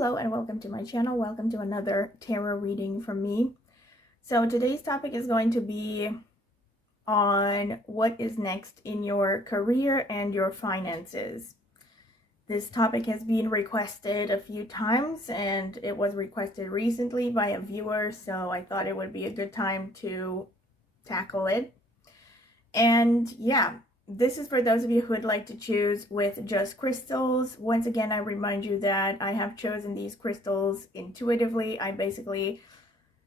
Hello and welcome to my channel. Welcome to another tarot reading from me. So today's topic is going to be on what is next in your career and your finances. This topic has been requested a few times and it was requested recently by a viewer, so I thought it would be a good time to tackle it. And yeah, this is for those of you who would like to choose with just crystals. Once again, I remind you that I have chosen these crystals intuitively. I basically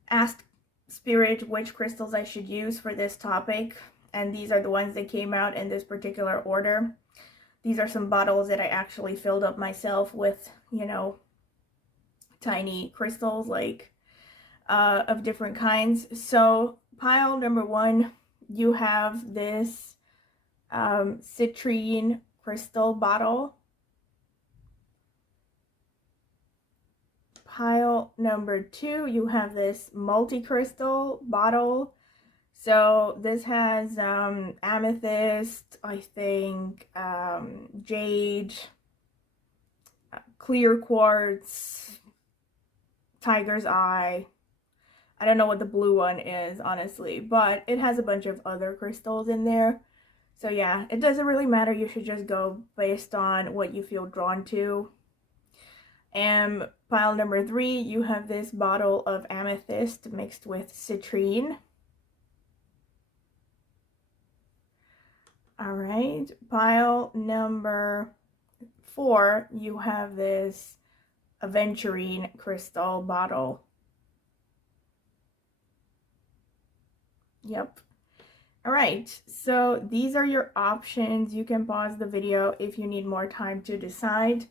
asked Spirit which crystals I should use for this topic, and these are the ones that came out in this particular order. These are some bottles that I actually filled up myself with, you know, tiny crystals like of different kinds. So pile number one, you have this citrine crystal bottle. Pile number two, you have this multi-crystal bottle. So this has amethyst, I think, jade, clear quartz, tiger's eye. I don't know what the blue one is, honestly, but it has a bunch of other crystals in there. So yeah, it doesn't really matter. You should just go based on what you feel drawn to. And pile number three, you have this bottle of amethyst mixed with citrine. All right, pile number four, you have this aventurine crystal bottle. Yep. All right, so these are your options. You can pause the video if you need more time to decide.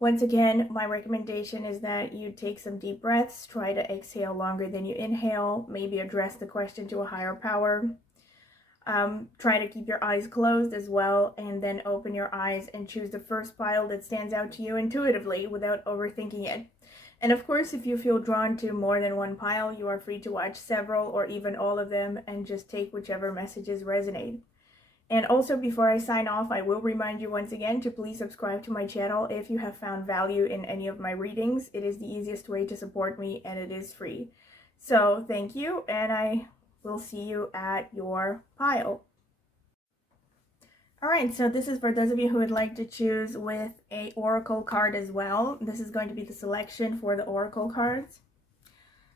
Once again, my recommendation is that you take some deep breaths, try to exhale longer than you inhale, maybe address the question to a higher power. Try to keep your eyes closed as well, and then open your eyes and choose the first pile that stands out to you intuitively without overthinking it. And of course, if you feel drawn to more than one pile, you are free to watch several or even all of them and just take whichever messages resonate. And also, before I sign off, I will remind you once again to please subscribe to my channel if you have found value in any of my readings. It is the easiest way to support me and it is free. So thank you, and I will see you at your pile. All right, so this is for those of you who would like to choose with a oracle card as well. This is going to be the selection for the oracle cards.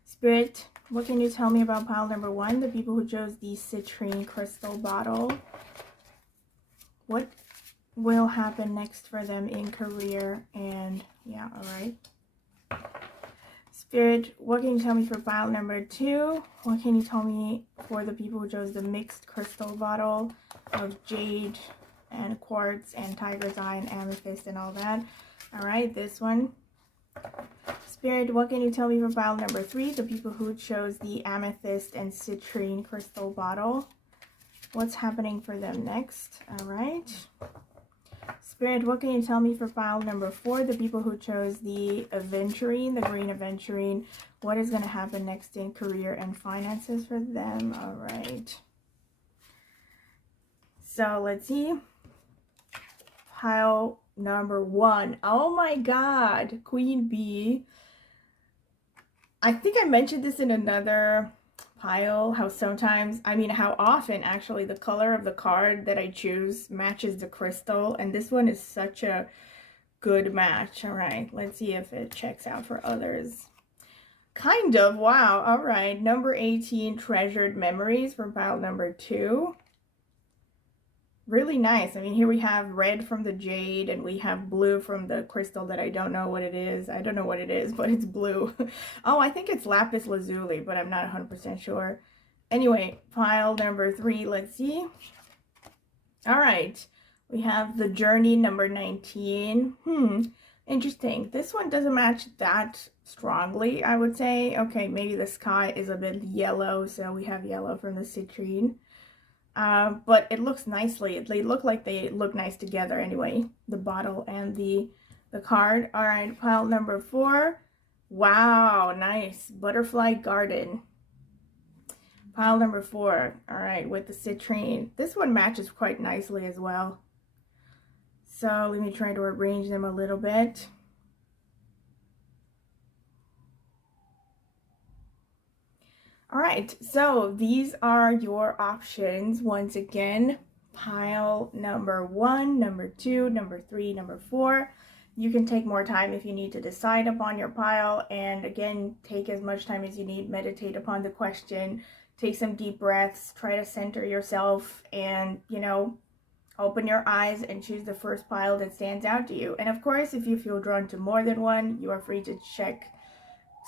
Spirit, what can you tell me about pile number one, the people who chose the citrine crystal bottle? What will happen next for them in career? And yeah, all right. Spirit, what can you tell me for pile number two? What can you tell me for the people who chose the mixed crystal bottle of jade and quartz and tiger's eye and amethyst and all that? All right, this one. Spirit, what can you tell me for pile number three, the people who chose the amethyst and citrine crystal bottle? What's happening for them next? All right. Spirit, what can you tell me for pile number four, the people who chose the aventurine, the green aventurine? What is going to happen next in career and finances for them? All right. So let's see. Pile number one. Oh my God, Queen Bee. I think I mentioned this in another pile, how sometimes, how often actually the color of the card that I choose matches the crystal, and this one is such a good match. All right, let's see if it checks out for others. Kind of. Wow. All right, number 18, Treasured Memories, from pile number two. Really nice. I mean, here we have red from the jade and we have blue from the crystal that I don't know what it is. I don't know what it is, but it's blue. Oh, I think it's lapis lazuli, but I'm not 100% sure. Anyway, pile number three, let's see. All right, we have the Journey, number 19. Interesting. This one doesn't match that strongly, I would say. Okay, maybe the sky is a bit yellow, so we have yellow from the citrine. But it looks nicely. They look like they look nice together anyway, the bottle and the card. All right, pile number four. Wow, nice. Butterfly Garden. Pile number four. All right, with the citrine. This one matches quite nicely as well. So let me try to arrange them a little bit. All right, so these are your options. Once again, pile number 1, number 2, number 3, number 4. You can take more time if you need to decide upon your pile, and again, take as much time as you need. Meditate upon the question, take some deep breaths, try to center yourself, and open your eyes and choose the first pile that stands out to you. And of course, if you feel drawn to more than one, you are free to check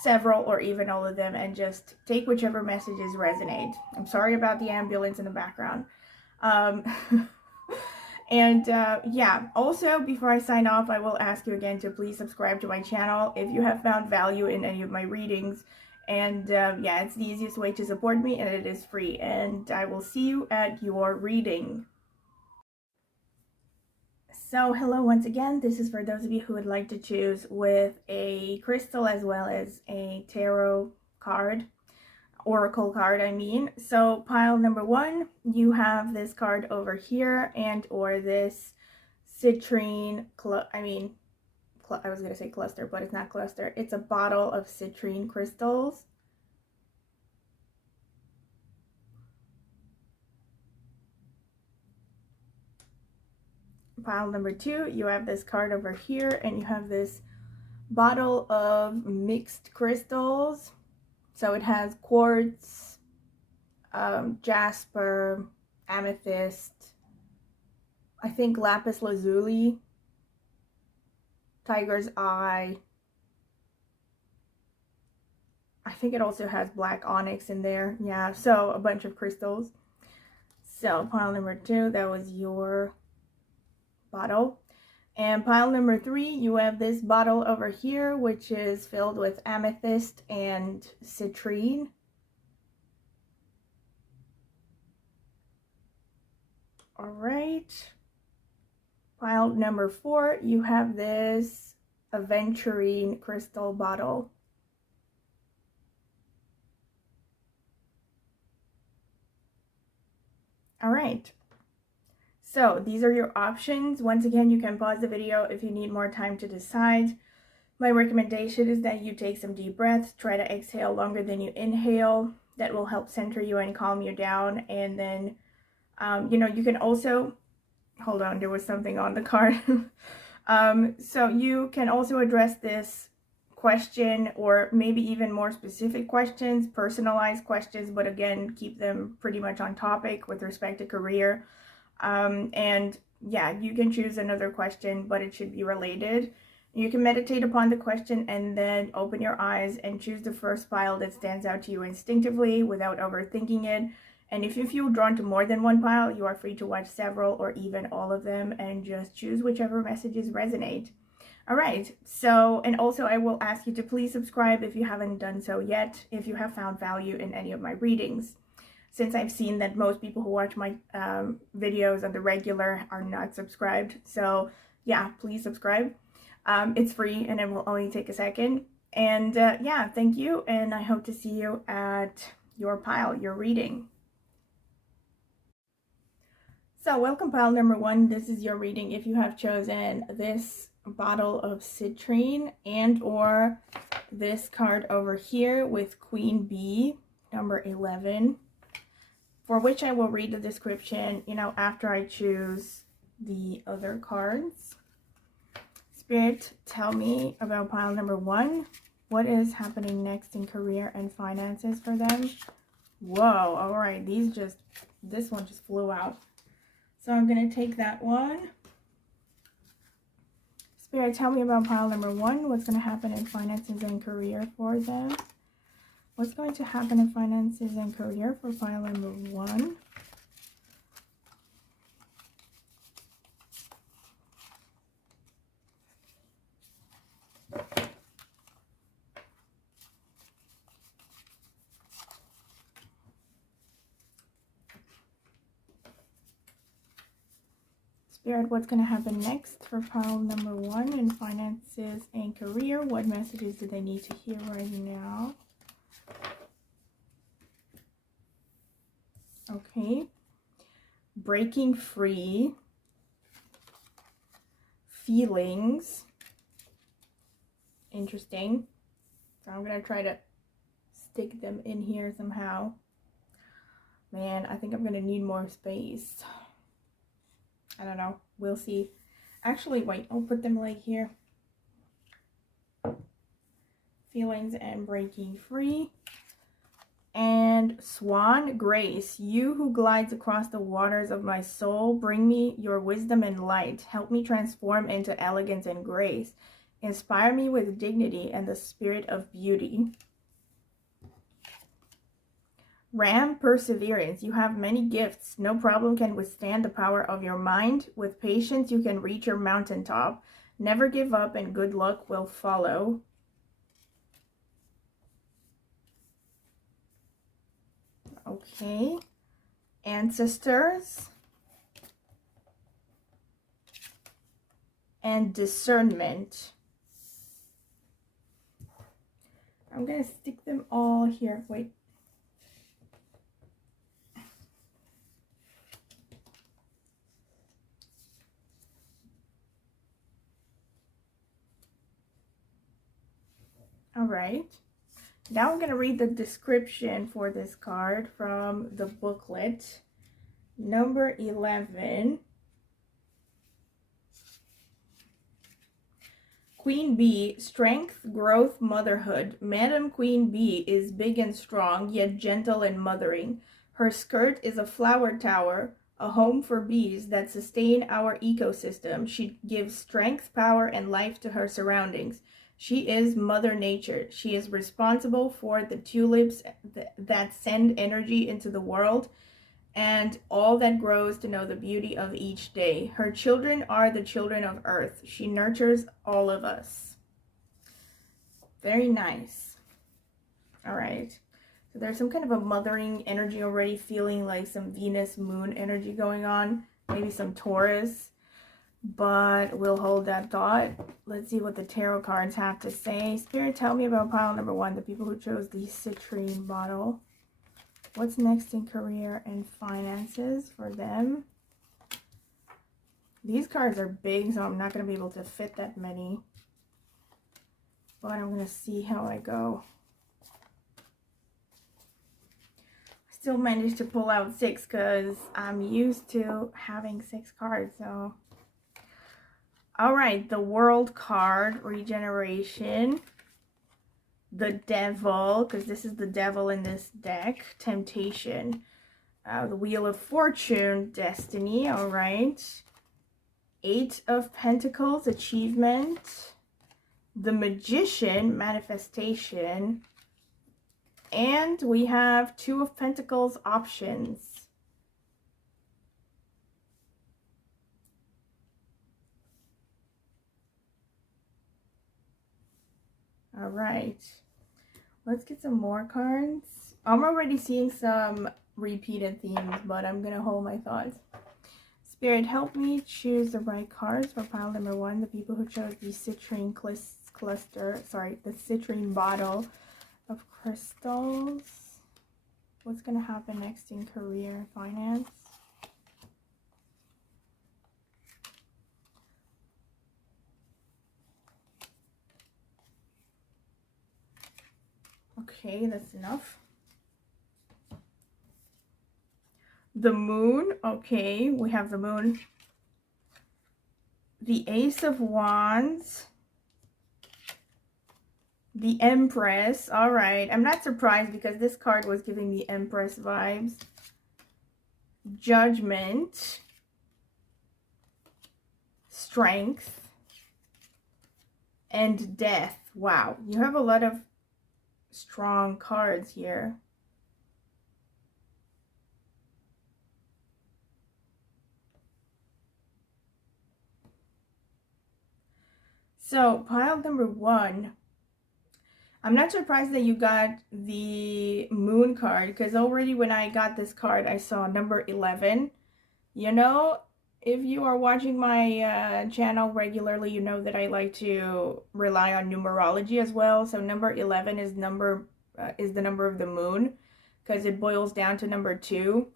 several or even all of them and just take whichever messages resonate. I'm sorry about the ambulance in the background. Yeah, also before I sign off, I will ask you again to please subscribe to my channel if you have found value in any of my readings. And yeah, it's the easiest way to support me, and it is free. And I will see you at your reading. So hello once again. This is for those of you who would like to choose with a crystal as well as a tarot card, oracle card I mean. So pile number 1, you have this card over here, and or this citrine, I was going to say cluster, but it's not cluster. It's a bottle of citrine crystals. Pile number 2, you have this card over here, and you have this bottle of mixed crystals. So it has quartz, jasper, amethyst, I think lapis lazuli, tiger's eye. I think it also has black onyx in there. Yeah, so a bunch of crystals. So pile number 2, that was your bottle. And pile number 3, you have this bottle over here, which is filled with amethyst and citrine. All right. Pile number 4, you have this aventurine crystal bottle. All right. So these are your options. Once again, you can pause the video if you need more time to decide. My recommendation is that you take some deep breaths, try to exhale longer than you inhale. That will help center you and calm you down. And then, you can also, hold on, there was something on the card. So you can also address this question, or maybe even more specific questions, personalized questions, but again, keep them pretty much on topic with respect to career. And yeah, you can choose another question, but it should be related. You can meditate upon the question and then open your eyes and choose the first pile that stands out to you instinctively without overthinking it. And if you feel drawn to more than one pile, you are free to watch several or even all of them and just choose whichever messages resonate. All right, so, and also I will ask you to please subscribe if you haven't done so yet, if you have found value in any of my readings, since I've seen that most people who watch my videos on the regular are not subscribed. So yeah, please subscribe. It's free and it will only take a second. And yeah, thank you, and I hope to see you at your pile, your reading. So welcome pile number 1. This is your reading if you have chosen this bottle of citrine and or this card over here with Queen Bee, number 11, for which I will read the description, after I choose the other cards. Spirit, tell me about pile number 1. What is happening next in career and finances for them? Whoa, all right, this one just flew out. So I'm going to take that one. Spirit, tell me about pile number 1. What's going to happen in finances and career for them? What's going to happen in finances and career for pile number 1? Spirit, what's going to happen next for pile number 1 in finances and career? What messages do they need to hear right now? Okay. Breaking free. Feelings. Interesting. So I'm going to try to stick them in here somehow. Man, I think I'm gonna need more space. I don't know. We'll see. Actually, wait, I'll put them like here. Feelings and breaking free. And Swan Grace, you who glides across the waters of my soul, bring me your wisdom and light. Help me transform into elegance and grace. Inspire me with dignity and the spirit of beauty. Ram, perseverance. You have many gifts. No problem can withstand the power of your mind. With patience, you can reach your mountaintop. Never give up and good luck will follow. Okay. Ancestors. And discernment. I'm going to stick them all here. Wait. All right. Now I'm going to read the description for this card from the booklet. Number 11. Queen Bee, strength, growth, motherhood. Madam Queen Bee is big and strong, yet gentle and mothering. Her skirt is a flower tower, a home for bees that sustain our ecosystem. She gives strength, power, and life to her surroundings. She is Mother Nature. She is responsible for the tulips that send energy into the world and all that grows to know the beauty of each day. Her children are the children of Earth. She nurtures all of us. Very nice. All right. So there's some kind of a mothering energy already, feeling like some Venus moon energy going on. Maybe some Taurus. But we'll hold that thought. Let's see what the tarot cards have to say. Spirit, tell me about pile number 1, the people who chose the citrine bottle. What's next in career and finances for them? These cards are big, so I'm not going to be able to fit that many. But I'm going to see how I go. I still managed to pull out 6 because I'm used to having 6 cards, so... All right, the World card, regeneration. The Devil, because this is the Devil in this deck. Temptation. The Wheel of Fortune, Destiny. All right. 8 of Pentacles, Achievement. The Magician, Manifestation. And we have 2 of Pentacles, Options. All right, let's get some more cards. I'm already seeing some repeated themes, but I'm gonna hold my thoughts. Spirit, help me choose the right cards for pile number 1. The people who chose the citrine the citrine bottle of crystals. What's gonna happen next in career and finance? Okay, that's enough. The Moon. Okay, we have the Moon. The Ace of Wands. The Empress. All right, I'm not surprised because this card was giving me Empress vibes. Judgment. Strength. And Death. Wow, you have a lot of strong cards here. So pile number 1, I'm not surprised that you got the Moon card, because already when I got this card I saw number 11. You know, if you are watching my channel regularly, you know that I like to rely on numerology as well. So number 11 is the number of the moon, because it boils down to number 2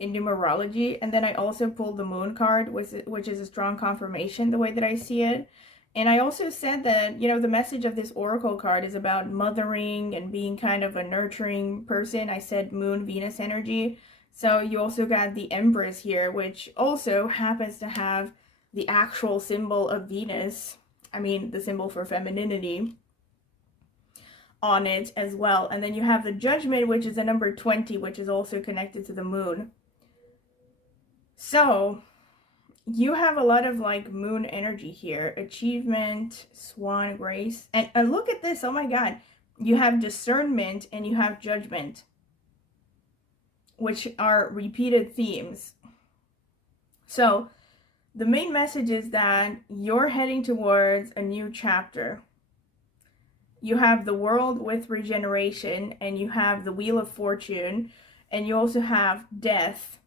in numerology. And then I also pulled the Moon card, which is a strong confirmation the way that I see it. And I also said that, you know, the message of this oracle card is about mothering and being kind of a nurturing person. I said Moon, Venus energy. So you also got the Empress here, which also happens to have the actual symbol of Venus. I mean, the symbol for femininity on it as well. And then you have the Judgment, which is the number 20, which is also connected to the moon. So you have a lot of like moon energy here. Achievement, swan, grace. And look at this. Oh my God. You have discernment and you have judgment, which are repeated themes. So the main message is that you're heading towards a new chapter. You have the world with regeneration, and you have the Wheel of Fortune, and you also have death.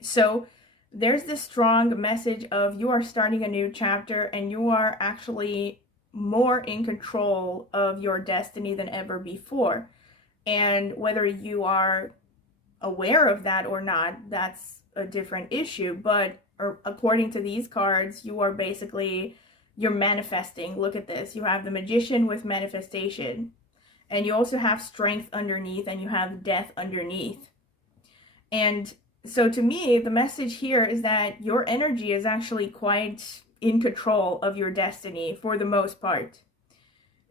So there's this strong message of you are starting a new chapter, and you are actually more in control of your destiny than ever before. And whether you are aware of that or not, that's a different issue. But according to these cards, you are basically, you're manifesting. Look at this. You have the Magician with manifestation, and you also have strength underneath, and you have death underneath. And so to me, the message here is that your energy is actually quite in control of your destiny for the most part.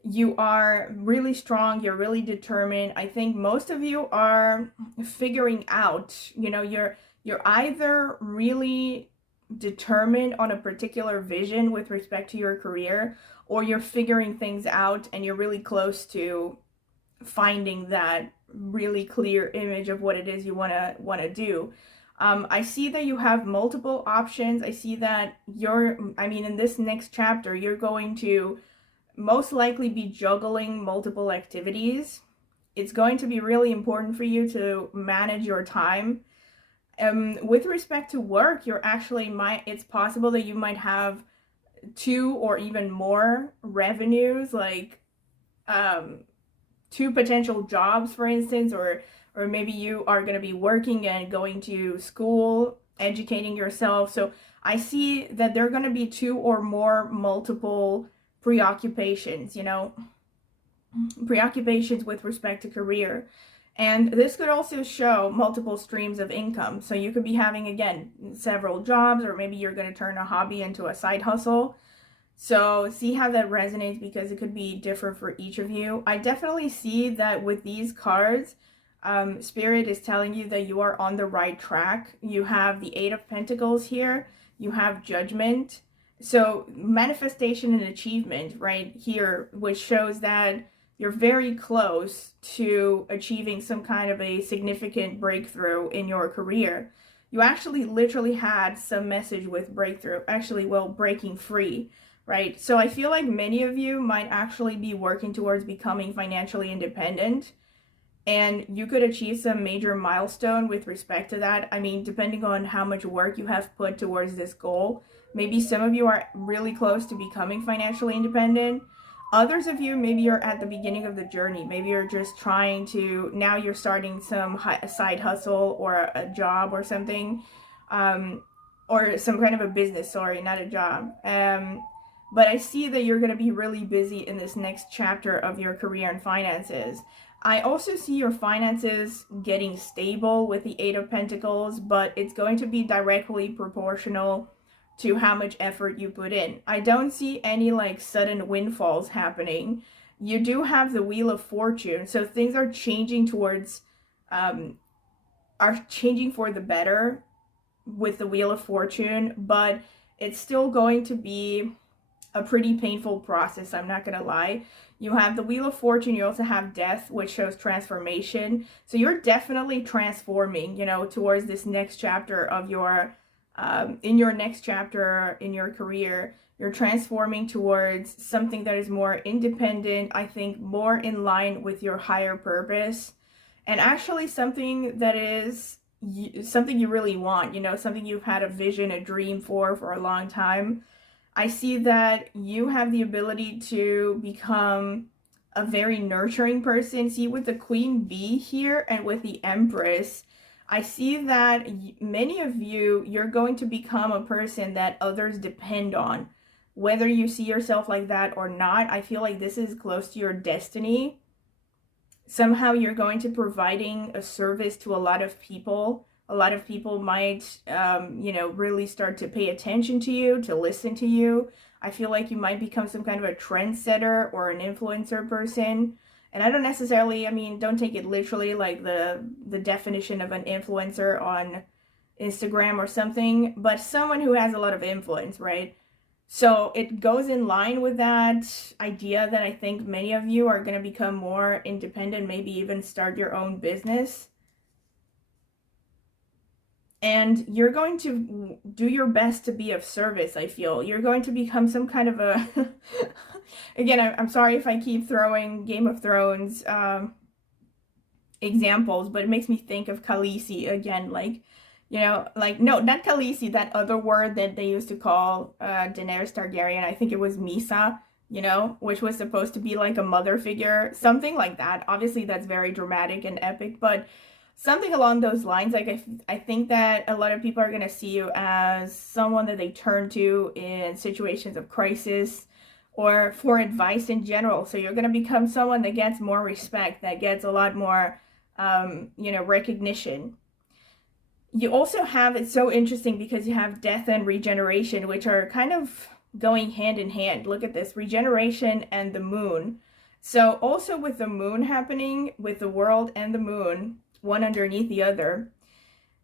You are really strong. You're really determined. I think most of you are figuring out, you know, you're either really determined on a particular vision with respect to your career, or you're figuring things out and you're really close to finding that really clear image of what it is you want to do. I see that you have multiple options. I see that in this next chapter, you're going to most likely be juggling multiple activities. It's going to be really important for you to manage your time. With respect to work, it's possible that you might have 2 or even more revenues, like 2 potential jobs, for instance, or maybe you are going to be working and going to school, educating yourself. So I see that there are going to be 2 or more multiple preoccupations, you know, preoccupations with respect to career. And this could also show multiple streams of income. So you could be having, again, several jobs, or maybe you're going to turn a hobby into a side hustle. So see how that resonates, because it could be different for each of you. I definitely see that with these cards, Spirit is telling you that you are on the right track. You have the 8 of Pentacles here. You have Judgment. So manifestation and achievement right here, which shows that you're very close to achieving some kind of a significant breakthrough in your career. You actually literally had some message with breakthrough, breaking free, right? So I feel like many of you might actually be working towards becoming financially independent, and you could achieve some major milestone with respect to that. I mean, depending on how much work you have put towards this goal, maybe some of you are really close to becoming financially independent. Others of you, maybe you're at the beginning of the journey. Maybe you're just trying to, now you're starting some side hustle or a job or something, or some kind of a business, sorry, not a job. But I see that you're going to be really busy in this next chapter of your career and finances. I also see your finances getting stable with the 8 of Pentacles, but it's going to be directly proportional to how much effort you put in. I don't see any like sudden windfalls happening. You do have the Wheel of Fortune, so things are changing towards, are changing for the better with the Wheel of Fortune, but it's still going to be a pretty painful process, I'm not gonna lie. You have the Wheel of Fortune, you also have Death, which shows transformation. So you're definitely transforming, you know, towards this next chapter of your in your next chapter in your career. You're transforming towards something that is more independent, I think more in line with your higher purpose, and actually something that is something you really want, you know, something you've had a vision, a dream for a long time. I see that you have the ability to become a very nurturing person. See, with the Queen Bee here and with the Empress, I see that many of you, you're going to become a person that others depend on. whether you see yourself like that or not, I feel like this is close to your destiny. Somehow you're going to providing a service to a lot of people. A lot of people might, you know, really start to pay attention to you, to listen to you. I feel like you might become some kind of a trendsetter or an influencer person. And I don't necessarily, I mean, don't take it literally like the definition of an influencer on Instagram or something, but someone who has a lot of influence, right? So it goes in line with that idea that I think many of you are going to become more independent, maybe even start your own business. And you're going to do your best to be of service, I feel. You're going to become some kind of a... Again, I'm sorry if I keep throwing Game of Thrones examples, but it makes me think of Khaleesi again, like, you know, like, no, not Khaleesi, that other word that they used to call Daenerys Targaryen. I think it was Misa, you know, which was supposed to be like a mother figure, something like that. Obviously, that's very dramatic and epic, but something along those lines. Like, I think that a lot of people are going to see you as someone that they turn to in situations of crisis or for advice in general. So you're going to become someone that gets more respect, that gets a lot more, you know, recognition. You also have, it's so interesting because you have death and regeneration, which are kind of going hand in hand. Look at this, regeneration and the moon. So also with the moon happening, with the world and the moon, one underneath the other,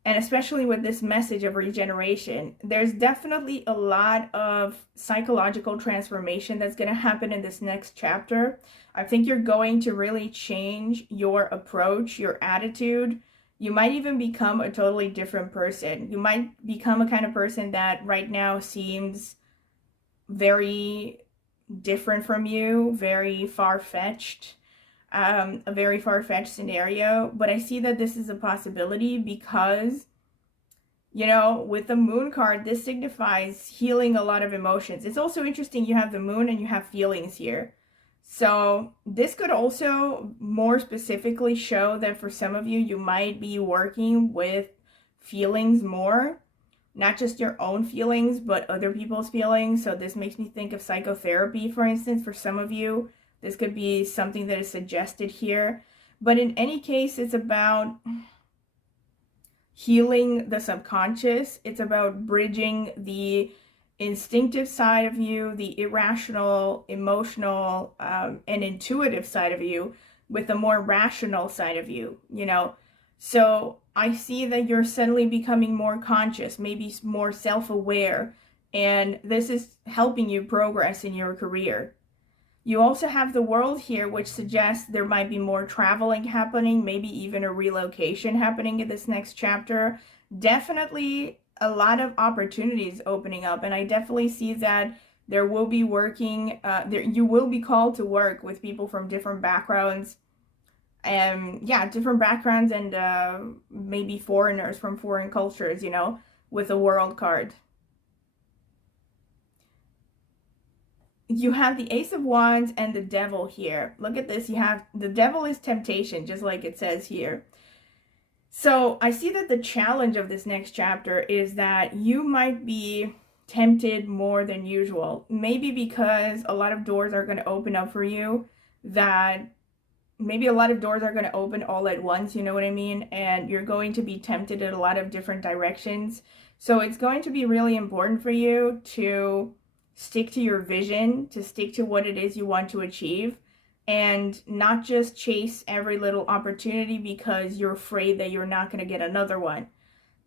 and especially with this message of regeneration, there's definitely a lot of psychological transformation that's going to happen in this next chapter. I think you're going to really change your approach, your attitude. You might even become a totally different person. You might become a kind of person that right now seems very different from you, very far-fetched. A very far-fetched scenario, but I see that this is a possibility because, you know, with the moon card, this signifies healing a lot of emotions. It's also interesting, you have the moon and you have feelings here. So this could also more specifically show that for some of you, you might be working with feelings more, not just your own feelings, but other people's feelings. So this makes me think of psychotherapy, for instance, for some of you. This could be something that is suggested here. But in any case, it's about healing the subconscious. It's about bridging the instinctive side of you, the irrational, emotional, and intuitive side of you with the more rational side of you, you know. So I see that you're suddenly becoming more conscious, maybe more self-aware, and this is helping you progress in your career. You also have the world here, which suggests there might be more traveling happening, maybe even a relocation happening in this next chapter. Definitely a lot of opportunities opening up, and I definitely see that there will be working, you will be called to work with people from different backgrounds, yeah, different backgrounds, and maybe foreigners from foreign cultures, you know, with a world card. You have the Ace of Wands and the Devil here. Look at this. You have the Devil is temptation, just like it says here. So I see that the challenge of this next chapter is that you might be tempted more than usual. Maybe because a lot of doors are going to open up for you, that maybe a lot of doors are going to open all at once, you know what I mean? And you're going to be tempted in a lot of different directions. So it's going to be really important for you to stick to your vision, to stick to what it is you want to achieve, and not just chase every little opportunity because you're afraid that you're not going to get another one.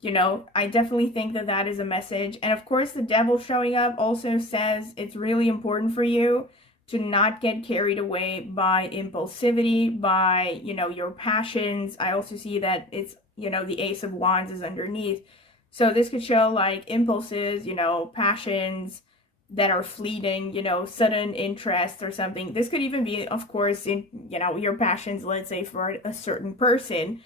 You know, I definitely think that that is a message. And of course, the Devil showing up also says it's really important for you to not get carried away by impulsivity, by, you know, your passions. I also see that it's, you know, the Ace of Wands is underneath. So this could show like impulses, you know, passions that are fleeting, you know, sudden interest or something. This could even be, of course, in, you know, your passions, let's say for a certain person,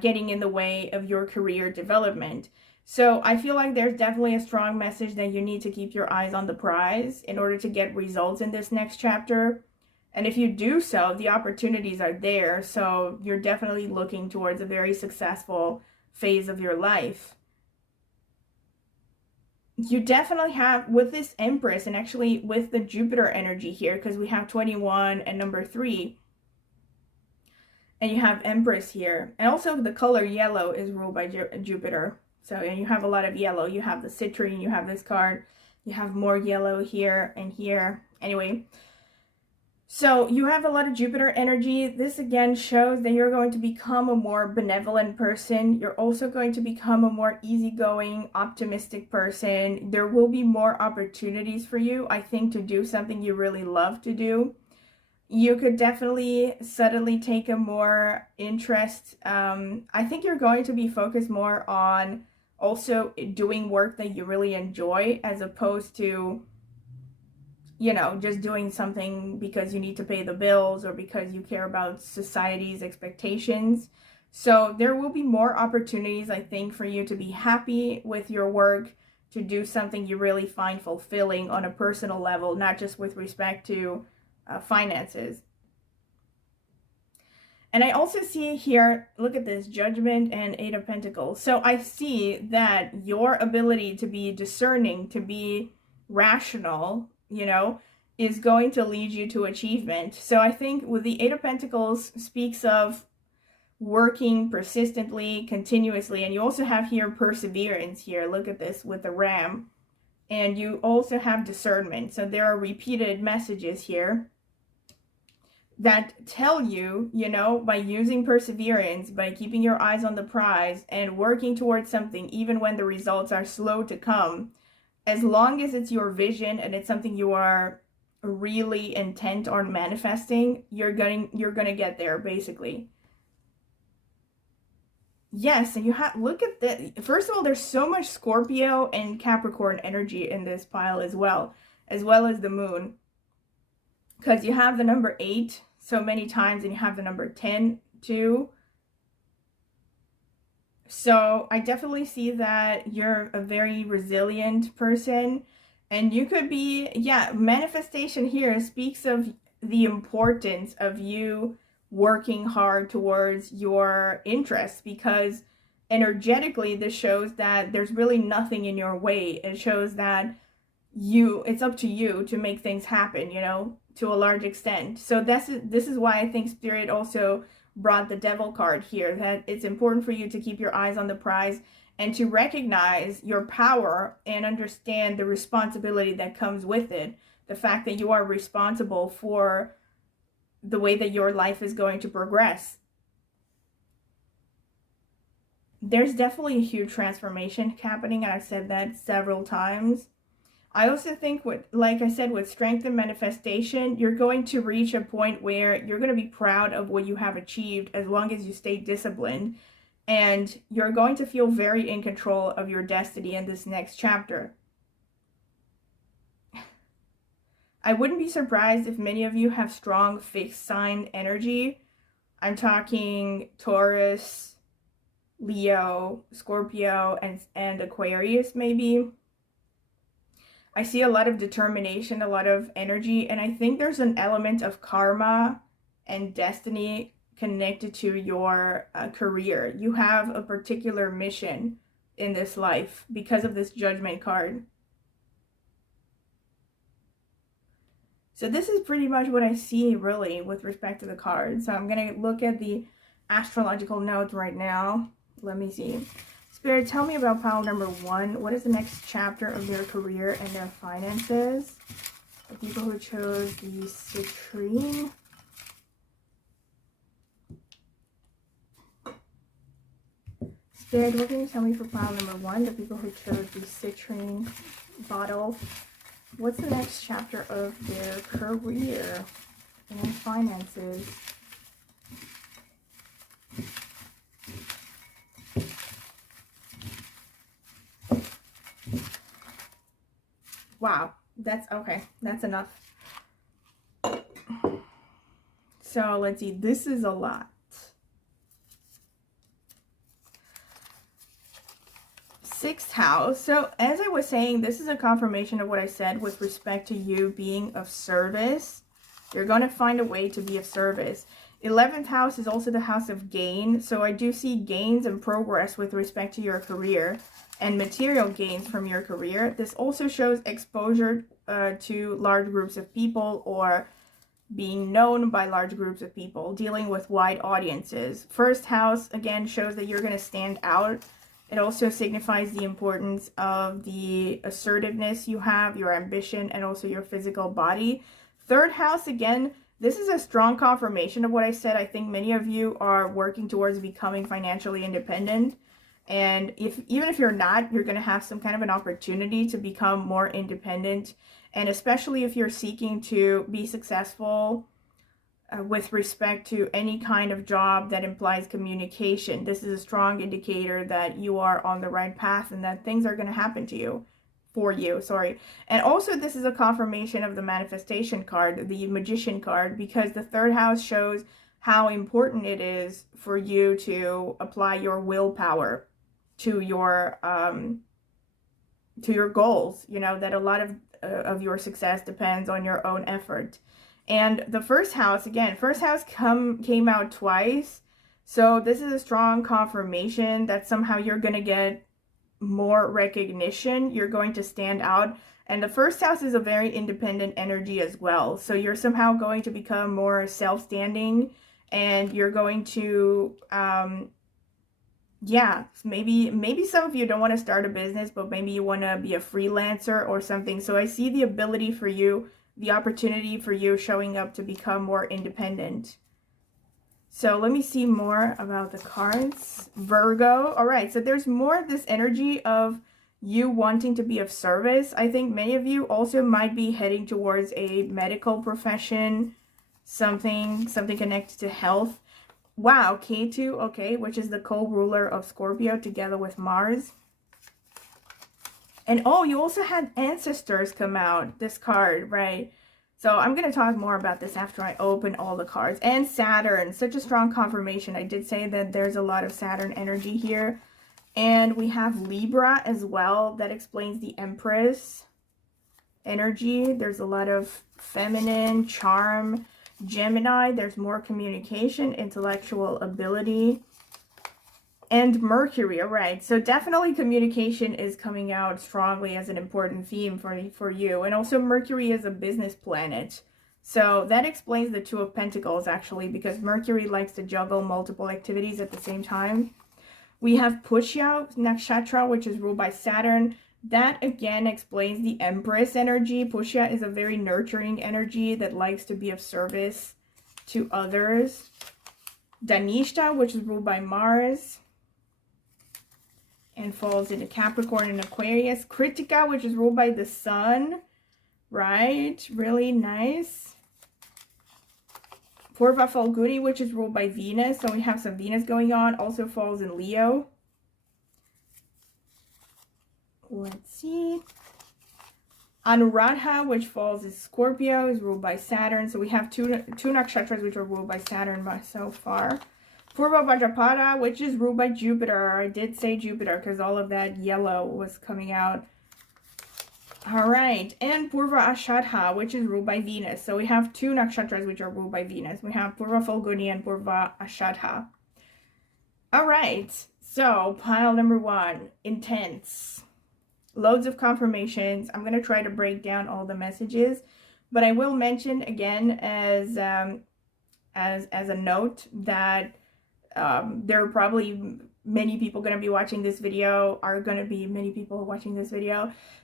getting in the way of your career development. So I feel like there's definitely a strong message that you need to keep your eyes on the prize in order to get results in this next chapter. And if you do so, the opportunities are there. So you're definitely looking towards a very successful phase of your life. you definitely have, with this Empress, and actually with the Jupiter energy here, because we have 21 and number 3, and you have Empress here, and also the color yellow is ruled by Jupiter. So, and you have a lot of yellow. You have the citrine, you have this card, you have more yellow here and here. Anyway, so you have a lot of Jupiter energy. This again shows that you're going to become a more benevolent person. You're also going to become a more easygoing, optimistic person. There will be more opportunities for you, I think, to do something you really love to do. You could definitely suddenly take a more interest. I think you're going to be focused more on also doing work that you really enjoy, as opposed to, you know, just doing something because you need to pay the bills or because you care about society's expectations. So there will be more opportunities, I think, for you to be happy with your work, to do something you really find fulfilling on a personal level, not just with respect to finances. And I also see here, look at this, Judgment and 8 of Pentacles. So I see that your ability to be discerning, to be rational, you know, is going to lead you to achievement. So I think with the 8 of Pentacles speaks of working persistently, continuously. And you also have here perseverance here. Look at this with the Ram. And you also have discernment. So there are repeated messages here that tell you, you know, by using perseverance, by keeping your eyes on the prize and working towards something, even when the results are slow to come, as long as it's your vision and it's something you are really intent on manifesting, you're gonna get there, basically. Yes, and you have, look at this. First of all, there's so much Scorpio and Capricorn energy in this pile as well as the moon. Because you have the number 8 so many times, and you have the number 10 too. So I definitely see that you're a very resilient person, and you could be, yeah, manifestation here speaks of the importance of you working hard towards your interests, because energetically this shows that there's really nothing in your way. It shows that it's up to you to make things happen, you know, to a large extent. So this is why I think Spirit also brought the Devil card here, that it's important for you to keep your eyes on the prize and to recognize your power and understand the responsibility that comes with it. The fact that you are responsible for the way that your life is going to progress. There's definitely a huge transformation happening, and I've said that several times. I also think, like I said, with strength and manifestation, you're going to reach a point where you're going to be proud of what you have achieved as long as you stay disciplined. And you're going to feel very in control of your destiny in this next chapter. I wouldn't be surprised if many of you have strong fixed sign energy. I'm talking Taurus, Leo, Scorpio, and Aquarius maybe. I see a lot of determination, a lot of energy, and I think there's an element of karma and destiny connected to your career. You have a particular mission in this life because of this Judgment card. So this is pretty much what I see really with respect to the cards. So I'm going to look at the astrological notes right now. Let me see. Spirit, tell me about pile number 1. What is the next chapter of their career and their finances? The people who chose the citrine. Spirit, what can you tell me for pile number 1? The people who chose the citrine bottle. What's the next chapter of their career and finances? Wow, that's okay. That's enough. So let's see. This is a lot. 6th house. So as I was saying, this is a confirmation of what I said with respect to you being of service. You're going to find a way to be of service. 11th house is also the house of gain. So I do see gains and progress with respect to your career and material gains from your career. This also shows exposure to large groups of people, or being known by large groups of people, dealing with wide audiences. First house, again, shows that you're going to stand out. It also signifies the importance of the assertiveness you have, your ambition, and also your physical body. Third house, again, this is a strong confirmation of what I said. I think many of you are working towards becoming financially independent. And even if you're not, you're going to have some kind of an opportunity to become more independent. And especially if you're seeking to be successful with respect to any kind of job that implies communication, this is a strong indicator that you are on the right path and that things are going to happen to you. And also this is a confirmation of the manifestation card, the magician card, because the third house shows how important it is for you to apply your willpower to your goals. You know that a lot of your success depends on your own effort. And the first house, again, first house came out twice, so this is a strong confirmation that somehow you're gonna get more recognition, you're going to stand out. And the first house is a very independent energy as well, so you're somehow going to become more self-standing, and you're going to yeah, maybe some of you don't want to start a business, but maybe you want to be a freelancer or something. So I see the ability for you, the opportunity for you showing up to become more independent. So let me see more about the cards. Virgo. All right, so there's more of this energy of you wanting to be of service. I think many of you also might be heading towards a medical profession, something connected to health. Wow, K2, okay, which is the co-ruler of Scorpio together with Mars. And oh, you also had ancestors come out, this card, right? So I'm going to talk more about this after I open all the cards. And Saturn, such a strong confirmation. I did say that there's a lot of Saturn energy here. And we have Libra as well. That explains the Empress energy. There's a lot of feminine charm. Gemini, there's more communication, intellectual ability. And Mercury, all right. So definitely communication is coming out strongly as an important theme for you. And also Mercury is a business planet. So that explains the Two of Pentacles, actually, because Mercury likes to juggle multiple activities at the same time. We have Pushya Nakshatra, which is ruled by Saturn. That again explains the Empress energy. Pushya is a very nurturing energy that likes to be of service to others. Dhanishta, which is ruled by Mars and falls into Capricorn and Aquarius. Kritika, which is ruled by the Sun, right? Really nice. Purva Falguni, which is ruled by Venus. So we have some Venus going on. Also falls in Leo. Let's see. Anuradha, which falls in Scorpio, is ruled by Saturn. So we have two nakshatras which are ruled by Saturn so far. Purva Bhadrapada, which is ruled by Jupiter. I did say Jupiter because all of that yellow was coming out. All right. And Purva Ashadha, which is ruled by Venus. So we have two nakshatras which are ruled by Venus. We have Purva Falguni and Purva Ashadha. All right. So pile number 1, intense. Loads of confirmations. I'm going to try to break down all the messages, but I will mention again as a note that there are probably many people going to be watching this video,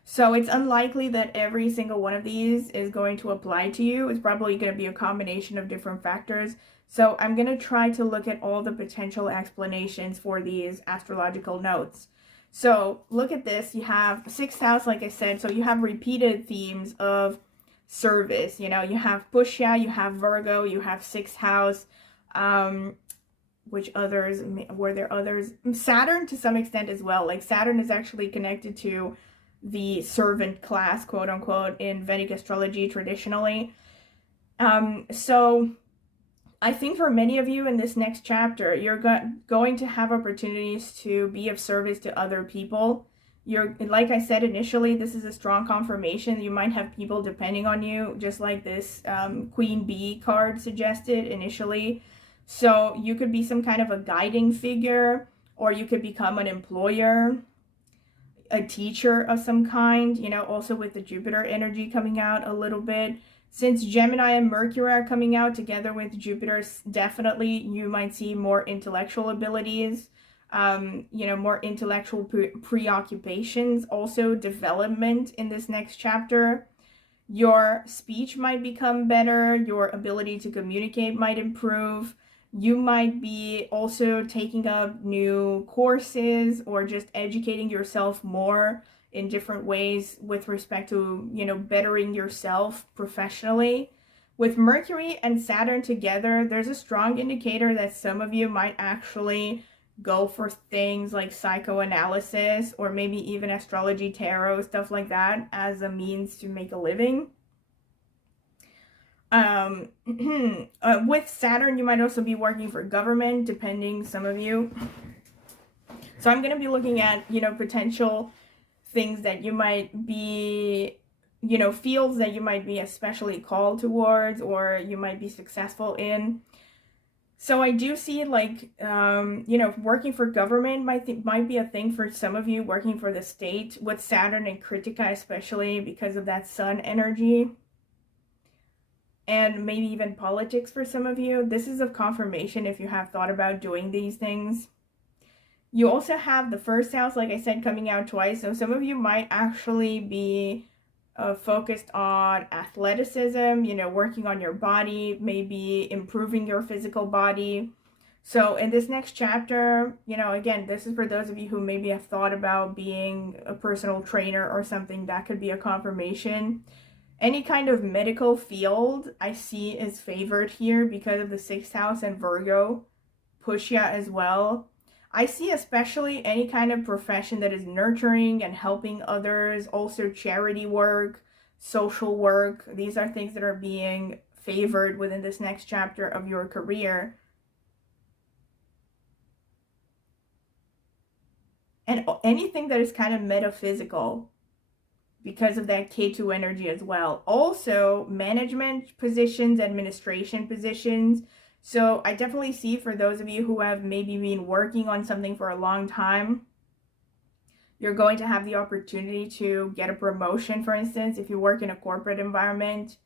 so it's unlikely that every single one of these is going to apply to you. It's probably going to be a combination of different factors. So I'm going to try to look at all the potential explanations for these astrological notes. So look at this. You have 6th house, like I said. So you have repeated themes of service. You know, you have Pushya, you have Virgo, you have 6th house. Which others, were there others? Saturn to some extent as well. Like Saturn is actually connected to the servant class, quote unquote, in Vedic astrology traditionally. So I think for many of you in this next chapter, you're going to have opportunities to be of service to other people. Like I said initially, this is a strong confirmation. You might have people depending on you, just like this Queen Bee card suggested initially. So you could be some kind of a guiding figure, or you could become an employer, a teacher of some kind, you know, also with the Jupiter energy coming out a little bit. Since Gemini and Mercury are coming out together with Jupiter, definitely you might see more intellectual abilities, you know, more intellectual preoccupations, also development in this next chapter. Your speech might become better, your ability to communicate might improve. You might be also taking up new courses or just educating yourself more in different ways with respect to, you know, bettering yourself professionally. With Mercury and Saturn together, there's a strong indicator that some of you might actually go for things like psychoanalysis or maybe even astrology, tarot, stuff like that as a means to make a living. With Saturn, you might also be working for government, depending, some of you. So I'm going to be looking at, you know, potential things that you might be, you know, fields that you might be especially called towards or you might be successful in. So I do see, like, you know, working for government might be a thing for some of you, working for the state with Saturn and Kritika, especially because of that sun energy. And maybe even politics for some of you. This is a confirmation if you have thought about doing these things. You also have the first house, like I said, coming out twice. So some of you might actually be focused on athleticism, you know, working on your body, maybe improving your physical body. So in this next chapter, you know, again, this is for those of you who maybe have thought about being a personal trainer or something. That could be a confirmation. Any kind of medical field I see is favored here because of the 6th house and Virgo, Pushya as well. I see especially any kind of profession that is nurturing and helping others, also charity work, social work. These are things that are being favored within this next chapter of your career. And anything that is kind of metaphysical, because of that K2 energy as well. Also, management positions, administration positions. So I definitely see for those of you who have maybe been working on something for a long time, you're going to have the opportunity to get a promotion, for instance. If you work in a corporate environment,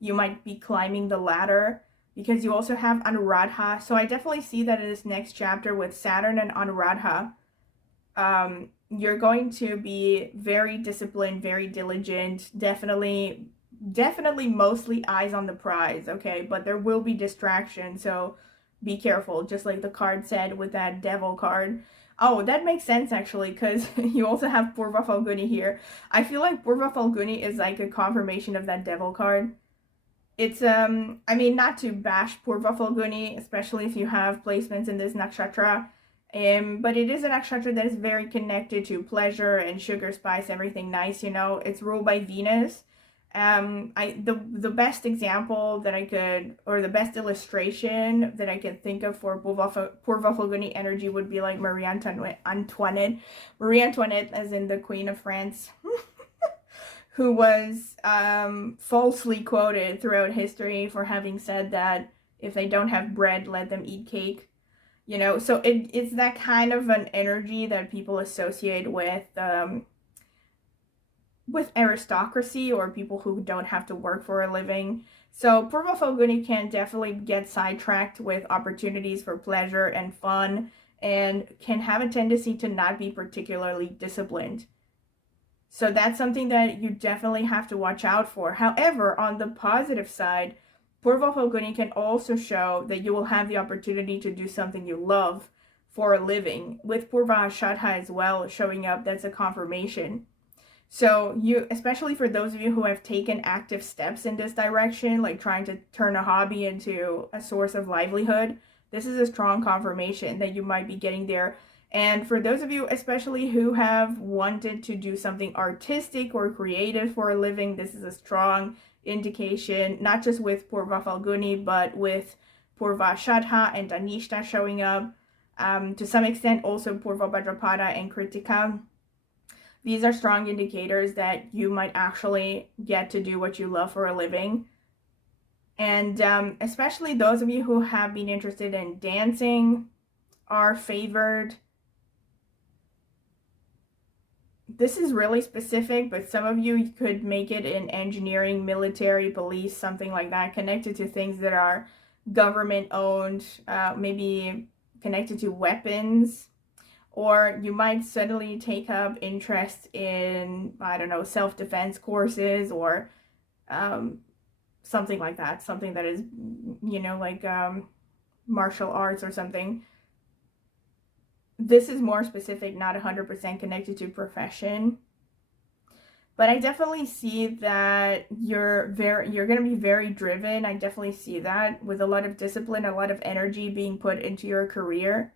you might be climbing the ladder because you also have Anuradha. So I definitely see that in this next chapter with Saturn and Anuradha. You're going to be very disciplined, very diligent, definitely mostly eyes on the prize, okay? But there will be distraction, so be careful, just like the card said with that devil card. Oh, that makes sense actually, because you also have Purva Falguni here. I feel like Purva Falguni is like a confirmation of that devil card. It's, I mean, not to bash Purva Falguni, especially if you have placements in this nakshatra, but it is an nakshatra that is very connected to pleasure and sugar spice, everything nice, you know. It's ruled by Venus. The best example that I could, or the best illustration that I could think of for Purva Falguni energy would be like Marie Antoinette, as in the Queen of France, who was falsely quoted throughout history for having said that if they don't have bread, let them eat cake. You know, so it's that kind of an energy that people associate with aristocracy or people who don't have to work for a living. So Purva Falguni can definitely get sidetracked with opportunities for pleasure and fun and can have a tendency to not be particularly disciplined. So that's something that you definitely have to watch out for. However, on the positive side, Purva Falguni can also show that you will have the opportunity to do something you love for a living. With Purva Ashadha as well showing up, that's a confirmation. So you, especially for those of you who have taken active steps in this direction, like trying to turn a hobby into a source of livelihood, this is a strong confirmation that you might be getting there. And for those of you especially who have wanted to do something artistic or creative for a living, this is a strong indication, not just with Purva Falguni, but with Purva Ashadha and Dhanishta showing up. To some extent, also Purva Bhadrapada and Kritika. These are strong indicators that you might actually get to do what you love for a living. And especially those of you who have been interested in dancing are favored. This is really specific, but some of you could make it in engineering, military, police, something like that, connected to things that are government owned, maybe connected to weapons. Or you might suddenly take up interest in, I don't know, self-defense courses, or something like that. Something that is, you know, like martial arts or something. This is more specific, not 100% connected to profession. But I definitely see that you're going to be very driven. I definitely see that, with a lot of discipline, a lot of energy being put into your career.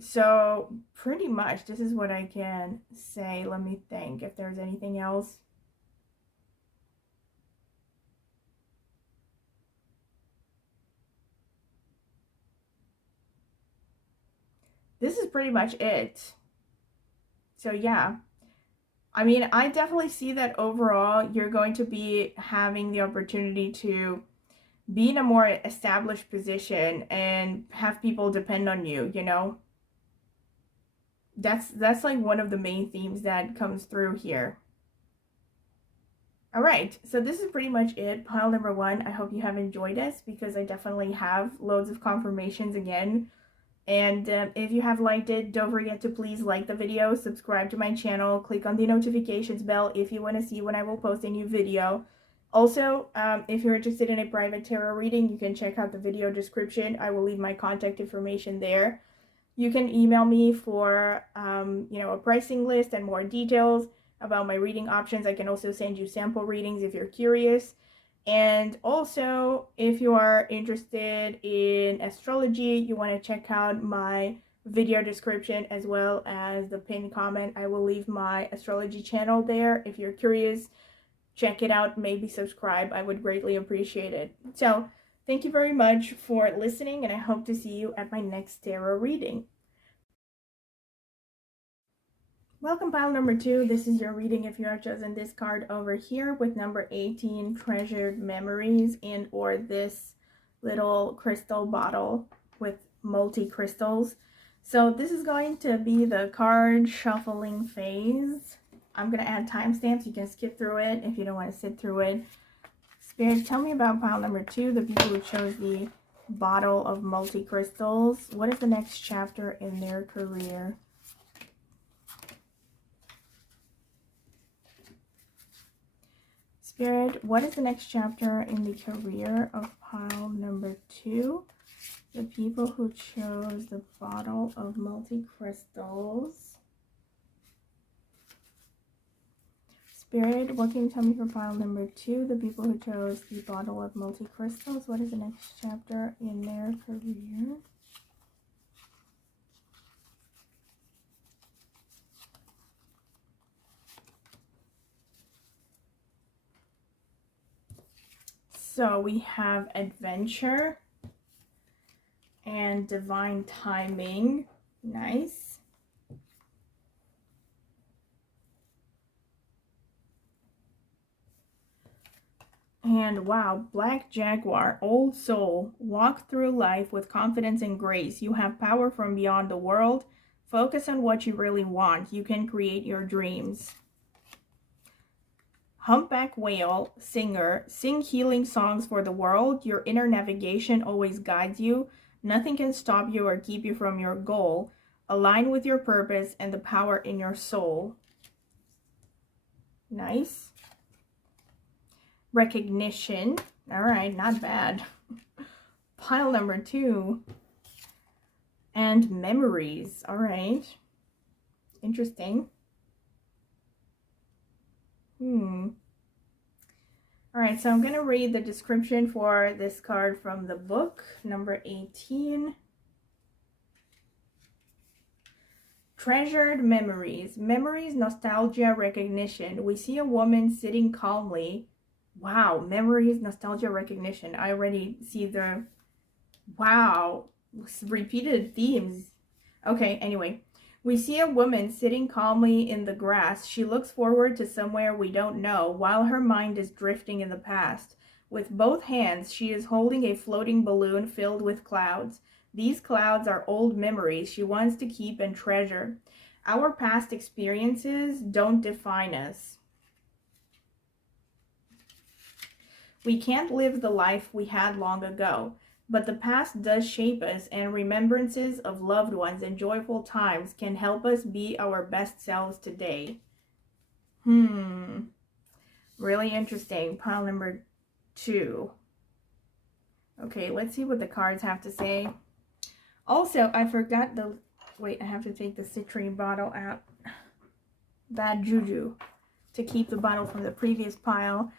So pretty much this is what I can say. Let me think if there's anything else. This is pretty much it. So yeah, I mean, I definitely see that overall you're going to be having the opportunity to be in a more established position and have people depend on you, you know? That's like one of the main themes that comes through here. All right, so this is pretty much it, pile number 1. I hope you have enjoyed this, because I definitely have loads of confirmations again. And if you have liked it, don't forget to please like the video, subscribe to my channel, click on the notifications bell if you want to see when I will post a new video. Also, if you're interested in a private tarot reading, you can check out the video description. I will leave my contact information there. You can email me for you know, a pricing list and more details about my reading options. I can also send you sample readings if you're curious. And also, if you are interested in astrology, you want to check out my video description as well as the pinned comment. I will leave my astrology channel there. If you're curious, check it out, maybe subscribe. I would greatly appreciate it. So thank you very much for listening, and I hope to see you at my next tarot reading. Welcome, pile number 2. This is your reading if you have chosen this card over here with number 18, Treasured Memories, and or this little crystal bottle with multi-crystals. So this is going to be the card shuffling phase. I'm going to add timestamps. You can skip through it if you don't want to sit through it. Spirit, tell me about pile number 2, the people who chose the bottle of multi-crystals. What is the next chapter in their career? Spirit, what is the next chapter in the career of pile number 2? The people who chose the bottle of multi-crystals. Spirit, what can you tell me for pile number 2? The people who chose the bottle of multi-crystals. What is the next chapter in their career? So we have adventure and divine timing. Nice. And wow, Black Jaguar, old soul. Walk through life with confidence and grace. You have power from beyond the world. Focus on what you really want. You can create your dreams. Humpback whale, singer, sing healing songs for the world. Your inner navigation always guides you. Nothing can stop you or keep you from your goal. Align with your purpose and the power in your soul. Nice. Recognition. All right, not bad. Pile number 2. And memories. All right. Interesting. All right, so I'm going to read the description for this card from the book, number 18. Treasured memories. Memories, nostalgia, recognition. We see a woman sitting calmly. Wow, memories, nostalgia, recognition. I already see wow, repeated themes. Okay, anyway. We see a woman sitting calmly in the grass. She looks forward to somewhere we don't know, while her mind is drifting in the past. With both hands, she is holding a floating balloon filled with clouds. These clouds are old memories she wants to keep and treasure. Our past experiences don't define us. We can't live the life we had long ago. But the past does shape us, and remembrances of loved ones and joyful times can help us be our best selves today. Really interesting. Pile number 2. Okay, let's see what the cards have to say. Also, I forgot the... Wait, I have to take the citrine bottle out. Bad juju. To keep the bottle from the previous pile.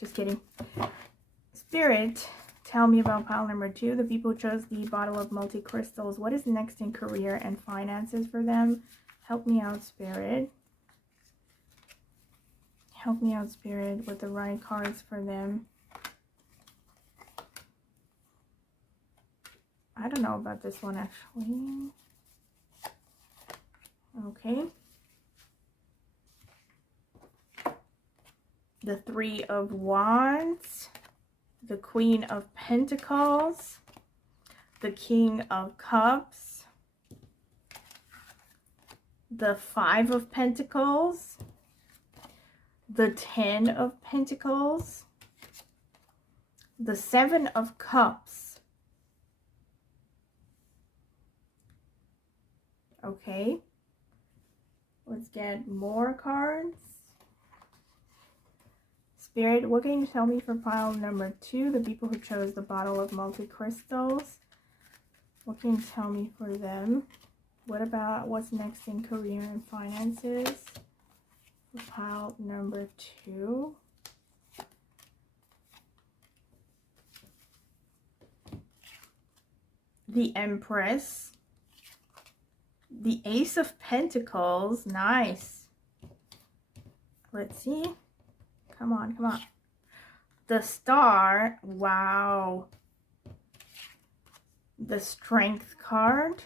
Just kidding. Spirit... Tell me about pile number 2, the people who chose the bottle of multi-crystals. What is next in career and finances for them? Help me out, Spirit. Help me out, Spirit, with the right cards for them. I don't know about this one, actually. Okay. The 3 of Wands. The Queen of Pentacles, the King of Cups, the 5 of Pentacles, the 10 of Pentacles, the 7 of Cups. Okay, let's get more cards. Spirit, what can you tell me for pile number 2, the people who chose the bottle of multi-crystals? What can you tell me for them? What about what's next in career and finances? For pile number 2. The Empress. The Ace of Pentacles. Nice. Let's see. Come on, come on. The Star. Wow. The Strength card.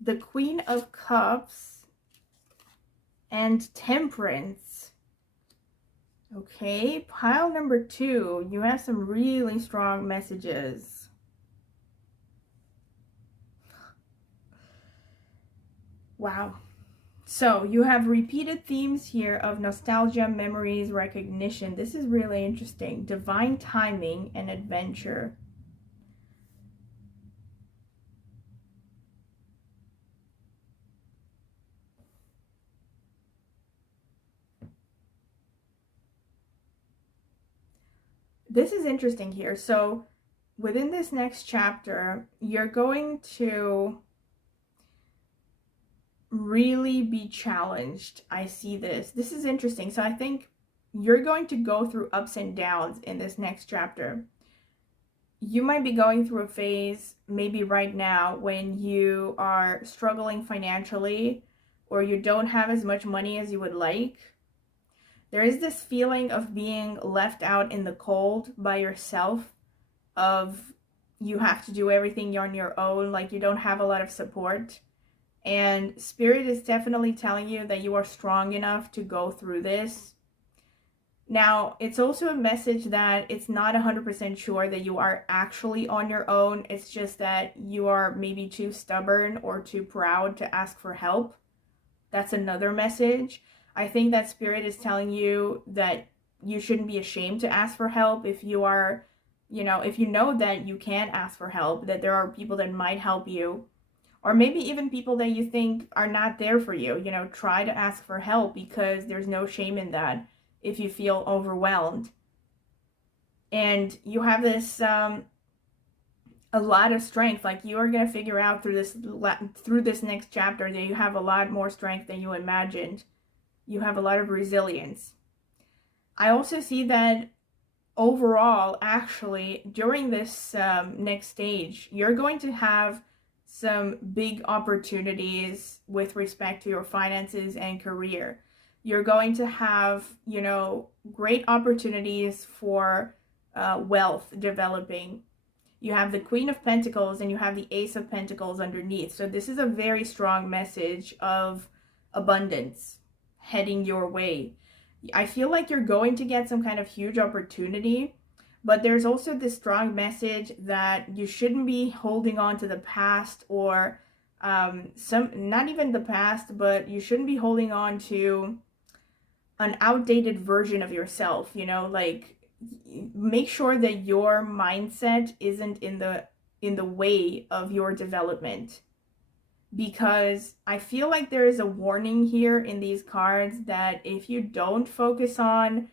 The Queen of Cups. And Temperance. Okay, pile number 2. You have some really strong messages. Wow. So you have repeated themes here of nostalgia, memories, recognition. This is really interesting. Divine timing and adventure. This is interesting here. So within this next chapter, you're going to really be challenged. I see this. This is interesting. So I think you're going to go through ups and downs in this next chapter. You might be going through a phase, maybe right now, when you are struggling financially or you don't have as much money as you would like. There is this feeling of being left out in the cold by yourself, of you have to do everything on your own, like you don't have a lot of support. And Spirit is definitely telling you that you are strong enough to go through this. Now, it's also a message that it's not 100% sure that you are actually on your own. It's just that you are maybe too stubborn or too proud to ask for help. That's another message. I think that Spirit is telling you that you shouldn't be ashamed to ask for help if you are, if you know that you can ask for help, that there are people that might help you. Or maybe even people that you think are not there for you. Try to ask for help, because there's no shame in that if you feel overwhelmed. And you have this, a lot of strength. Like, you are going to figure out through this next chapter that you have a lot more strength than you imagined. You have a lot of resilience. I also see that overall, actually, during this next stage, you're going to have some big opportunities with respect to your finances and career. You're going to have, great opportunities for wealth developing. You have the Queen of Pentacles and you have the Ace of Pentacles underneath. So this is a very strong message of abundance heading your way. I feel like you're going to get some kind of huge opportunity, but there's also this strong message that you shouldn't be holding on to the past, or not even the past, but you shouldn't be holding on to an outdated version of yourself, you know, like make sure that your mindset isn't in the way of your development. Because I feel like there is a warning here in these cards that if you don't focus on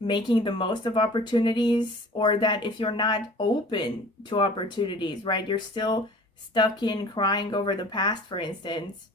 making the most of opportunities, or that if you're not open to opportunities, right, you're still stuck in crying over the past, for instance,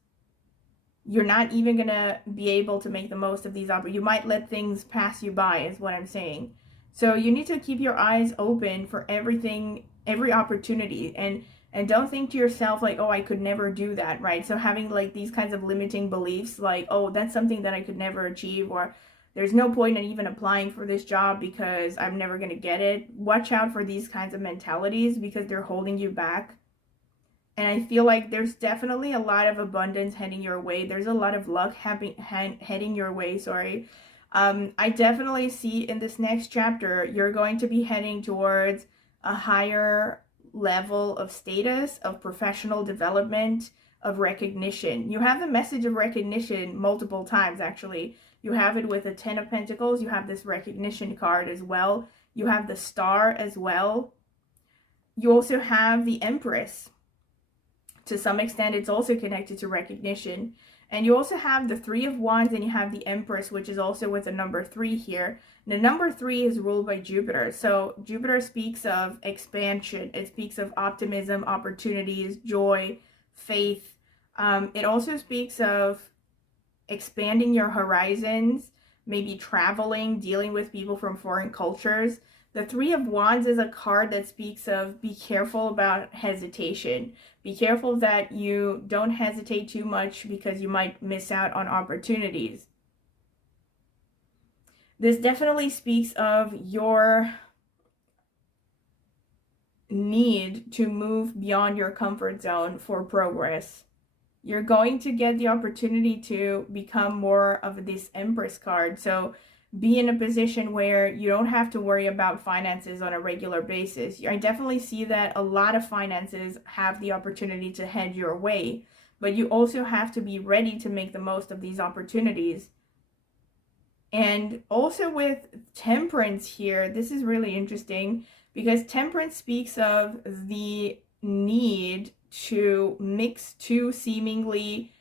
you're not even gonna be able to make the most of these opportunities. You might let things pass you by, is what I'm saying. So you need to keep your eyes open for everything, every opportunity, and don't think to yourself like, oh, I could never do that, right? So having like these kinds of limiting beliefs like, oh, that's something that I could never achieve, or there's no point in even applying for this job because I'm never going to get it. Watch out for these kinds of mentalities because they're holding you back. And I feel like there's definitely a lot of abundance heading your way. There's a lot of luck heading your way, sorry. I definitely see in this next chapter, you're going to be heading towards a higher level of status, of professional development, of recognition. You have the message of recognition multiple times, actually. You have it with the Ten of Pentacles. You have this recognition card as well. You have the Star as well. You also have the Empress. To some extent, it's also connected to recognition. And you also have the Three of Wands, and you have the Empress, which is also with the number 3 here. The number 3 is ruled by Jupiter. So Jupiter speaks of expansion. It speaks of optimism, opportunities, joy, faith. It also speaks of expanding your horizons, maybe traveling, dealing with people from foreign cultures. The Three of Wands is a card that speaks of be careful about hesitation. Be careful that you don't hesitate too much because you might miss out on opportunities. This definitely speaks of your need to move beyond your comfort zone for progress. You're going to get the opportunity to become more of this Empress card. So be in a position where you don't have to worry about finances on a regular basis. I definitely see that a lot of finances have the opportunity to head your way, but you also have to be ready to make the most of these opportunities. And also with Temperance here, this is really interesting because Temperance speaks of the need to mix two seemingly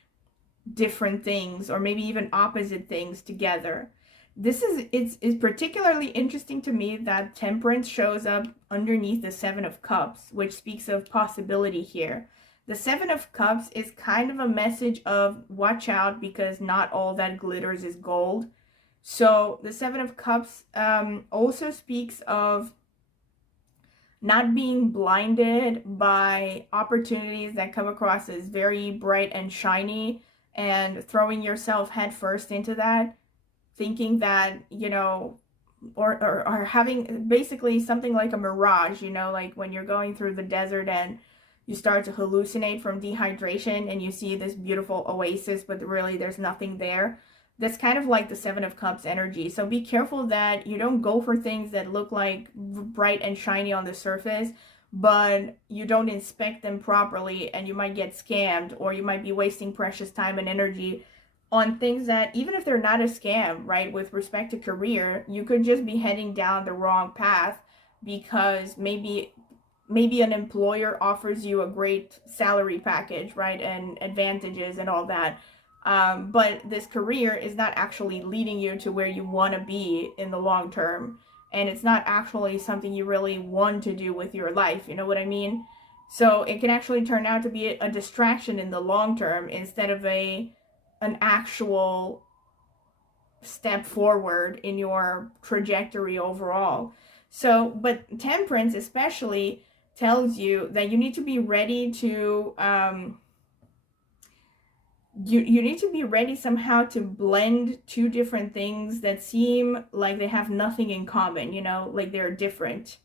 different things, or maybe even opposite things, together. It's particularly interesting to me that Temperance shows up underneath the Seven of Cups, which speaks of possibility here. The Seven of Cups is kind of a message of watch out because not all that glitters is gold. So the Seven of Cups also speaks of not being blinded by opportunities that come across as very bright and shiny and throwing yourself headfirst into that, thinking that, you know, or having basically something like a mirage, you know, like when you're going through the desert and you start to hallucinate from dehydration and you see this beautiful oasis, but really there's nothing there. That's kind of like the Seven of Cups energy. So be careful that you don't go for things that look like bright and shiny on the surface, but you don't inspect them properly and you might get scammed, or you might be wasting precious time and energy on things that, even if they're not a scam, right, with respect to career, you could just be heading down the wrong path because maybe an employer offers you a great salary package, right, and advantages and all that. But this career is not actually leading you to where you want to be in the long term. And it's not actually something you really want to do with your life. You know what I mean? So it can actually turn out to be a distraction in the long term instead of an actual step forward in your trajectory overall. So, but Temperance especially tells you that you need to be ready to you need to be ready somehow to blend two different things that seem like they have nothing in common, you know, like they're different.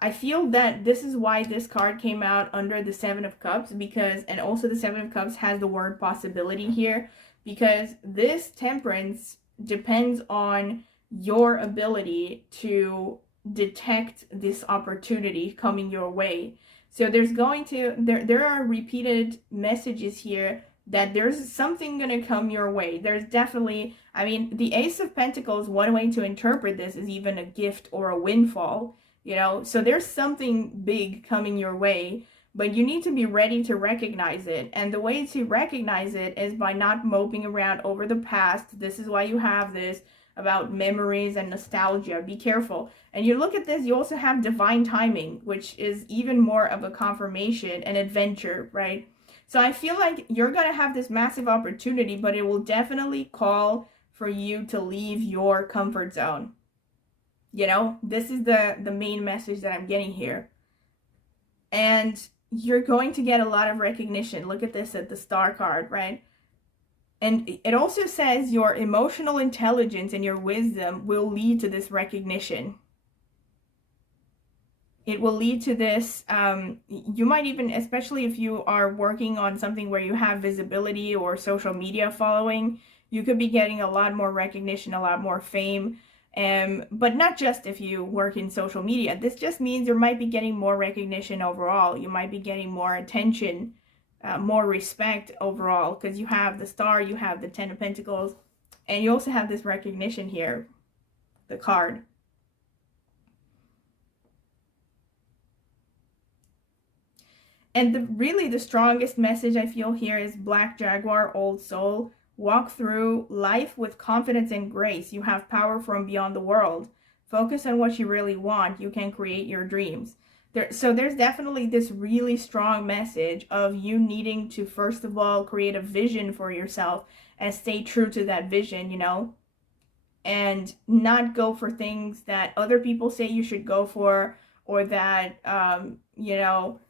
I feel that this is why this card came out under the Seven of Cups, because, and also the Seven of Cups has the word possibility here, because this Temperance depends on your ability to detect this opportunity coming your way. So there's going to, there are repeated messages here that there's something going to come your way. There's definitely, I mean, the Ace of Pentacles, one way to interpret this is even a gift or a windfall. You know, so there's something big coming your way, but you need to be ready to recognize it. And the way to recognize it is by not moping around over the past. This is why you have this about memories and nostalgia. Be careful. And you look at this, you also have divine timing, which is even more of a confirmation and adventure, right? So I feel like you're going to have this massive opportunity, but it will definitely call for you to leave your comfort zone. You know, this is the main message that I'm getting here. And you're going to get a lot of recognition. Look at this at the Star card, right? And it also says your emotional intelligence and your wisdom will lead to this recognition. It will lead to this, you might even, especially if you are working on something where you have visibility or social media following, you could be getting a lot more recognition, a lot more fame. But not just if you work in social media. This just means you might be getting more recognition overall. You might be getting more attention, more respect overall, because you have the Star, you have the Ten of Pentacles, and you also have this recognition here, the card. And really the strongest message I feel here is Black Jaguar, Old Soul. Walk through life with confidence and grace. You have power from beyond the world. Focus on what you really want. You can create your dreams. So there's definitely this really strong message of you needing to, first of all, create a vision for yourself and stay true to that vision, you know, and not go for things that other people say you should go for, or that, you know,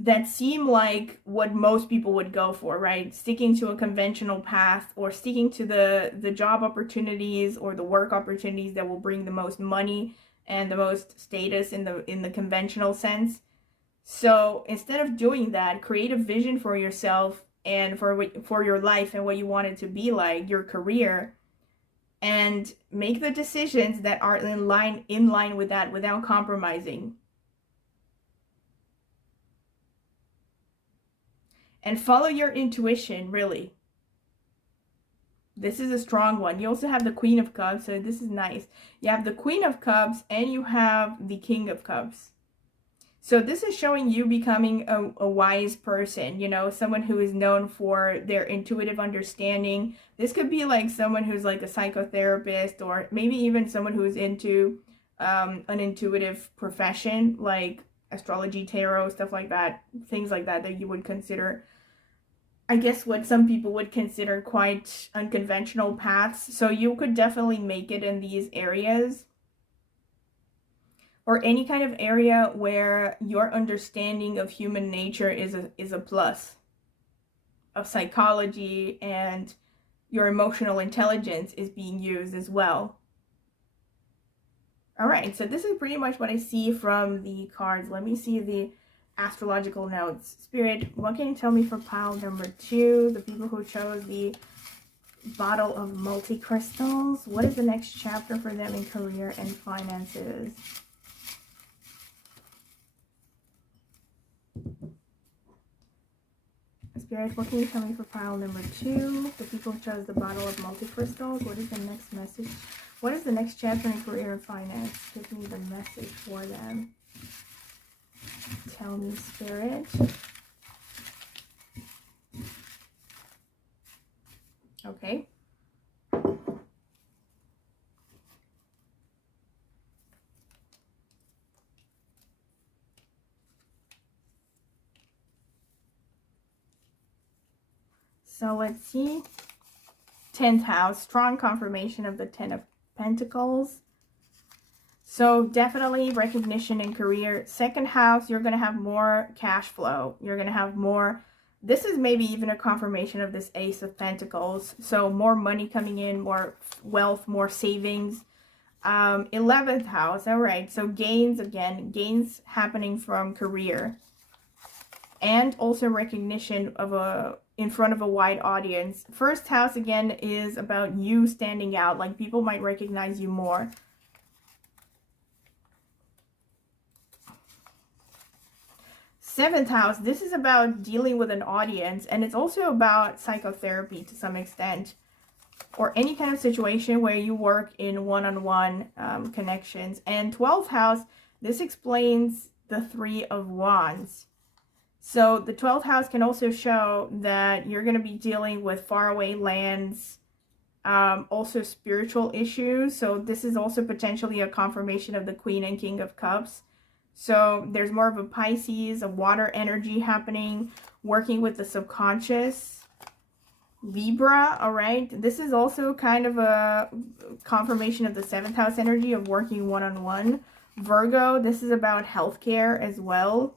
that seem like what most people would go for, right? Sticking to a conventional path, or sticking to the job opportunities or the work opportunities that will bring the most money and the most status in the conventional sense. So instead of doing that, create a vision for yourself and for your life and what you want it to be like, your career, and make the decisions that are in line with that without compromising. And follow your intuition, really. This is a strong one. You also have the Queen of Cups, so this is nice. You have the Queen of Cups and you have the King of Cups. So this is showing you becoming a wise person, you know, someone who is known for their intuitive understanding. This could be like someone who's like a psychotherapist, or maybe even someone who's into an intuitive profession, like astrology, tarot, stuff like that, things like that, that you would consider, I guess, what some people would consider quite unconventional paths. So you could definitely make it in these areas, or any kind of area where your understanding of human nature is a plus, of psychology, and your emotional intelligence is being used as well. All right, so this is pretty much what I see from the cards. Let me see the astrological notes. Spirit, what can you tell me for pile number 2? The people who chose the bottle of multi-crystals. What is the next chapter for them in career and finances? Spirit, what can you tell me for pile number 2? The people who chose the bottle of multi-crystals. What is the next message? What is the next chapter in career and finance? Give me the message for them. Tell me, Spirit. Okay. So let's see. 10th house, strong confirmation of the 10 of Pentacles. So definitely recognition in career. 2nd house, you're going to have more cash flow. You're going to have more. This is maybe even a confirmation of this Ace of Pentacles. So more money coming in, more wealth, more savings. 11th house. All right, so gains again, gains happening from career, and also recognition of in front of a wide audience. First house again is about you standing out, like people might recognize you more. Seventh house, this is about dealing with an audience, and it's also about psychotherapy to some extent, or any kind of situation where you work in one-on-one connections. And 12th house, this explains the Three of Wands. So the 12th house can also show that you're going to be dealing with faraway lands, also spiritual issues. So this is also potentially a confirmation of the Queen and King of Cups. So there's more of a Pisces, a water energy happening, working with the subconscious. Libra, all right. This is also kind of a confirmation of the 7th house energy of working one-on-one. Virgo, this is about healthcare as well.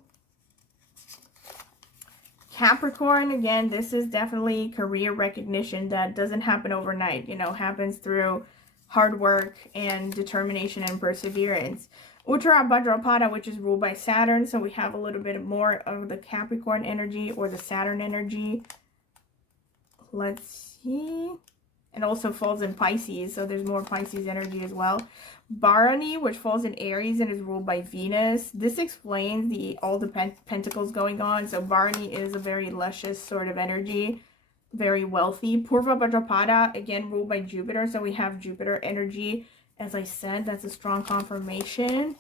Capricorn, again, this is definitely career recognition that doesn't happen overnight, you know, happens through hard work and determination and perseverance. Uttara Bhadrapada, which is ruled by Saturn, so we have a little bit more of the Capricorn energy or the Saturn energy. Let's see. It also falls in Pisces, so there's more Pisces energy as well. Bharani, which falls in Aries and is ruled by Venus. This explains all the pentacles going on. So Bharani is a very luscious sort of energy, very wealthy. Purva Bhadrapada, again ruled by Jupiter, so we have Jupiter energy. As I said, that's a strong confirmation.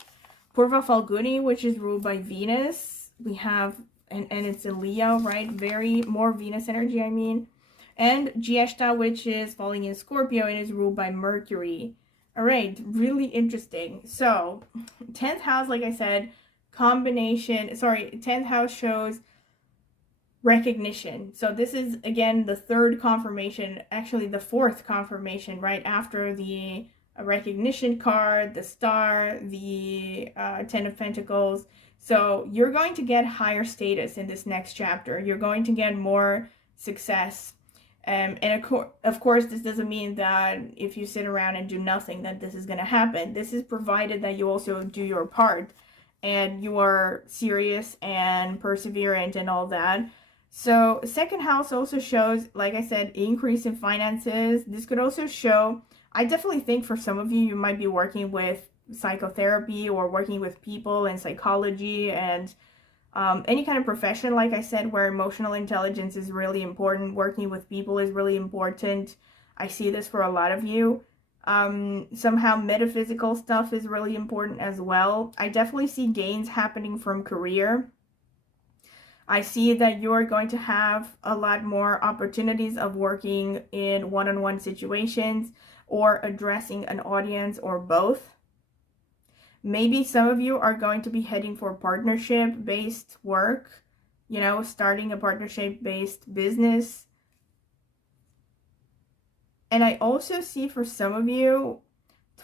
Purva Falguni, which is ruled by Venus. We have, and it's in Leo, right? Very more Venus energy, I mean. And Jyeshta, which is falling in Scorpio and is ruled by Mercury. All right, really interesting. So 10th house, like I said, 10th house shows recognition. So this is, again, the third confirmation, actually the fourth confirmation, right after the recognition card, the star, the 10 of Pentacles. So you're going to get higher status in this next chapter. You're going to get more success. And of course, this doesn't mean that if you sit around and do nothing that this is going to happen. This is provided that you also do your part and you are serious and perseverant and all that. So second house also shows, like I said, increase in finances. This could also show, I definitely think for some of you, you might be working with psychotherapy or working with people and psychology and any kind of profession, like I said, where emotional intelligence is really important. Working with people is really important. I see this for a lot of you. Somehow metaphysical stuff is really important as well. I definitely see gains happening from career. I see that you're going to have a lot more opportunities of working in one-on-one situations or addressing an audience or both. Maybe some of you are going to be heading for partnership-based work, you know, starting a partnership-based business. And I also see for some of you,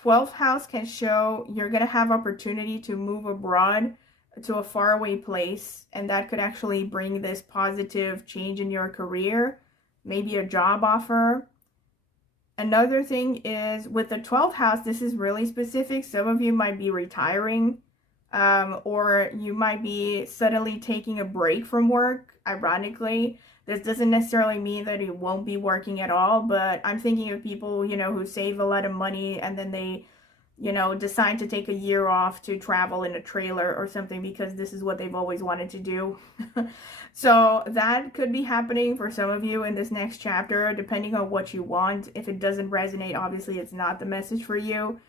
12th house can show you're going to have opportunity to move abroad to a faraway place. And that could actually bring this positive change in your career, maybe a job offer. Another thing is with the 12th house, this is really specific. Some of you might be retiring, or you might be suddenly taking a break from work. Ironically, this doesn't necessarily mean that you won't be working at all, but I'm thinking of people, you know, who save a lot of money and then they, you know, decide to take a year off to travel in a trailer or something because this is what they've always wanted to do. So that could be happening for some of you in this next chapter, depending on what you want. If it doesn't resonate, obviously it's not the message for you.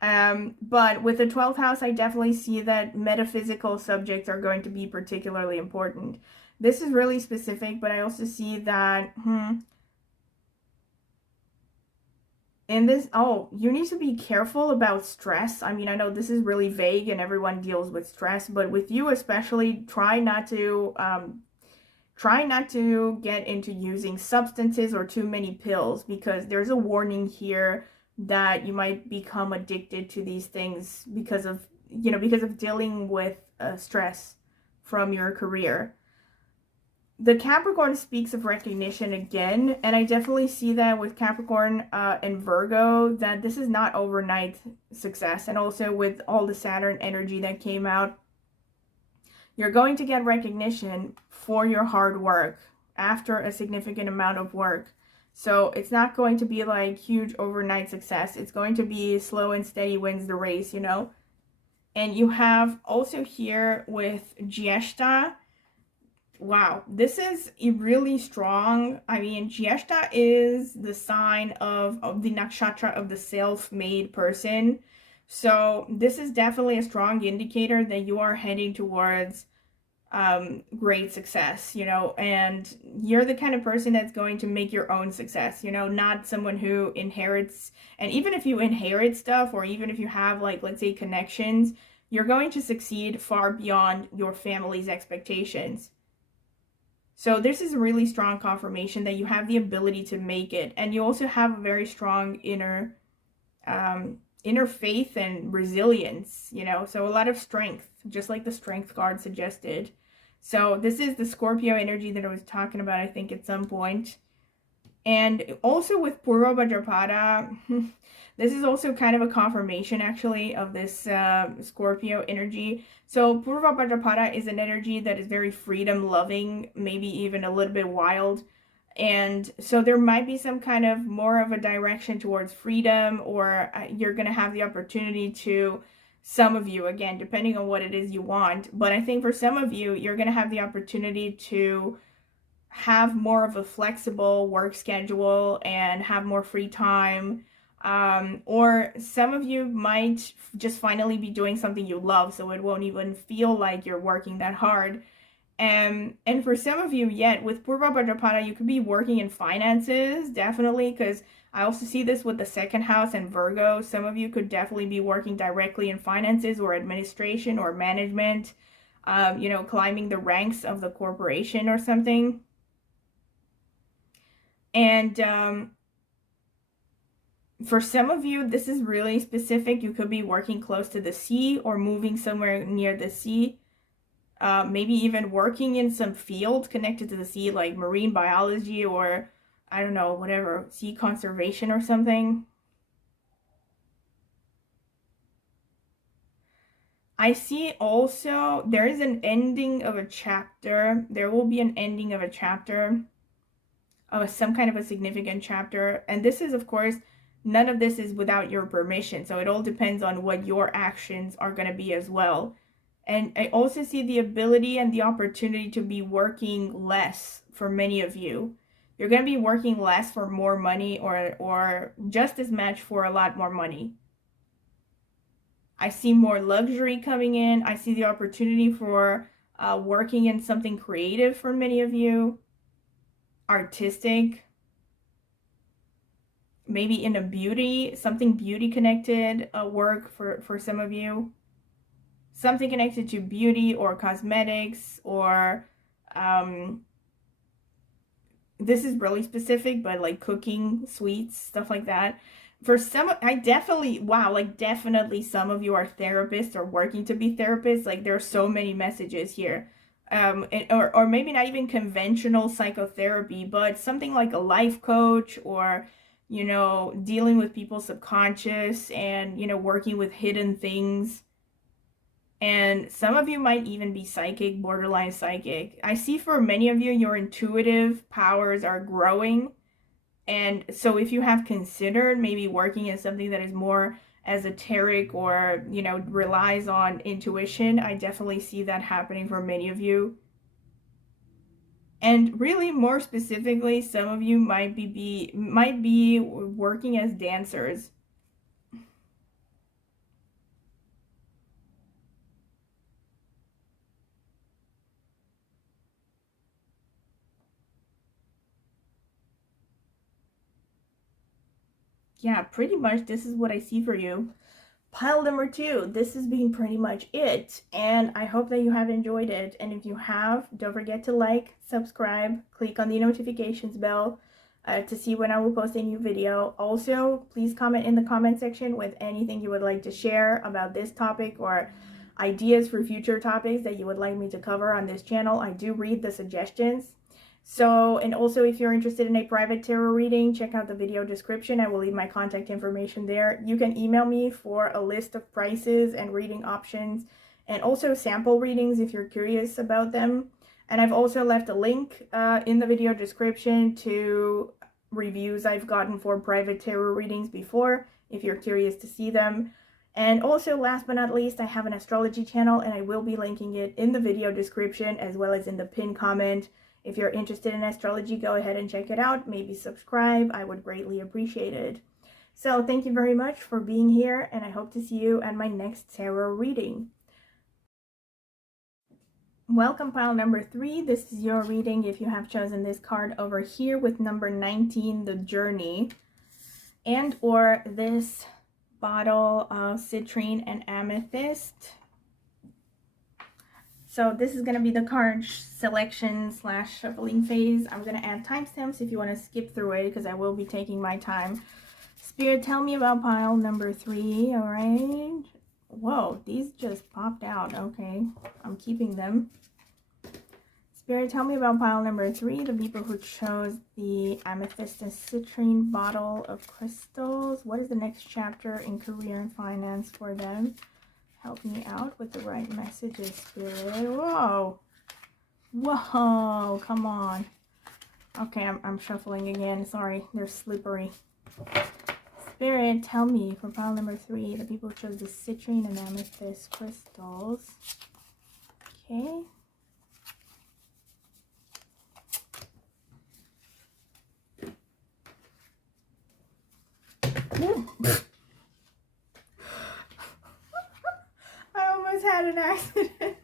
But with the 12th house, I definitely see that metaphysical subjects are going to be particularly important. This is really specific, but I also see that, in this, you need to be careful about stress. I mean, I know this is really vague and everyone deals with stress, but with you especially, try not to get into using substances or too many pills, because there's a warning here that you might become addicted to these things because of dealing with stress from your career. the Capricorn speaks of recognition again, and I definitely see that with Capricorn and Virgo, that this is not overnight success. And also with all the Saturn energy that came out, you're going to get recognition for your hard work after a significant amount of work. So it's not going to be like huge overnight success. It's going to be slow and steady wins the race, you know? And you have also here with Giesta. Wow, this is really strong. I mean, Giesta is the sign of the nakshatra of the self-made person. So this is definitely a strong indicator that you are heading towards great success, you know, and you're the kind of person that's going to make your own success, you know, not someone who inherits. And even if you inherit stuff, or even if you have, like, let's say, connections, you're going to succeed far beyond your family's expectations. So this is a really strong confirmation that you have the ability to make it, and you also have a very strong inner faith and resilience, you know, so a lot of strength, just like the strength card suggested. So this is the Scorpio energy that I was talking about, I think, at some point. And also with Purva Bhadrapada, this is also kind of a confirmation, actually, of this Scorpio energy. So Purva Bhadrapada is an energy that is very freedom-loving, maybe even a little bit wild. And so there might be some kind of more of a direction towards freedom, or you're going to have the opportunity to, some of you, again, depending on what it is you want. But I think for some of you, you're going to have the opportunity to have more of a flexible work schedule and have more free time. Or some of you might just finally be doing something you love, so it won't even feel like you're working that hard. And for some of you, yet with Purva Bhadrapada, you could be working in finances, definitely, because I also see this with the second house and Virgo. Some of you could definitely be working directly in finances or administration or management, you know, climbing the ranks of the corporation or something. And for some of you, this is really specific. You could be working close to the sea or moving somewhere near the sea. Maybe even working in some field connected to the sea, like marine biology, or I don't know, whatever, sea conservation or something. I see also there is an ending of a chapter. There will be an ending of a chapter, of some kind of a significant chapter. And this is, of course, none of this is without your permission. So it all depends on what your actions are going to be as well. And I also see the ability and the opportunity to be working less for many of you. You're going to be working less for more money, or just as much for a lot more money. I see more luxury coming in. I see the opportunity for working in something creative for many of you. Artistic. Maybe in a beauty, something beauty connected work for some of you. Something connected to beauty or cosmetics, or this is really specific, but like cooking, sweets, stuff like that. For some, I definitely, wow, like definitely some of you are therapists or working to be therapists. Like there are so many messages here. Or maybe not even conventional psychotherapy, but something like a life coach, or, you know, dealing with people's subconscious and, you know, working with hidden things. And some of you might even be psychic, borderline psychic. I see for many of you, your intuitive powers are growing. And so if you have considered maybe working in something that is more esoteric, or, you know, relies on intuition, I definitely see that happening for many of you. And really, more specifically, some of you might be working as dancers. Yeah, pretty much this is what I see for you. Pile number 2, this has been pretty much it, and I hope that you have enjoyed it. And if you have, don't forget to like, subscribe, click on the notifications bell to see when I will post a new video. Also, please comment in the comment section with anything you would like to share about this topic, or ideas for future topics that you would like me to cover on this channel. I do read the suggestions. So, and also if you're interested in a private tarot reading, check out the video description. I will leave my contact information there. You can email me for a list of prices and reading options, and also sample readings if you're curious about them. And I've also left a link in the video description to reviews I've gotten for private tarot readings before, if you're curious to see them. And also, last but not least, I have an astrology channel, and I will be linking it in the video description as well as in the pinned comment. If you're interested in astrology, go ahead and check it out. Maybe subscribe. I would greatly appreciate it. So thank you very much for being here, and I hope to see you at my next tarot reading. Welcome, pile number 3. This is your reading if you have chosen this card over here with number 19, The Journey, and or this bottle of citrine and amethyst. So this is going to be the card selection / shuffling phase. I'm going to add timestamps if you want to skip through it, because I will be taking my time. Spirit, tell me about pile number 3. All right. Whoa, these just popped out. Okay, I'm keeping them. Spirit, tell me about pile number 3, the people who chose the amethyst and citrine bottle of crystals. What is the next chapter in career and finance for them? Help me out with the right messages, Spirit. Whoa. Whoa, come on. Okay, I'm shuffling again. Sorry, they're slippery. Spirit, tell me for pile number 3, the people who chose the citrine and amethyst crystals. Okay. I almost had an accident.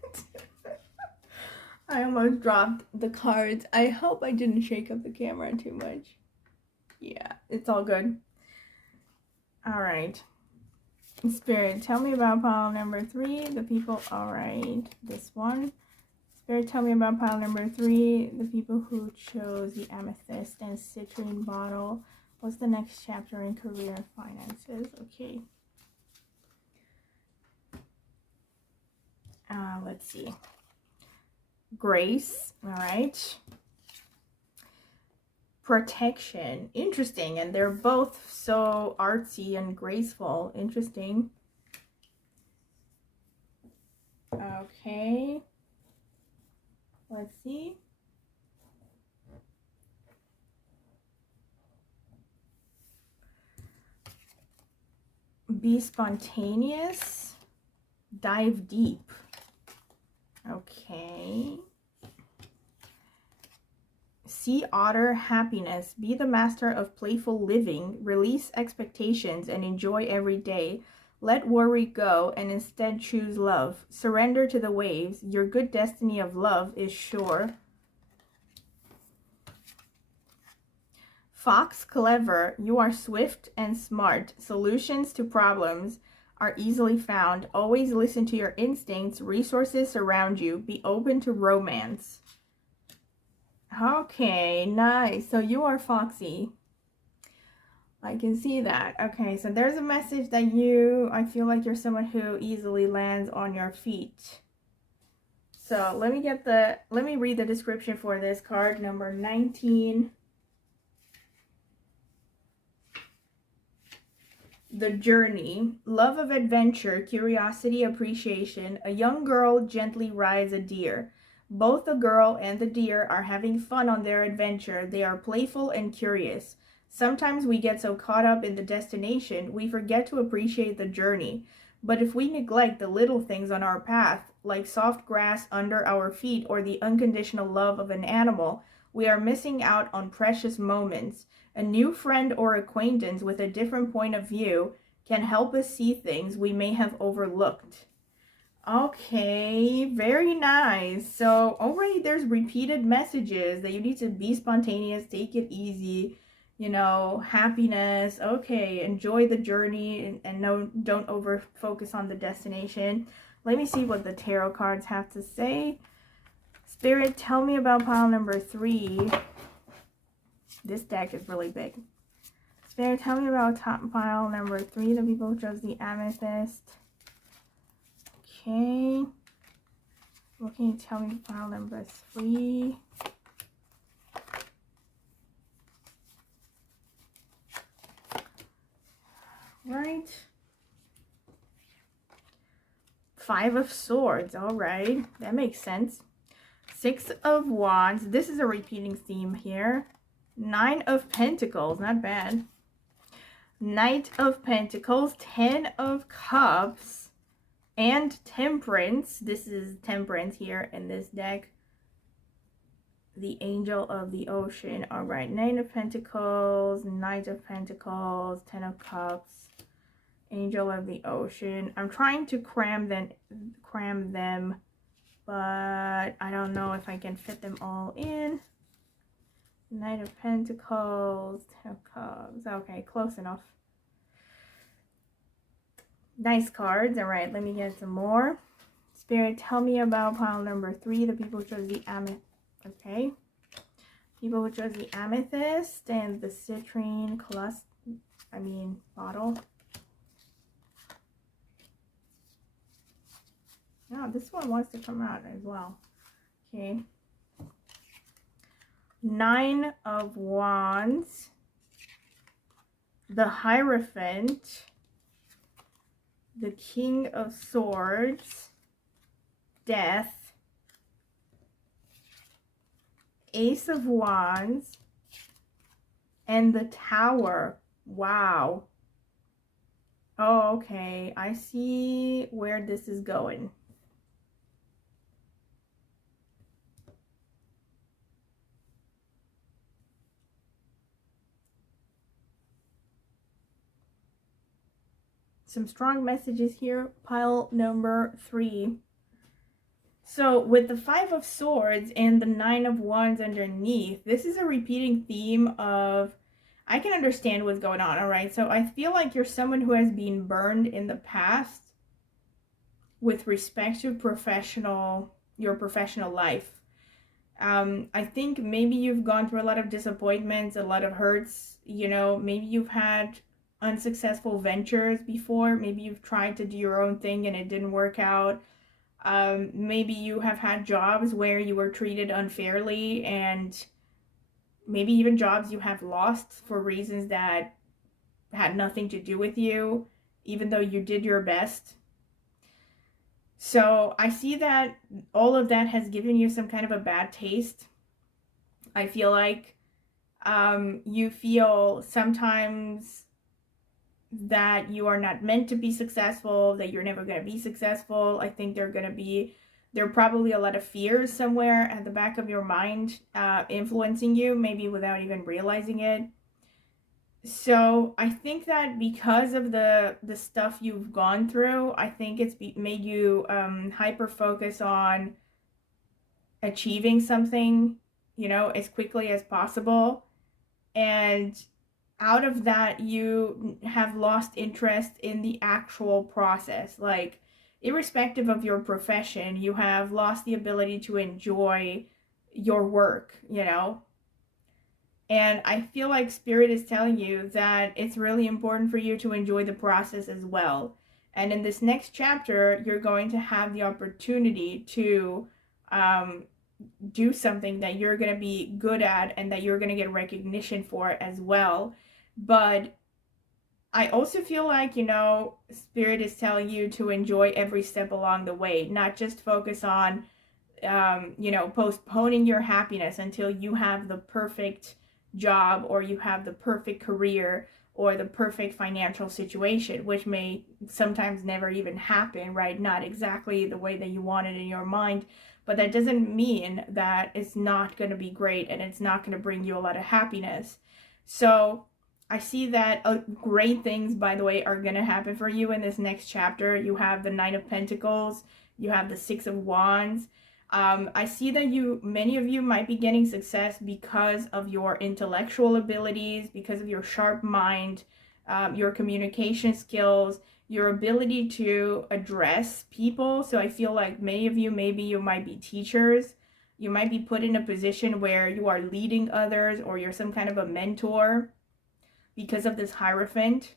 I almost dropped the cards. I hope I didn't shake up the camera too much. Yeah, it's all good. All right. Spirit, tell me about pile number 3. The people, all right, this one. Spirit, tell me about pile number 3. The people who chose the amethyst and citrine bottle. What's the next chapter in career and finances? Okay. Let's see. Grace, all right. Protection, interesting. And they're both so artsy and graceful. Interesting. Okay. Let's see. Be spontaneous. Dive deep. Okay. Sea otter, happiness. Be the master of playful living. Release expectations and enjoy every day. Let worry go and instead choose love. Surrender to the waves. Your good destiny of love is sure. Fox, clever. You are swift and smart. Solutions to problems are easily found. Always listen to your instincts. Resources surround you. Be open to romance. Okay, nice. So you are foxy. I can see that. Okay, so there's a message that I feel like you're someone who easily lands on your feet. So let me read the description for this card, number 19. The Journey. Love of adventure, curiosity, appreciation. A young girl gently rides a deer. Both the girl and the deer are having fun on their adventure. They are playful and curious. Sometimes we get so caught up in the destination, we forget to appreciate the journey. But if we neglect the little things on our path, like soft grass under our feet or the unconditional love of an animal, we are missing out on precious moments. A new friend or acquaintance with a different point of view can help us see things we may have overlooked. Okay, very nice. So already there's repeated messages that you need to be spontaneous, take it easy, happiness. Okay, enjoy the journey and no, don't over focus on the destination. Let me see what the tarot cards have to say. Spirit, tell me about pile number 3. This deck is really big. Spirit, tell me about pile number 3, the people who chose the amethyst. Okay. What can you tell me pile number 3? Right. Five of Swords. All right. That makes sense. Six of Wands. This is a repeating theme here. Nine of Pentacles. Not bad. Knight of Pentacles. 10 of Cups. And Temperance. This is Temperance here in this deck. The Angel of the Ocean. All right. Nine of Pentacles. Knight of Pentacles. 10 of Cups. Angel of the Ocean. I'm trying to cram them, but I don't know if I can fit them all in. Knight of Pentacles, 10 of Cups. Okay, close enough. Nice cards. All right, let me get some more. Spirit, tell me about pile number 3, the people who chose the amethyst. Okay. People who chose the amethyst and the citrine bottle. No, this one wants to come out as well. Okay. 9 of Wands. The Hierophant. The King of Swords. Death. Ace of Wands. And the Tower. Wow. Oh, okay. I see where this is going. Some strong messages here. Pile number 3. So with the 5 of Swords and the 9 of Wands underneath, this is a repeating theme of, I can understand what's going on, all right? So I feel like you're someone who has been burned in the past with respect to your professional life. I think maybe you've gone through a lot of disappointments, a lot of hurts, you know, maybe you've had unsuccessful ventures before. Maybe you've tried to do your own thing and it didn't work out. Maybe you have had jobs where you were treated unfairly, and maybe even jobs you have lost for reasons that had nothing to do with you, even though you did your best. So I see that all of that has given you some kind of a bad taste. I feel like you feel sometimes that you are not meant to be successful, that you're never going to be successful. I think there are probably a lot of fears somewhere at the back of your mind influencing you, maybe without even realizing it. So I think that because of the stuff you've gone through, I think it's made you hyper focus on achieving something, you know, as quickly as possible. And out of that, you have lost interest in the actual process. Like, irrespective of your profession, you have lost the ability to enjoy your work, you know? And I feel like Spirit is telling you that it's really important for you to enjoy the process as well. And in this next chapter, you're going to have the opportunity to do something that you're going to be good at and that you're going to get recognition for as well. But I also feel like, you know, Spirit is telling you to enjoy every step along the way, not just focus on, you know, postponing your happiness until you have the perfect job or you have the perfect career or the perfect financial situation, which may sometimes never even happen, right? Not exactly the way that you want it in your mind, but that doesn't mean that it's not going to be great and it's not going to bring you a lot of happiness. So I see that great things, by the way, are going to happen for you in this next chapter. You have the 9 of Pentacles, you have the 6 of Wands. I see that many of you might be getting success because of your intellectual abilities, because of your sharp mind, your communication skills, your ability to address people. So I feel like many of you, maybe you might be teachers. You might be put in a position where you are leading others, or you're some kind of a mentor because of this Hierophant.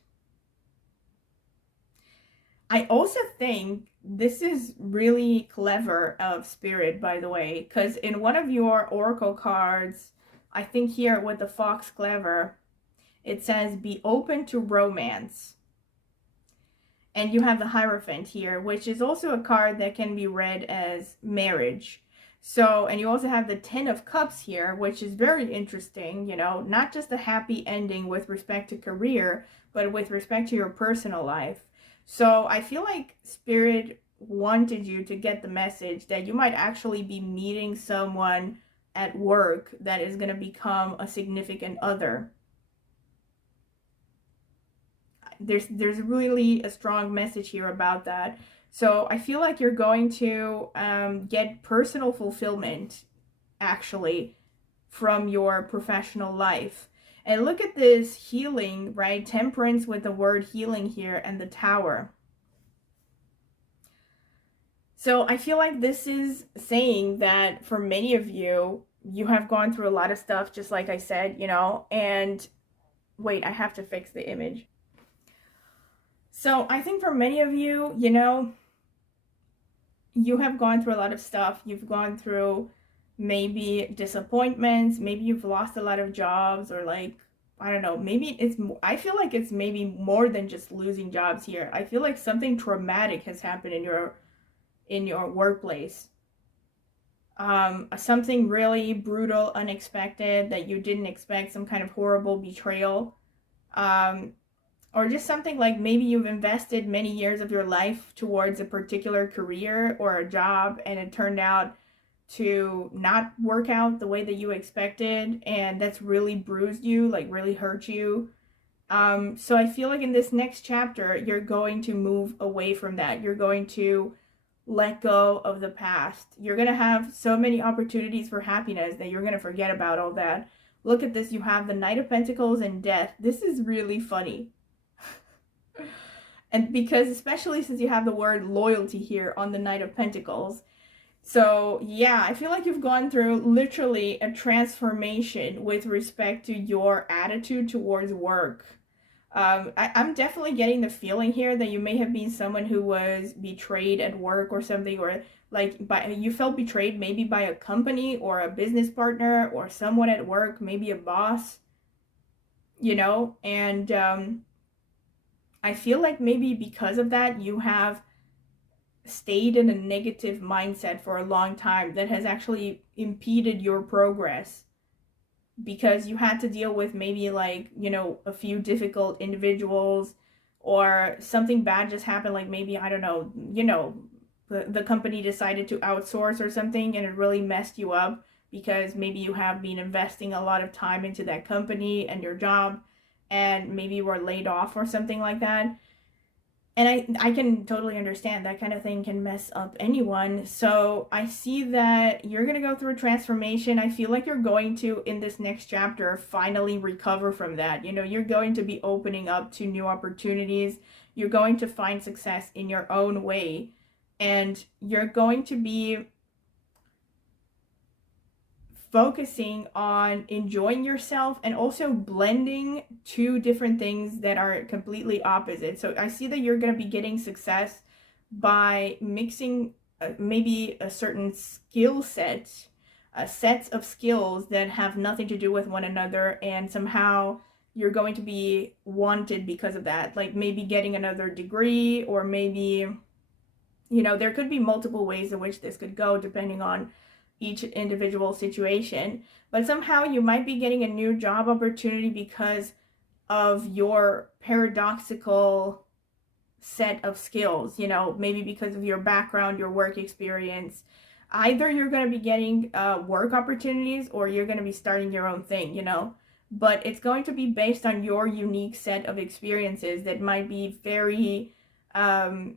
I also think this is really clever of Spirit, by the way, because in one of your Oracle cards, I think here with the Fox Clever, it says, be open to romance. And you have the Hierophant here, which is also a card that can be read as marriage. So, and you also have the Ten of Cups here, which is very interesting, you know, not just a happy ending with respect to career, but with respect to your personal life. So I feel like Spirit wanted you to get the message that you might actually be meeting someone at work that is going to become a significant other. There's really a strong message here about that. So I feel like you're going to get personal fulfillment, actually, from your professional life. And look at this healing, right? Temperance with the word healing here and the Tower. So I feel like this is saying that for many of you, you have gone through a lot of stuff, just like I said, you know, and wait, I have to fix the image. So I think for many of you, you know, you have gone through a lot of stuff. You've gone through maybe disappointments, maybe you've lost a lot of jobs, or like, I don't know, maybe I feel like it's maybe more than just losing jobs here. I feel like something traumatic has happened in your workplace. Something really brutal, unexpected that you didn't expect, some kind of horrible betrayal. Or just something like maybe you've invested many years of your life towards a particular career or a job, and it turned out to not work out the way that you expected, and that's really bruised you, like really hurt you. So I feel like in this next chapter, you're going to move away from that. You're going to let go of the past. You're going to have so many opportunities for happiness that you're going to forget about all that. Look at this. You have the Knight of Pentacles and Death. This is really funny. And because, especially since you have the word loyalty here on the Knight of Pentacles. So yeah, I feel like you've gone through literally a transformation with respect to your attitude towards work. I'm definitely getting the feeling here that you may have been someone who was betrayed at work or something, or like you felt betrayed maybe by a company or a business partner or someone at work, maybe a boss, you know, and I feel like maybe because of that, you have stayed in a negative mindset for a long time that has actually impeded your progress, because you had to deal with maybe, like, you know, a few difficult individuals, or something bad just happened, like maybe, I don't know, you know, the company decided to outsource or something, and it really messed you up because maybe you have been investing a lot of time into that company and your job, and maybe you were laid off or something like that. And I can totally understand that kind of thing can mess up anyone. So I see that you're going to go through a transformation. I feel like you're going to, in this next chapter, finally recover from that. You know, you're going to be opening up to new opportunities. You're going to find success in your own way. And you're going to be focusing on enjoying yourself and also blending two different things that are completely opposite. So I see that you're going to be getting success by mixing maybe a certain skill set, sets of skills that have nothing to do with one another, and somehow you're going to be wanted because of that. Like maybe getting another degree, or maybe, you know, there could be multiple ways in which this could go depending on each individual situation, but somehow you might be getting a new job opportunity because of your paradoxical set of skills, you know, maybe because of your background, your work experience. Either you're going to be getting work opportunities, or you're going to be starting your own thing, you know, but it's going to be based on your unique set of experiences that might be very dichotomous,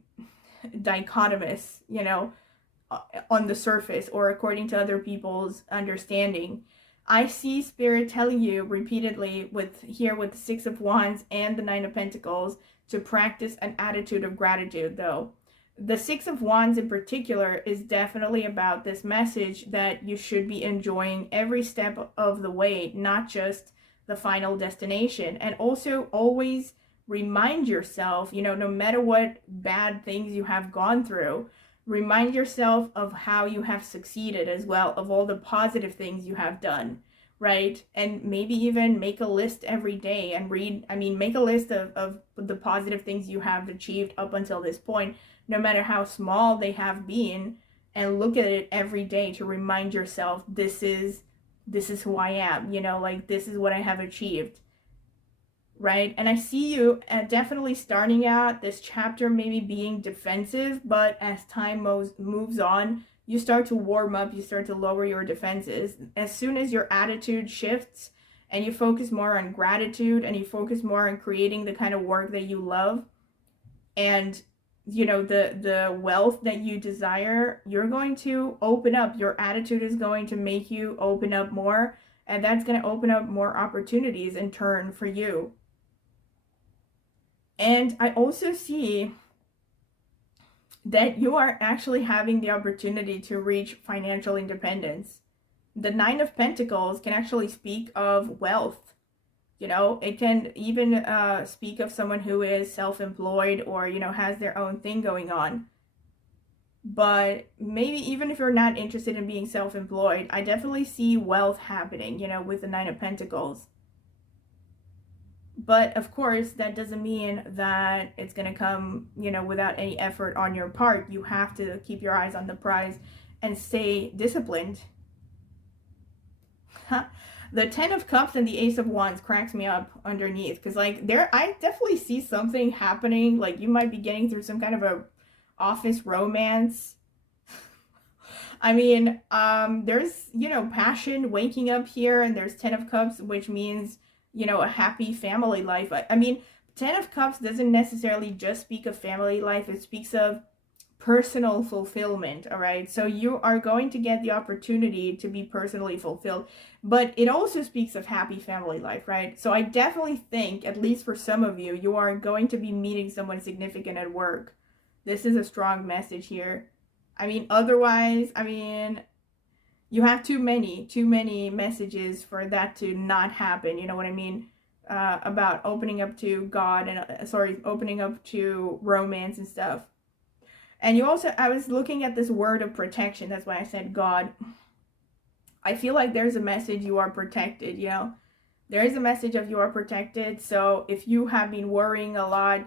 you know, on the surface, or according to other people's understanding. I see Spirit telling you repeatedly with the Six of Wands and the Nine of Pentacles to practice an attitude of gratitude, though. The Six of Wands in particular is definitely about this message that you should be enjoying every step of the way, not just the final destination. And also always remind yourself, you know, no matter what bad things you have gone through, remind yourself of how you have succeeded as well, of all the positive things you have done. right? And maybe even make a list every day and read, make a list of the positive things you have achieved up until this point, no matter how small they have been, and look at it every day to remind yourself, this is who I am, like this is what I have achieved, right? And I see you definitely starting out this chapter maybe being defensive, but as time moves on, you start to warm up, you start to lower your defenses. As soon as your attitude shifts and you focus more on gratitude and you focus more on creating the kind of work that you love and the wealth that you desire, you're going to open up. Your attitude is going to make you open up more, and that's going to open up more opportunities in turn for you. And I also see that you are actually having the opportunity to reach financial independence. The Nine of Pentacles can actually speak of wealth. It can even speak of someone who is self-employed or, has their own thing going on. But maybe even if you're not interested in being self-employed, I definitely see wealth happening, with the Nine of Pentacles. But of course, that doesn't mean that it's going to come, without any effort on your part. You have to keep your eyes on the prize and stay disciplined. The Ten of Cups and the Ace of Wands cracks me up underneath. Because, I definitely see something happening. Like, you might be getting through some kind of a office romance. There's, passion waking up here. And there's Ten of Cups, which means a happy family life. Ten of Cups doesn't necessarily just speak of family life. It speaks of personal fulfillment, all right? So you are going to get the opportunity to be personally fulfilled, but it also speaks of happy family life, right? So I definitely think, at least for some of you, you are going to be meeting someone significant at work. This is a strong message here. Otherwise, you have too many messages for that to not happen. You know what I mean? About opening up to God and opening up to romance and stuff. And you also, I was looking at this word of protection. That's why I said God. I feel like there's a message you are protected. There is a message of you are protected. So if you have been worrying a lot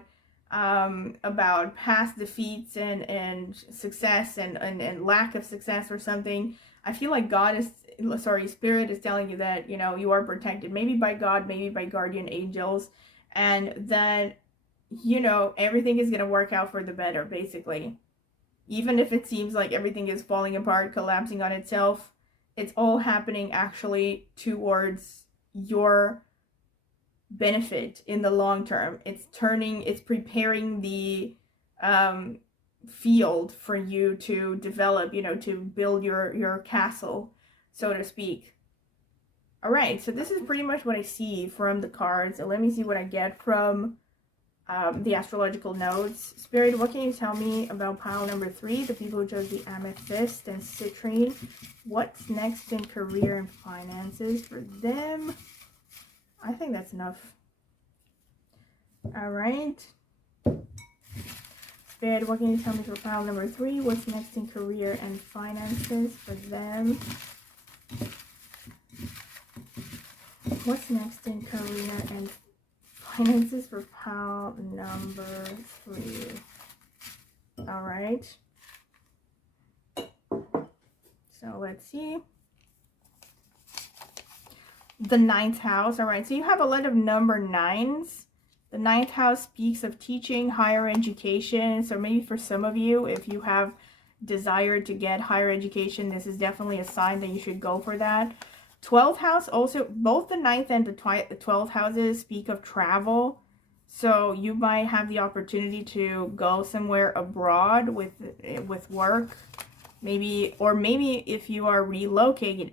about past defeats and success and lack of success or something, I feel like Spirit is telling you that, you are protected, maybe by God, maybe by guardian angels, and that, everything is going to work out for the better, basically. Even if it seems like everything is falling apart, collapsing on itself, it's all happening actually towards your benefit in the long term. It's preparing the field for you to develop, to build your castle, so to speak. All right, so this is pretty much what I see from the cards. So let me see what I get from the astrological notes. Spirit, what can you tell me about pile number 3, the people who chose the amethyst and citrine? What's next in career and finances for them? I think that's enough. All right. Spirit, what can you tell me for pile number 3? What's next in career and finances for them? What's next in career and finances for pile number 3? All right. So let's see. The 9th house. All right. So you have a lot of number 9s. The 9th house speaks of teaching, higher education. So maybe for some of you, if you have desire to get higher education, this is definitely a sign that you should go for that. 12th house, also both the 9th and the 12th houses speak of travel. So you might have the opportunity to go somewhere abroad with work. Maybe if you are relocating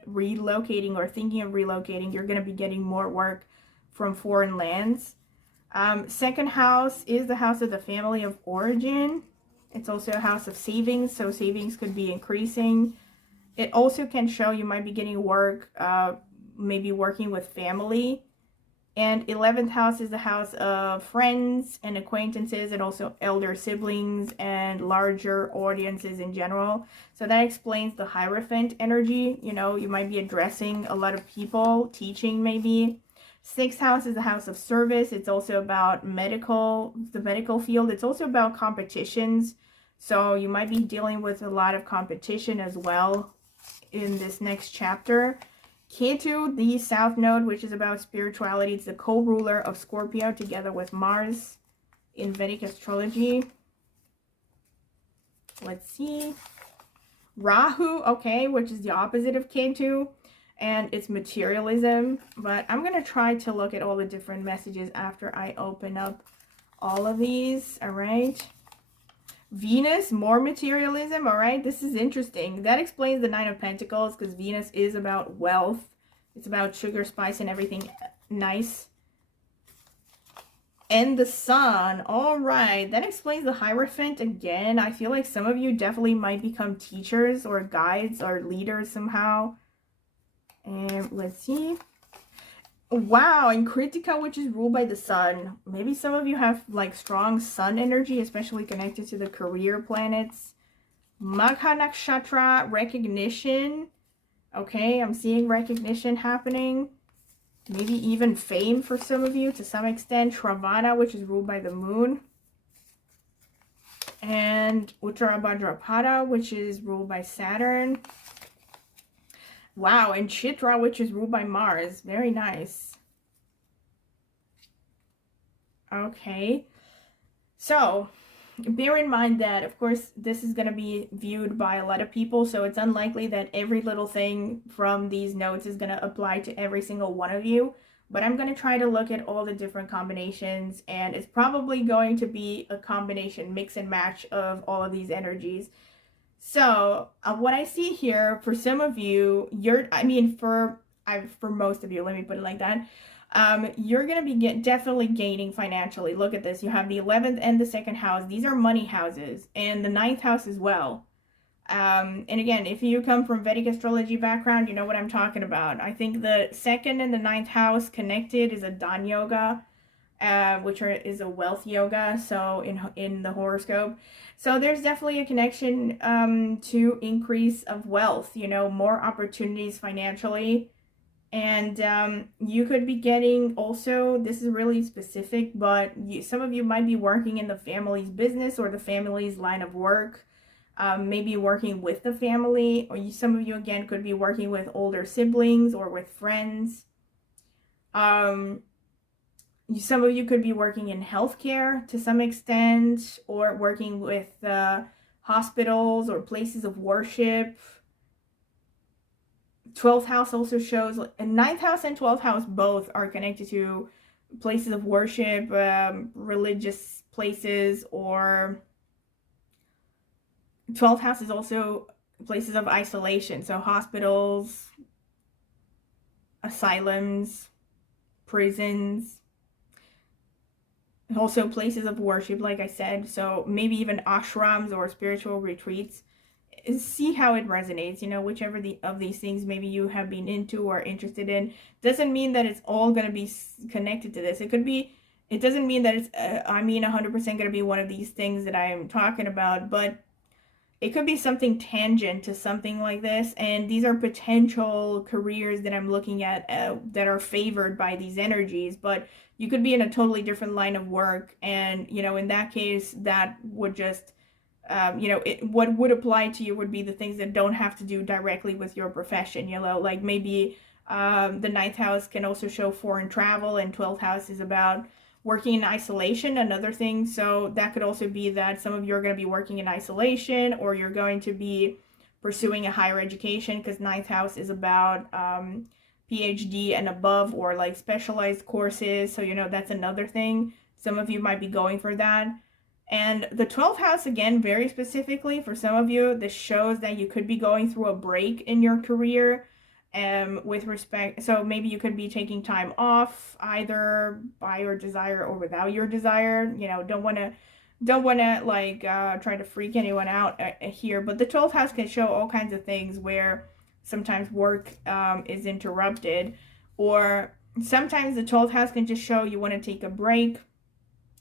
or thinking of relocating, you're going to be getting more work from foreign lands. 2nd house is the house of the family of origin. It's also a house of savings, so savings could be increasing. It also can show you might be getting work, maybe working with family. And 11th house is the house of friends and acquaintances, and also elder siblings and larger audiences in general. So that explains the Hierophant energy. You know, you might be addressing a lot of people, teaching maybe. 6th house is the house of service. It's also about the medical field. It's also about competitions. So you might be dealing with a lot of competition as well in this next chapter. Ketu, the South Node, which is about spirituality. It's the co-ruler of Scorpio together with Mars in Vedic astrology. Let's see. Rahu, okay, which is the opposite of Ketu, and it's materialism. But I'm going to try to look at all the different messages after I open up all of these, all right? Venus, more materialism, all right? This is interesting. That explains the Nine of Pentacles, because Venus is about wealth. It's about sugar, spice, and everything nice. And the Sun, all right. That explains the Hierophant again. I feel like some of you definitely might become teachers or guides or leaders somehow. And let's see. Wow, and Kritika, which is ruled by the Sun. Maybe some of you have like strong Sun energy, especially connected to the career planets. Magha Nakshatra, recognition. Okay, I'm seeing recognition happening. Maybe even fame for some of you to some extent. Shravana, which is ruled by the Moon. And Uttara Bhadrapada, which is ruled by Saturn. Wow, and Chitra, which is ruled by Mars. Very nice. Okay. So, bear in mind that, of course, this is going to be viewed by a lot of people, so it's unlikely that every little thing from these notes is going to apply to every single one of you. But I'm going to try to look at all the different combinations, and it's probably going to be a combination, mix and match of all of these energies. So what I see here for some of you, for most of you, let me put it like that, you're going to be definitely gaining financially. Look at this. You have the 11th and the 2nd house. These are money houses, and the 9th house as well. And again, if you come from Vedic astrology background, you know what I'm talking about. I think the 2nd and the 9th house connected is a Dan yoga, which is a wealth yoga, so in the horoscope. So there's definitely a connection to increase of wealth, you know, more opportunities financially. And you could be getting also, this is really specific, but some of you might be working in the family's business or the family's line of work, maybe working with the family, or some of you again could be working with older siblings or with friends. Some of you could be working in healthcare to some extent, or working with hospitals or places of worship. 12th house also shows, and 9th house and 12th house both are connected to places of worship, religious places, or 12th house is also places of isolation, so hospitals, asylums, prisons. Also places of worship, like I said, so maybe even ashrams or spiritual retreats. See how it resonates, you know, whichever of these things maybe you have been into or interested in. Doesn't mean that it's all going to be connected to this. It doesn't mean that it's 100% going to be one of these things that I am talking about, but it could be something tangent to something like this, and these are potential careers that I'm looking at that are favored by these energies. But you could be in a totally different line of work, and, you know, in that case, that would just, what would apply to you would be the things that don't have to do directly with your profession, you know, like maybe the 9th house can also show foreign travel, and 12th house is about working in isolation, another thing. So that could also be that some of you are going to be working in isolation, or you're going to be pursuing a higher education, because 9th house is about PhD and above, or like specialized courses. So, you know, that's another thing. Some of you might be going for that. And the 12th house, again, very specifically for some of you, this shows that you could be going through a break in your career. With respect, so maybe you could be taking time off, either by your desire or without your desire. You know, don't want to like try to freak anyone out here. But the 12th house can show all kinds of things where sometimes work is interrupted, or Sometimes the 12th house can just show you want to take a break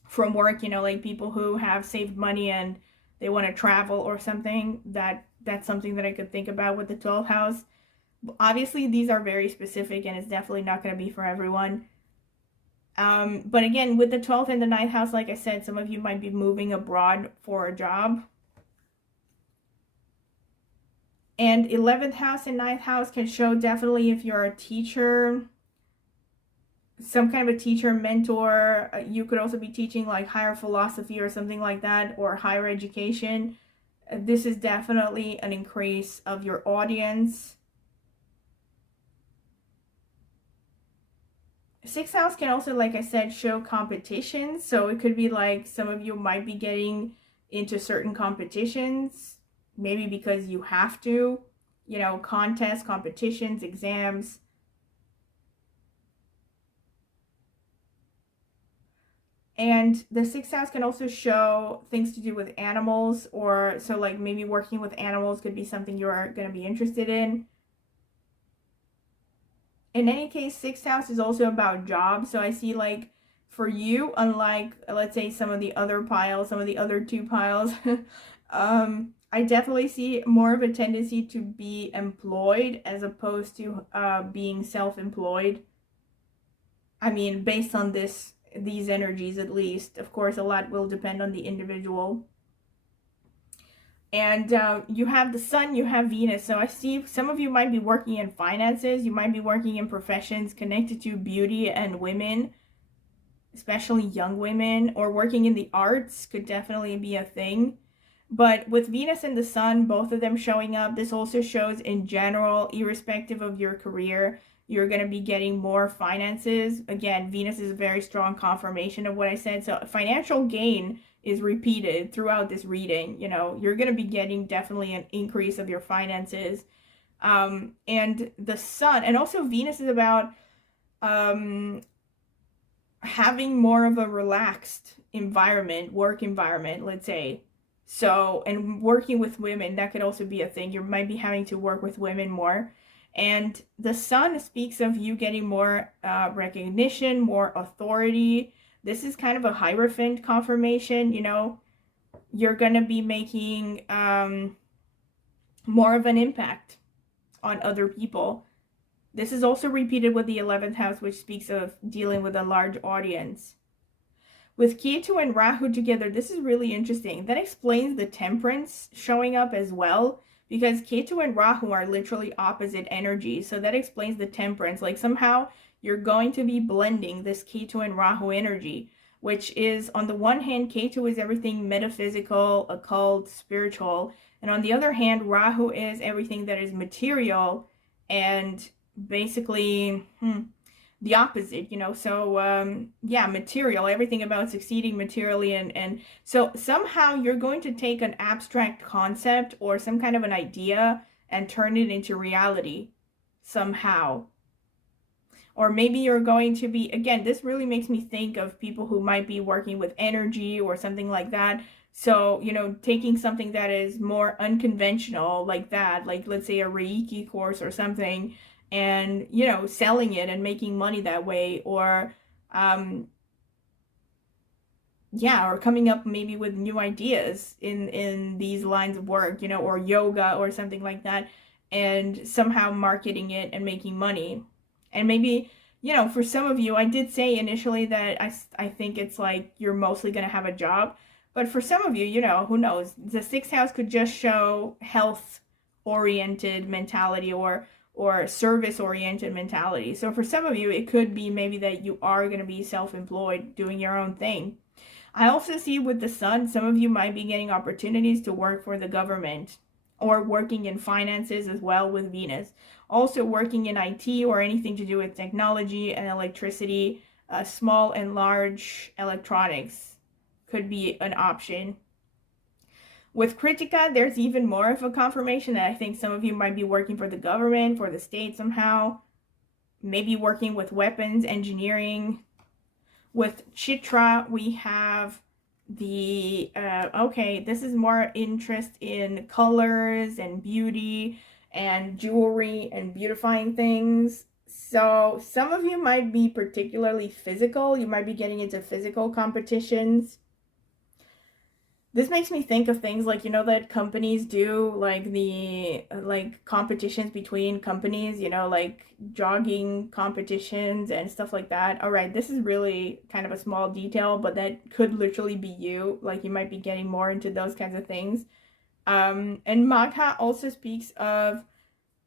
from work, you know, like people who have saved money and they want to travel or something. That's something that I could think about with the 12th house. Obviously, these are very specific and it's definitely not going to be for everyone. But again, with the 12th and the 9th house, like I said, some of you might be moving abroad for a job. And 11th house and 9th house can show definitely if you're a teacher, some kind of a teacher, mentor. You could also be teaching like higher philosophy or something like that, or higher education. This is definitely an increase of your audience. 6th house can also, like I said, show competitions. So it could be like some of you might be getting into certain competitions, maybe because you have to, you know, contests, competitions, exams. And the 6th house can also show things to do with animals, or so like maybe working with animals could be something you're going to be interested in. In any case, 6th house is also about jobs. So I see like for you, unlike let's say some of the other piles, some of the other 2 piles, I definitely see more of a tendency to be employed as opposed to being self-employed. I mean, based on these energies at least. Of course, a lot will depend on the individual. And you have the sun, you have Venus. So I see some of you might be working in finances. You might be working in professions connected to beauty and women, especially young women, or working in the arts could definitely be a thing. But with Venus and the sun, both of them showing up, this also shows in general, irrespective of your career, you're going to be getting more finances. Again, Venus is a very strong confirmation of what I said. So financial gain is repeated throughout this reading. You know, you're going to be getting definitely an increase of your finances. And the sun, and also Venus is about having more of a relaxed environment, work environment, let's say. So, and working with women, that could also be a thing. You might be having to work with women more. And the sun speaks of you getting more recognition, more authority. This is kind of a Hierophant confirmation, you know. You're going to be making more of an impact on other people. This is also repeated with the 11th house, which speaks of dealing with a large audience. With Ketu and Rahu together, this is really interesting. That explains the Temperance showing up as well, because Ketu and Rahu are literally opposite energies. So that explains the Temperance. Like somehow you're going to be blending this Ketu and Rahu energy, which is, on the one hand, Ketu is everything metaphysical, occult, spiritual. And on the other hand, Rahu is everything that is material and basically the opposite, you know. So yeah, material, everything about succeeding materially. And so somehow you're going to take an abstract concept or some kind of an idea and turn it into reality somehow. Or maybe you're going to be, again, this really makes me think of people who might be working with energy or something like that. So, you know, taking something that is more unconventional like that, like let's say a Reiki course or something, and, you know, selling it and making money that way, or yeah, or coming up maybe with new ideas in these lines of work, you know, or yoga or something like that, and somehow marketing it and making money. And maybe, you know, for some of you, I did say initially that I think it's like you're mostly going to have a job, but for some of you, you know, who knows, the 6th house could just show health oriented mentality or service oriented mentality. So for some of you, it could be maybe that you are going to be self-employed, doing your own thing. I also see with the sun, some of you might be getting opportunities to work for the government or working in finances as well with Venus. Also working in IT or anything to do with technology and electricity, small and large electronics could be an option. With Kritika, there's even more of a confirmation that I think some of you might be working for the government, for the state somehow, maybe working with weapons, engineering. With Chitra, we have the, okay, this is more interest in colors and beauty and jewelry and beautifying things. So some of you might be particularly physical. You might be getting into physical competitions. This makes me think of things like, you know, that companies do, like the like competitions between companies, you know, like jogging competitions and stuff like that. All right, this is really kind of a small detail, but that could literally be you. Like you might be getting more into those kinds of things. And Magha also speaks of,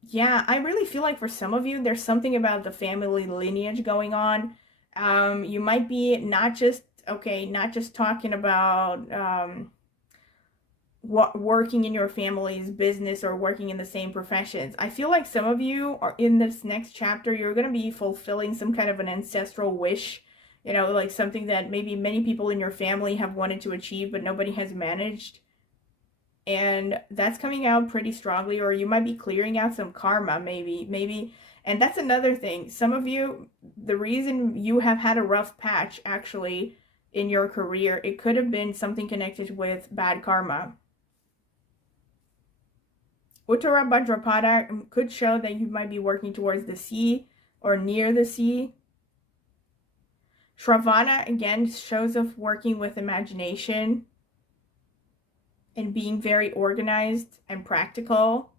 yeah, I really feel like for some of you, there's something about the family lineage going on. You might be not just, okay, not just talking about working in your family's business or working in the same professions. I feel like some of you are in this next chapter, you're going to be fulfilling some kind of an ancestral wish, you know, like something that maybe many people in your family have wanted to achieve, but nobody has managed. And that's coming out pretty strongly, or you might be clearing out some karma, maybe. And that's another thing. Some of you, the reason you have had a rough patch actually in your career, it could have been something connected with bad karma. Uttara Bhadrapada could show that you might be working towards the sea or near the sea. Shravana, again, shows of working with imagination and being very organized and practical.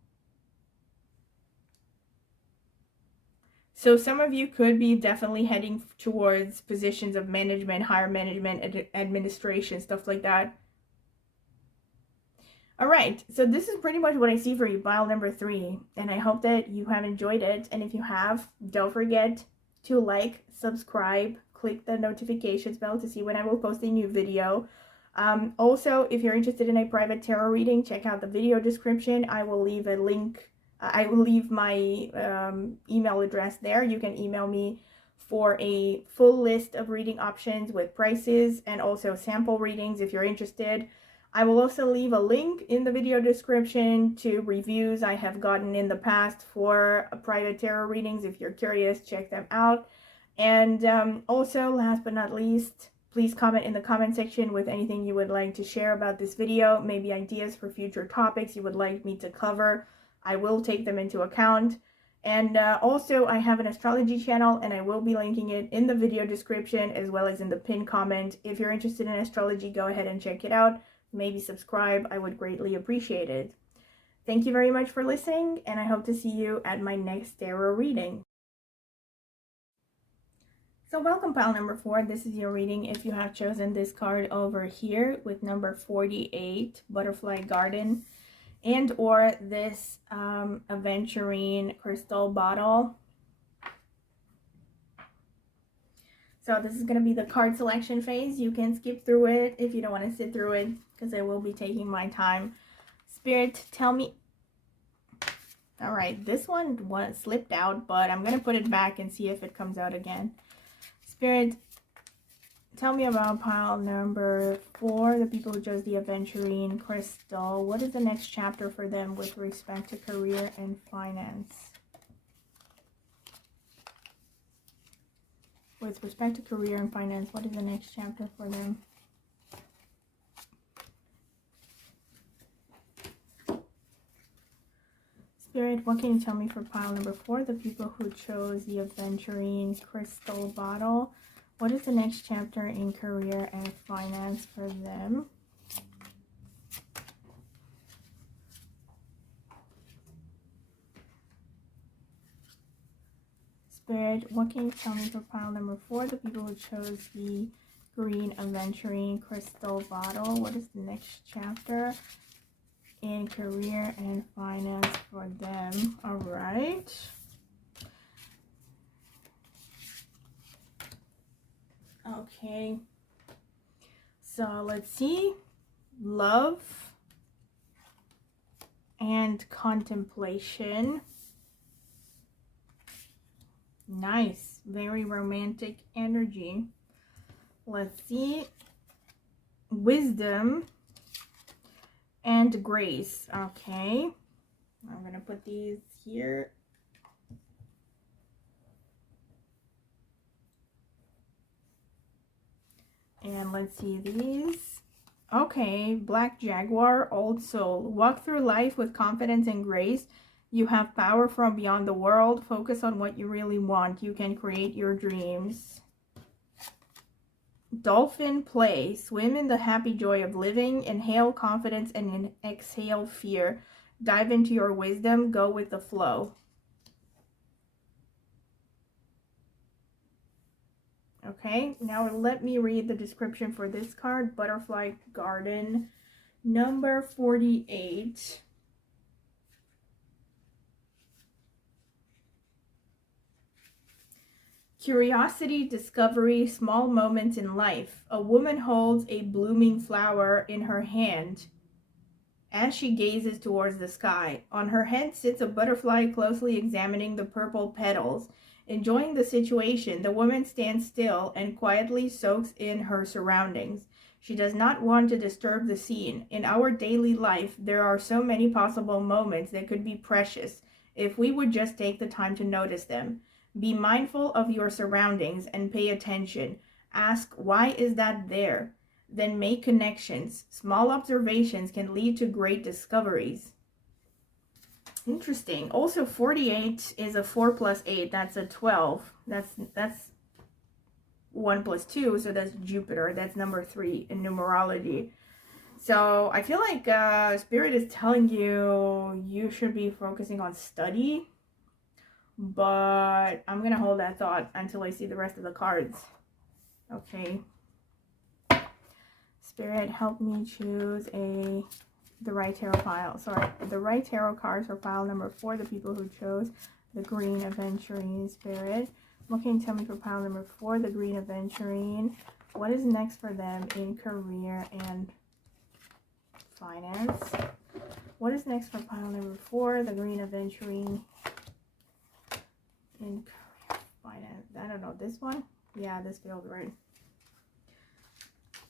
So some of you could be definitely heading towards positions of management, higher management, administration, stuff like that. All right, so this is pretty much what I see for you, pile number 3, and I hope that you have enjoyed it. And if you have, don't forget to like, subscribe, click the notifications bell to see when I will post a new video. Also, if you're interested in a private tarot reading, check out the video description. I will leave a link. I will leave my email address there. You can email me for a full list of reading options with prices and also sample readings if you're interested. I will also leave a link in the video description to reviews I have gotten in the past for private tarot readings. If you're curious, check them out. And also, last but not least, please comment in the comment section with anything you would like to share about this video, maybe ideas for future topics you would like me to cover. I will take them into account. And also, I have an astrology channel, and I will be linking it in the video description as well as in the pinned comment. If you're interested in astrology, go ahead and check it out. Maybe subscribe. I would greatly appreciate it. Thank you very much for listening, and I hope to see you at my next tarot reading. So welcome, pile number 4. This is your reading if you have chosen this card over here with number 48, Butterfly Garden, and or this aventurine crystal bottle. So this is going to be the card selection phase. You can skip through it if you don't want to sit through it, because I will be taking my time. Spirit, tell me. All right, this one slipped out, but I'm going to put it back and see if it comes out again. Spirit, tell me about pile number 4, the people who chose the aventurine crystal. What is the next chapter for them with respect to career and finance? With respect to career and finance, what is the next chapter for them? Spirit, what can you tell me for pile number 4, the people who chose the aventurine crystal bottle? What is the next chapter in career and finance for them? Spirit, what can you tell me for pile number 4, the people who chose the green aventurine crystal bottle? What is the next chapter in career and finance for them? All right. Okay. So let's see. Love and contemplation. Nice. Very romantic energy. Let's see. Wisdom and grace. Okay. I'm going to put these here. And let's see these. Okay. Black Jaguar, Old Soul. Walk through life with confidence and grace. You have power from beyond the world. Focus on what you really want. You can create your dreams. Dolphin play. Swim in the happy joy of living. Inhale confidence and exhale fear. Dive into your wisdom. Go with the flow. Okay, now let me read the description for this card. Butterfly Garden, number 48. Curiosity, discovery, small moments in life. A woman holds a blooming flower in her hand as she gazes towards the sky. On her head sits a butterfly closely examining the purple petals. Enjoying the situation, the woman stands still and quietly soaks in her surroundings. She does not want to disturb the scene. In our daily life, there are so many possible moments that could be precious if we would just take the time to notice them. Be mindful of your surroundings and pay attention. Ask, why is that there? Then make connections. Small observations can lead to great discoveries. Interesting. Also, 48 is a 4 plus 8. That's a 12. That's 1 plus 2, so that's Jupiter. That's number 3 in numerology. So I feel like Spirit is telling you should be focusing on study. But I'm going to hold that thought until I see the rest of the cards. Okay. Spirit, help me choose the right tarot pile. Sorry, the right tarot cards for pile number 4, the people who chose the Green Aventurine. Spirit, what can you tell me for pile number 4, the Green Aventurine? What is next for them in career and finance? What is next for pile number 4, the Green Aventurine? In career, finance. I don't know, this one? Yeah, this feels right.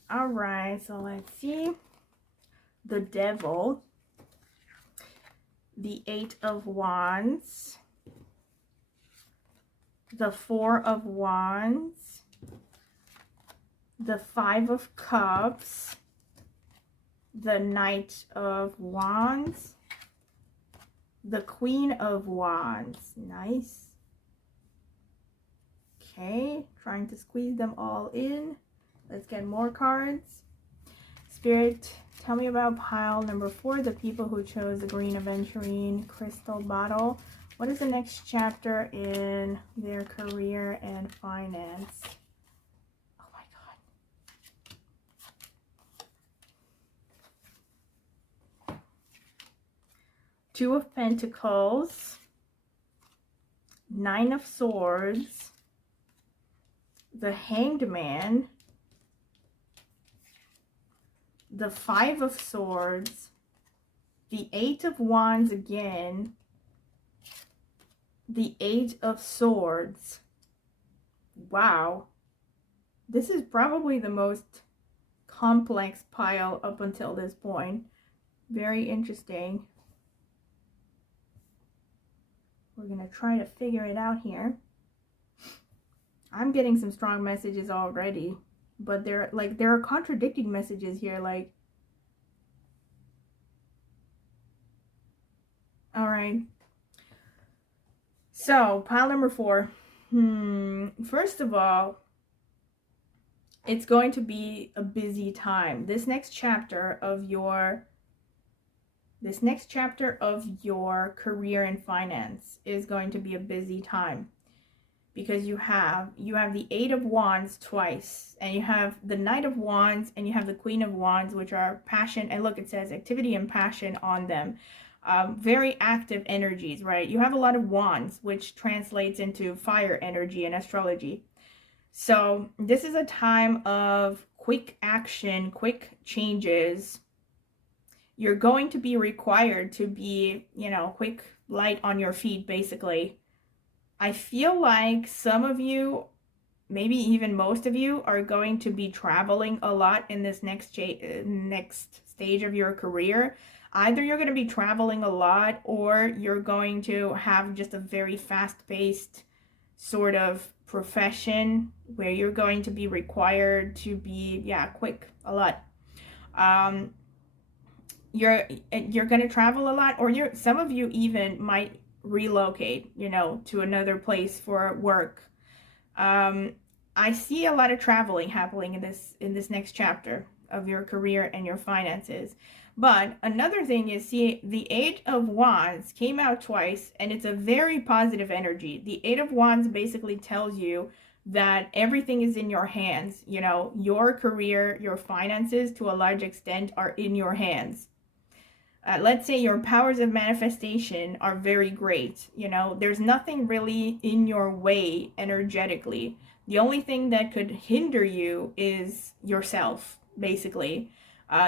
All right, so let's see. The Devil, the 8 of Wands, the 4 of Wands, the 5 of Cups, the Knight of Wands, the Queen of Wands. Nice. Okay, trying to squeeze them all in. Let's get more cards. Spirit, tell me about pile number 4, the people who chose the Green Aventurine Crystal Bottle. What is the next chapter in their career and finance? Oh my God. 2 of Pentacles, 9 of Swords, the Hanged Man, the 5 of Swords, the 8 of Wands again, the 8 of Swords. Wow. This is probably the most complex pile up until this point. Very interesting. We're going to try to figure it out here. I'm getting some strong messages already, but there are contradicting messages here, like, all right. So pile number 4. First of all, it's going to be a busy time. This next chapter of your career and finance is going to be a busy time, because you have the 8 of Wands twice, and you have the Knight of Wands, and you have the Queen of Wands, which are passion, and look, it says activity and passion on them. Very active energies, right? You have a lot of wands, which translates into fire energy in astrology. So this is a time of quick action, quick changes. You're going to be required to be, quick, light on your feet, basically. I feel like some of you, maybe even most of you, are going to be traveling a lot in this next stage of your career. Either you're going to be traveling a lot, or you're going to have just a very fast-paced sort of profession where you're going to be required to be, quick a lot. you're going to travel a lot, or some of you even might relocate, you know, to another place for work. I see a lot of traveling happening in this next chapter of your career and your finances. But another thing is, see, the Eight of Wands came out twice, and it's a very positive energy. The Eight of Wands basically tells you that everything is in your hands. You know, your career, your finances, to a large extent, are in your hands. Let's say your powers of manifestation are very great. You know, there's nothing really in your way energetically. The only thing that could hinder you is yourself, basically.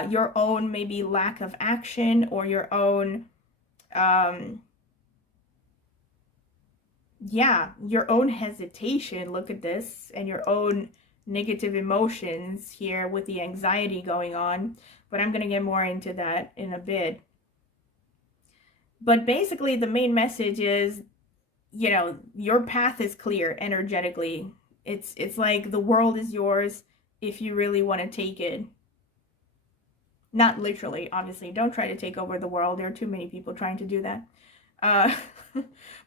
Your own maybe lack of action, or your own, your own hesitation. Look at this. And your own negative emotions here with the anxiety going on. But I'm going to get more into that in a bit. But basically, the main message is, you know, your path is clear energetically. It's like the world is yours if you really want to take it. Not literally, obviously. Don't try to take over the world. There are too many people trying to do that.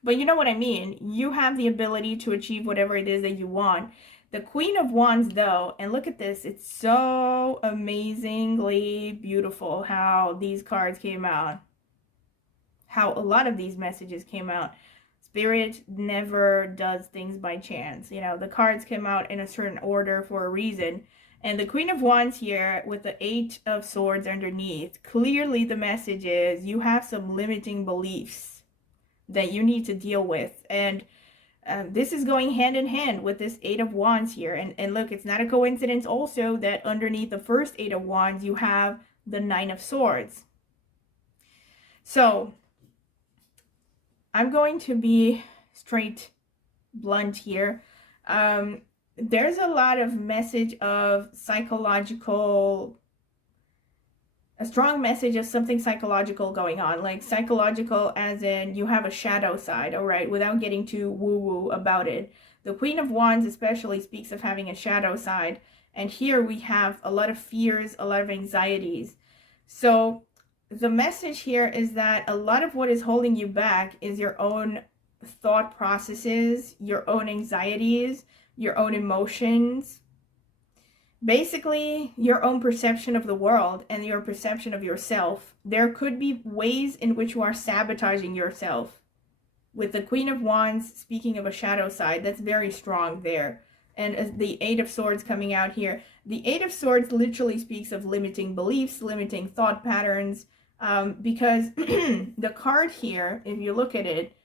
But you know what I mean. You have the ability to achieve whatever it is that you want. The Queen of Wands, though, and look at this. It's so amazingly beautiful how these cards came out. How a lot of these messages came out. Spirit never does things by chance. You know, the cards came out in a certain order for a reason. And the Queen of Wands here with the Eight of Swords underneath, clearly the message is you have some limiting beliefs that you need to deal with. And this is going hand in hand with this Eight of Wands here. And look, it's not a coincidence also that underneath the first Eight of Wands, you have the Nine of Swords. So I'm going to be straight blunt here. There's a lot of message of psychological, a strong message of something psychological going on, like psychological as in you have a shadow side, all right, without getting too woo-woo about it. The Queen of Wands especially speaks of having a shadow side, and here we have a lot of fears, a lot of anxieties. So the message here is that a lot of what is holding you back is your own thought processes, your own anxieties, your own emotions, basically your own perception of the world and your perception of yourself. There could be ways in which you are sabotaging yourself. With the Queen of Wands speaking of a shadow side, that's very strong there. And as the Eight of Swords coming out here, the Eight of Swords literally speaks of limiting beliefs, limiting thought patterns, because the card here, if you look at it,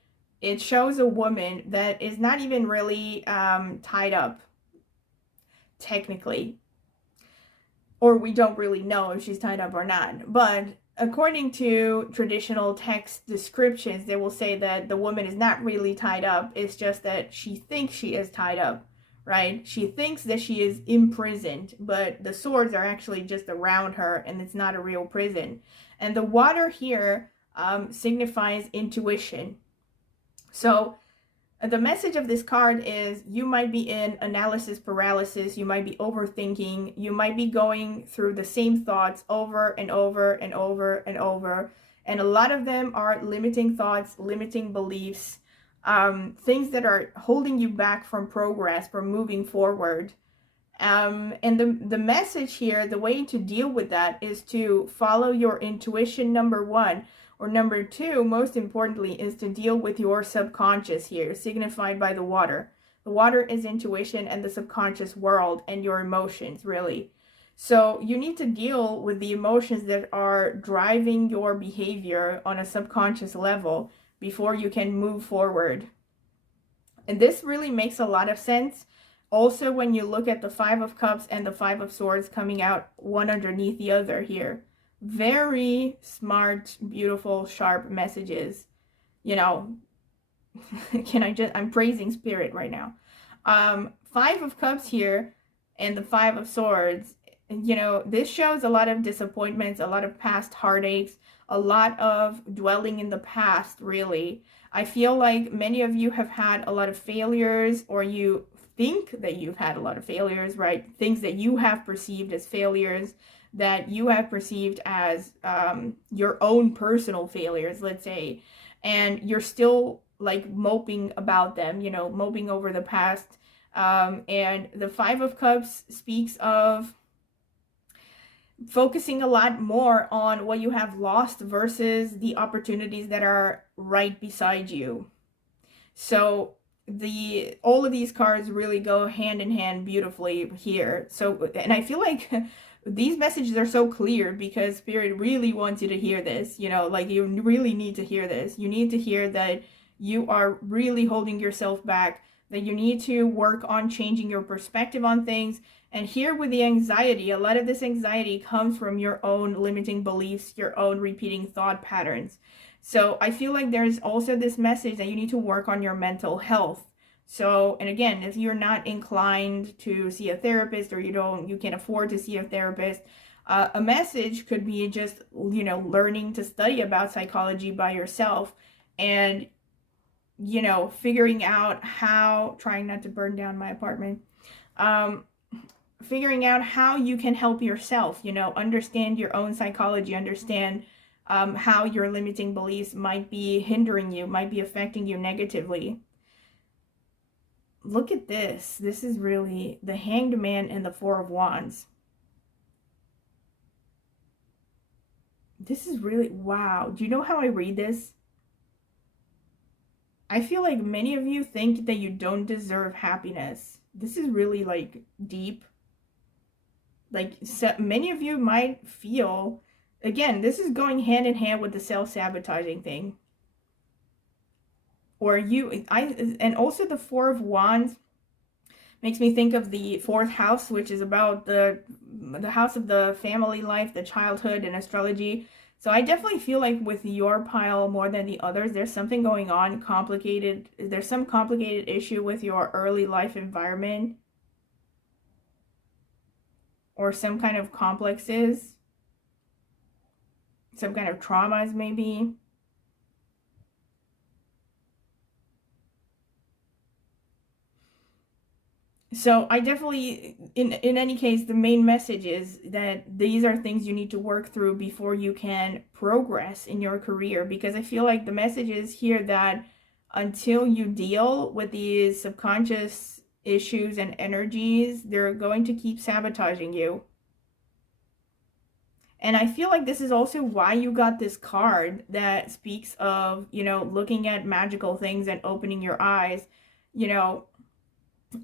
it shows a woman that is not even really tied up, technically. Or we don't really know if she's tied up or not. But according to traditional text descriptions, they will say that the woman is not really tied up. It's just that she thinks she is tied up, right? She thinks that she is imprisoned, but the swords are actually just around her, and it's not a real prison. And the water here signifies intuition. So the message of this card is you might be in analysis paralysis, you might be overthinking, you might be going through the same thoughts over and over and over and over. And a lot of them are limiting thoughts, limiting beliefs, things that are holding you back from progress, from moving forward. And the message here, the way to deal with that is to follow your intuition, number one. Or number two, most importantly, is to deal with your subconscious here, signified by the water. The water is intuition and the subconscious world and your emotions, really. So you need to deal with the emotions that are driving your behavior on a subconscious level before you can move forward. And this really makes a lot of sense. Also, when you look at the Five of Cups and the Five of Swords coming out one underneath the other here. Very smart, beautiful, sharp messages. You know, I'm praising spirit right now. Five of Cups here and the Five of Swords, you know, this shows a lot of disappointments, a lot of past heartaches, a lot of dwelling in the past, really. I feel like many of you have had a lot of failures, or you think that you've had a lot of failures, right? Things that you have perceived as failures. that you have perceived as your own personal failures, let's say, and you're still like moping about them, you know, moping over the past. And the Five of Cups speaks of focusing a lot more on what you have lost versus the opportunities that are right beside you. So all of these cards really go hand in hand beautifully here. So, and I feel like these messages are so clear because Spirit really wants you to hear this, you know, like you really need to hear this. You need to hear that you are really holding yourself back, that you need to work on changing your perspective on things. And here with the anxiety, a lot of this anxiety comes from your own limiting beliefs, your own repeating thought patterns. So I feel like there's also this message that you need to work on your mental health. So, and again, if you're not inclined to see a therapist, or you can't afford to see a therapist, a message could be just, you know, learning to study about psychology by yourself, and, you know, figuring out how, trying not to burn down my apartment, figuring out how you can help yourself, you know, understand your own psychology, understand how your limiting beliefs might be hindering you, might be affecting you negatively. Look at this. This is really the Hanged Man and the Four of Wands. This is really, wow. Do you know how I read this? I feel like many of you think that you don't deserve happiness. This is really like deep. Like, so many of you might feel, again, this is going hand in hand with the self-sabotaging thing. Or and also the Four of Wands makes me think of the fourth house, which is about the house of the family life, the childhood, and astrology. So I definitely feel like with your pile more than the others, there's something going on, complicated. There's some complicated issue with your early life environment, or some kind of complexes, some kind of traumas maybe. So I definitely, in any case, the main message is that these are things you need to work through before you can progress in your career, because I feel like the message is here that until you deal with these subconscious issues and energies, they're going to keep sabotaging you. And I feel like this is also why you got this card that speaks of, you know, looking at magical things and opening your eyes, you know.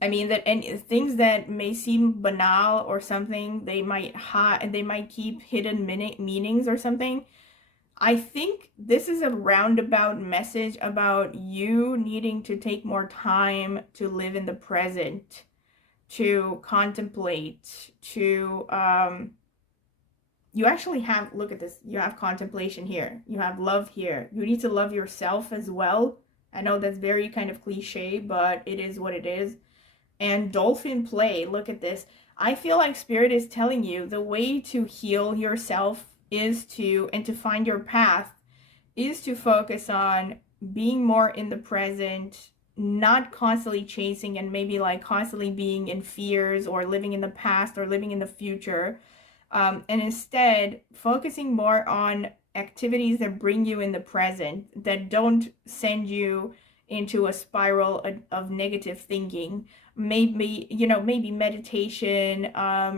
I mean, that any things that may seem banal or something, they might keep hidden meanings or something. I think this is a roundabout message about you needing to take more time to live in the present, to contemplate, to you actually have, look at this, you have contemplation here, you have love here. You need to love yourself as well. I know that's very kind of cliche, but it is what it is. And dolphin play, look at this. I feel like Spirit is telling you the way to heal yourself is to, and to find your path, is to focus on being more in the present, not constantly chasing and maybe like constantly being in fears or living in the past or living in the future. And instead focusing more on activities that bring you in the present, that don't send you into a spiral of negative thinking. Maybe, you know, maybe meditation,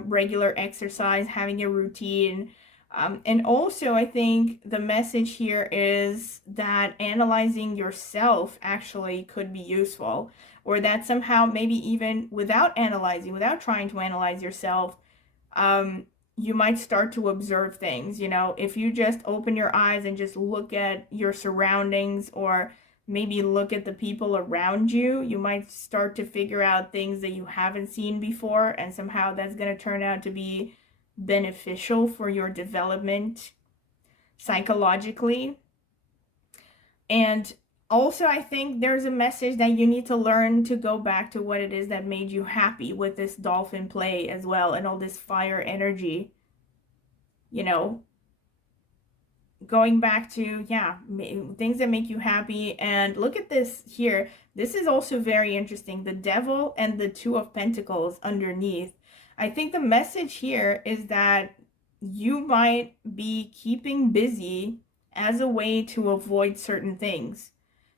regular exercise, having a routine. And also I think the message here is that analyzing yourself actually could be useful, or that somehow maybe even without analyzing, without trying to analyze yourself, you might start to observe things. You know, if you just open your eyes and just look at your surroundings, or maybe look at the people around you, you might start to figure out things that you haven't seen before, and somehow that's going to turn out to be beneficial for your development psychologically. And also I think there's a message that you need to learn to go back to what it is that made you happy with this dolphin play as well, and all this fire energy, you know, going back to, yeah, things that make you happy. And look at this here. This is also very interesting. The Devil and the Two of Pentacles underneath. I think the message here is that you might be keeping busy as a way to avoid certain things.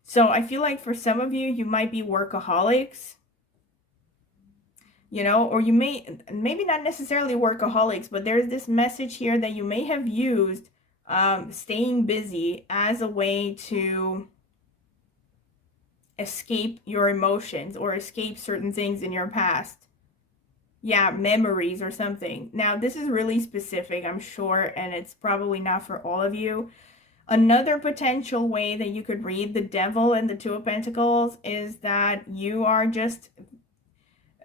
So I feel like for some of you, you might be workaholics, you know, or you maybe not necessarily workaholics, but there's this message here that you may have used staying busy as a way to escape your emotions or escape certain things in your past. Yeah, memories or something. Now, this is really specific, I'm sure, and it's probably not for all of you. Another potential way that you could read the Devil and the Two of Pentacles is that you are just,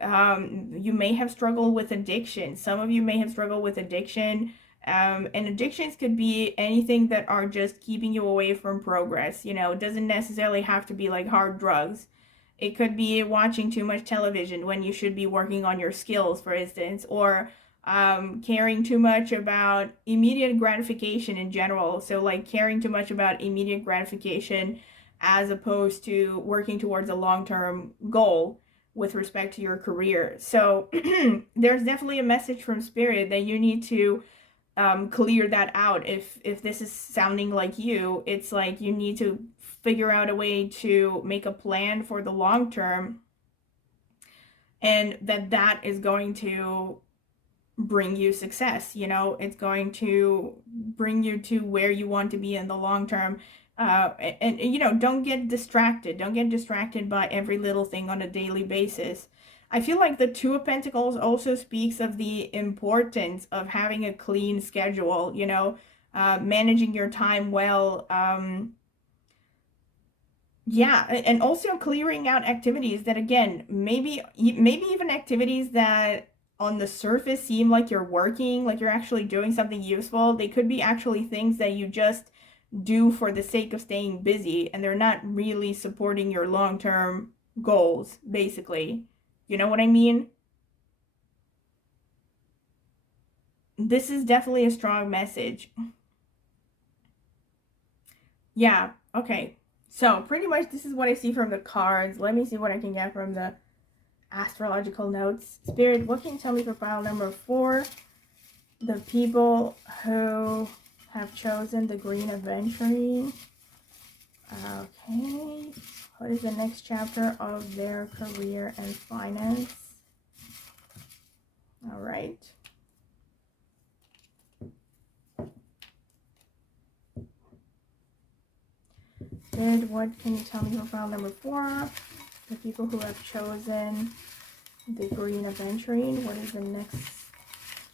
you may have struggled with addiction. Some of you may have struggled with addiction. And addictions could be anything that are just keeping you away from progress. You know, it doesn't necessarily have to be like hard drugs. It could be watching too much television when you should be working on your skills, for instance, or caring too much about immediate gratification in general. So like caring too much about immediate gratification as opposed to working towards a long-term goal with respect to your career. So there's definitely a message from Spirit that you need to clear that out. If this is sounding like you, it's like you need to figure out a way to make a plan for the long term, and that is going to bring you success. You know, it's going to bring you to where you want to be in the long term. And you know, don't get distracted by every little thing on a daily basis. I feel like the Two of Pentacles also speaks of the importance of having a clean schedule, you know, managing your time well, yeah, and also clearing out activities that, again, maybe even activities that on the surface seem like you're working, like you're actually doing something useful. They could be actually things that you just do for the sake of staying busy, and they're not really supporting your long-term goals, basically. You know what I mean? This is definitely a strong message. Yeah, okay. So pretty much this is what I see from the cards. Let me see what I can get from the astrological notes. Spirit, what can you tell me for pile number 4? The people who have chosen the green aventurine. Okay. What is the next chapter of their career and finance? All right. Spirit, what can you tell me for pile number 4? The people who have chosen the green aventurine. What is the next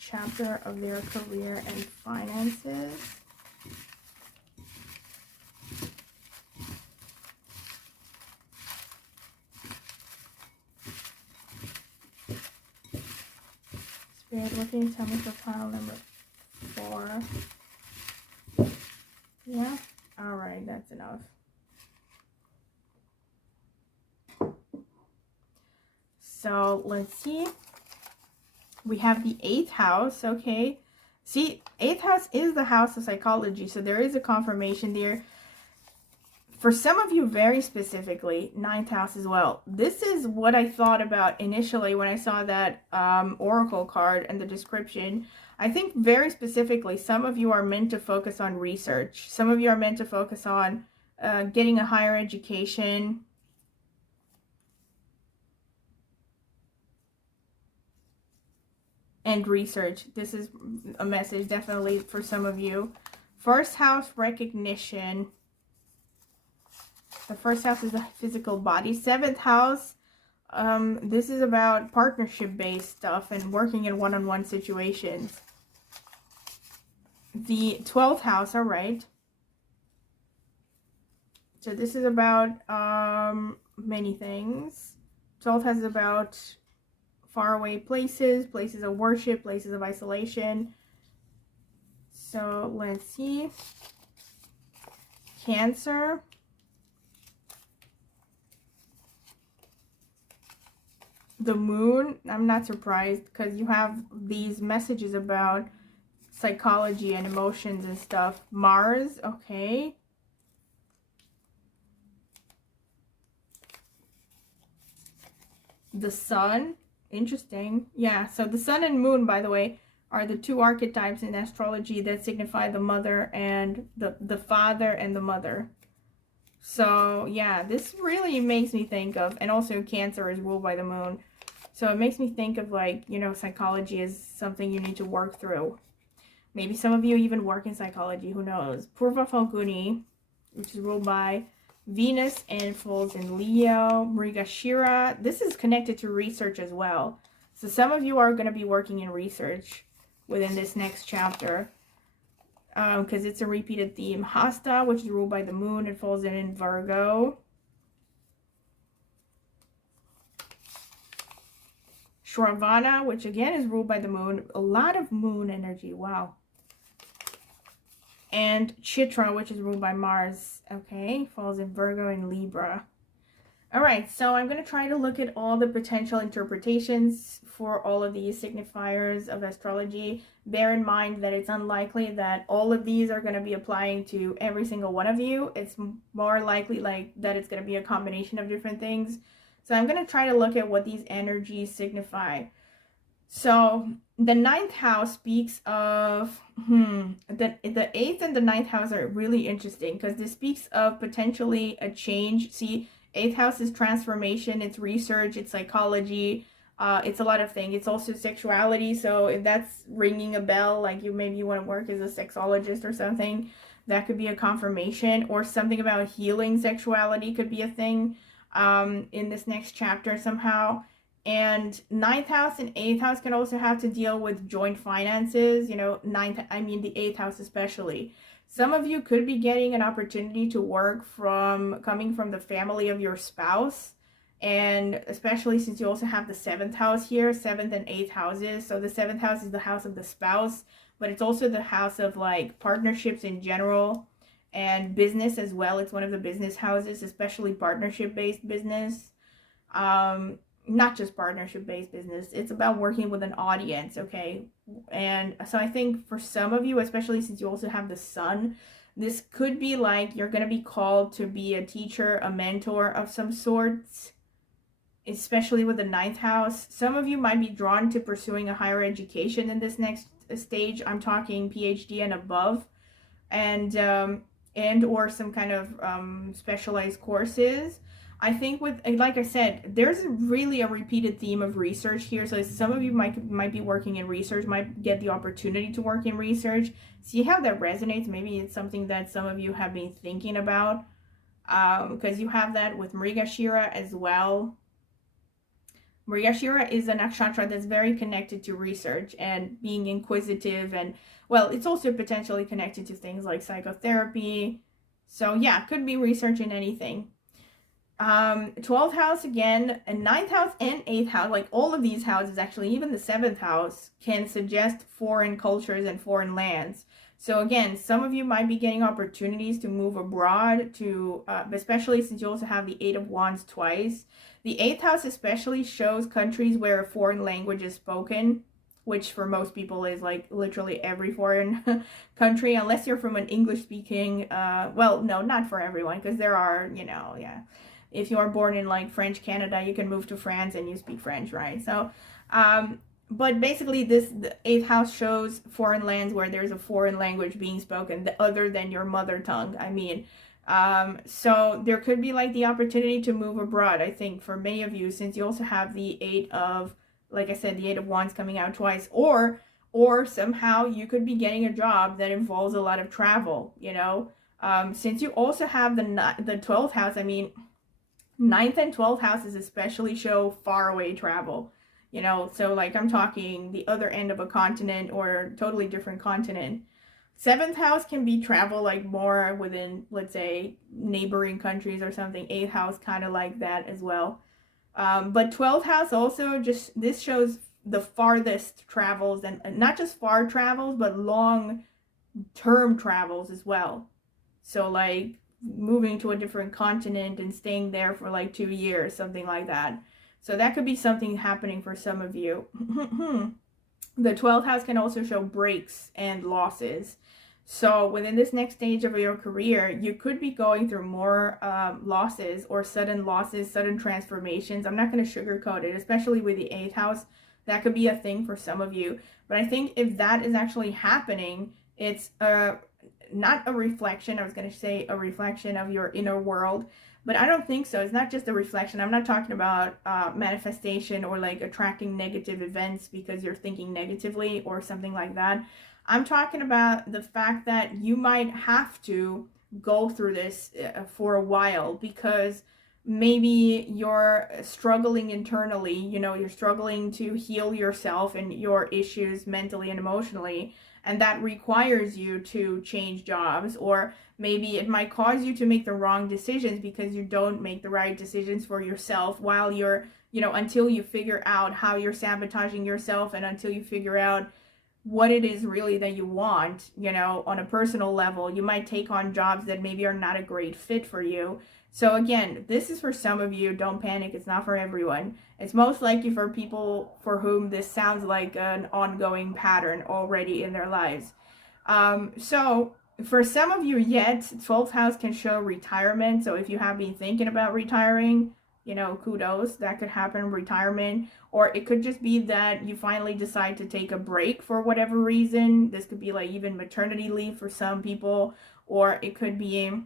chapter of their career and finances? Spirit, what can you tell me for pile number 4? Yeah? Alright, that's enough. So let's see. We have the 8th house, okay. See, 8th house is the house of psychology, so there is a confirmation there. For some of you, very specifically, 9th house as well. This is what I thought about initially when I saw that oracle card and the description. I think very specifically, some of you are meant to focus on research. Some of you are meant to focus on getting a higher education. And research. This is a message definitely for some of you. 1st house, recognition. The 1st house is the physical body. 7th house, this is about partnership-based stuff and working in one-on-one situations. The 12th house, all right. So this is about many things. 12th house is about faraway places, places of worship, places of isolation. So let's see. Cancer. The moon, I'm not surprised because you have these messages about psychology and emotions and stuff. Mars, okay. The sun, interesting. Yeah, so the sun and moon, by the way, are the two archetypes in astrology that signify the mother and the father and the mother. So yeah, this really makes me think of, and also Cancer is ruled by the moon. So it makes me think of, like, you know, psychology is something you need to work through. Maybe some of you even work in psychology, who knows. Purva Falguni, which is ruled by Venus and falls in Leo. Mrigashira, this is connected to research as well. So some of you are going to be working in research within this next chapter, because it's a repeated theme. Hasta, which is ruled by the moon, it falls in Virgo. Shravana, which again is ruled by the moon. A lot of moon energy, wow. And Chitra, which is ruled by Mars, okay, falls in Virgo and Libra. All right, so I'm going to try to look at all the potential interpretations for all of these signifiers of astrology. Bear in mind that it's unlikely that all of these are going to be applying to every single one of you. It's more likely like that it's going to be a combination of different things. So I'm going to try to look at what these energies signify. So the 9th house speaks of, the 8th and the 9th house are really interesting because this speaks of potentially a change. See, 8th house is transformation, it's research, it's psychology, it's a lot of things. It's also sexuality. So if that's ringing a bell, like maybe you want to work as a sexologist or something, that could be a confirmation. Or something about healing sexuality could be a thing in this next chapter somehow. And 9th house and 8th house can also have to deal with joint finances, you know, the 8th house especially. Some of you could be getting an opportunity to work coming from the family of your spouse. And especially since you also have the 7th house here, 7th and 8th houses. So the 7th house is the house of the spouse, but it's also the house of like partnerships in general and business as well. It's one of the business houses, especially partnership-based business. Not just partnership-based business. It's about working with an audience, okay? And so I think for some of you, especially since you also have the sun, this could be like you're going to be called to be a teacher, a mentor of some sorts, especially with the 9th house. Some of you might be drawn to pursuing a higher education in this next stage. I'm talking PhD and above, and or some kind of specialized courses. I think with, like I said, there's really a repeated theme of research here. So some of you might be working in research, might get the opportunity to work in research. See how that resonates. Maybe it's something that some of you have been thinking about, because you have that with Mrigashira as well. Mrigashira is a nakshatra that's very connected to research and being inquisitive, and well, it's also potentially connected to things like psychotherapy. So yeah, could be research in anything. 12th house again, and 9th house and 8th house, like all of these houses, actually even the 7th house, can suggest foreign cultures and foreign lands. So again, some of you might be getting opportunities to move abroad, to especially since you also have the 8 of Wands twice. The 8th house especially shows countries where a foreign language is spoken, which for most people is like literally every foreign country, unless you're from an English speaking, well, no, not for everyone, because there are, you know, yeah. If you are born in like French Canada, you can move to France and you speak French, right? So, but basically the 8th house shows foreign lands where there's a foreign language being spoken other than your mother tongue. I mean, so there could be like the opportunity to move abroad, I think, for many of you, since you also have the 8 of, like I said, the 8 of Wands coming out twice, or somehow you could be getting a job that involves a lot of travel, you know, since you also have the 12th house. I mean, 9th and 12th houses especially show faraway travel, you know, so like I'm talking the other end of a continent or totally different continent. 7th house can be travel like more within, let's say, neighboring countries or something. 8th house kind of like that as well. But 12th house also, just this shows the farthest travels, and not just far travels, but long term travels as well. So like moving to a different continent and staying there for like 2 years, something like that. So that could be something happening for some of you. The 12th house can also show breaks and losses. So within this next stage of your career, you could be going through more losses, sudden transformations. I'm not going to sugarcoat it, especially with the 8th house. That could be a thing for some of you. But I think if that is actually happening, it's not a reflection. I was going to say a reflection of your inner world, but I don't think so. It's not just a reflection. I'm not talking about manifestation or like attracting negative events because you're thinking negatively or something like that. I'm talking about the fact that you might have to go through this for a while because maybe you're struggling internally, you know, you're struggling to heal yourself and your issues mentally and emotionally, and that requires you to change jobs, or maybe it might cause you to make the wrong decisions because you don't make the right decisions for yourself while you're, you know, until you figure out how you're sabotaging yourself and until you figure out what it is really that you want, you know, on a personal level. You might take on jobs that maybe are not a great fit for you. So again, this is for some of you. Don't panic. It's not for everyone. It's most likely for people for whom this sounds like an ongoing pattern already in their lives. So for some of you yet, 12th house can show retirement. So if you have been thinking about retiring, you know, kudos, that could happen, retirement. Or it could just be that you finally decide to take a break for whatever reason. This could be like even maternity leave for some people, or it could be,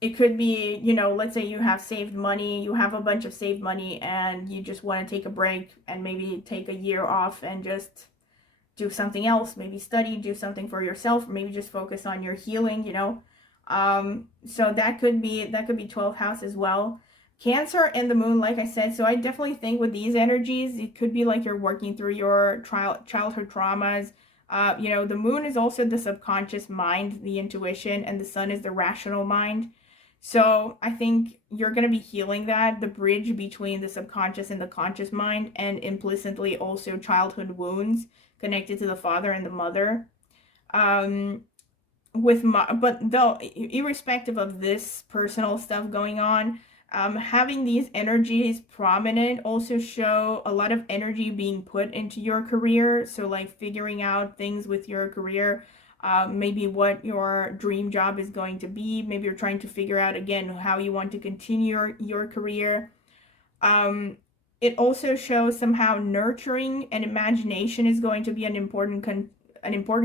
you know, let's say you have saved money, you have a bunch of saved money and you just want to take a break and maybe take a year off and just do something else, maybe study, do something for yourself, or maybe just focus on your healing, you know. So that could be 12th house as well. Cancer and the moon, like I said, so I definitely think with these energies, it could be like you're working through your childhood traumas. You know, the moon is also the subconscious mind, the intuition, and the sun is the rational mind. So I think you're going to be healing that, the bridge between the subconscious and the conscious mind, and implicitly also childhood wounds connected to the father and the mother. But though, irrespective of this personal stuff going on, having these energies prominent also show a lot of energy being put into your career. So like figuring out things with your career, maybe what your dream job is going to be. Maybe you're trying to figure out again how you want to continue your career. It also shows somehow nurturing and imagination is going to be an important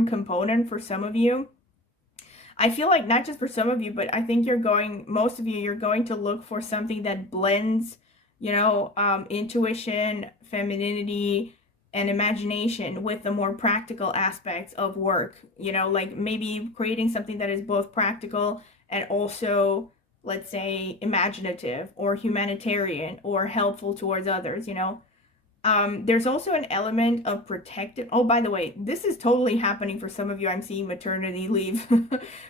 component for some of you. I feel like not just for some of you, but I think most of you, you're going to look for something that blends, you know, intuition, femininity, and imagination with the more practical aspects of work. You know, like maybe creating something that is both practical and also, let's say, imaginative or humanitarian or helpful towards others, you know. There's also an element of protective. Oh, by the way, this is totally happening for some of you. I'm seeing maternity leave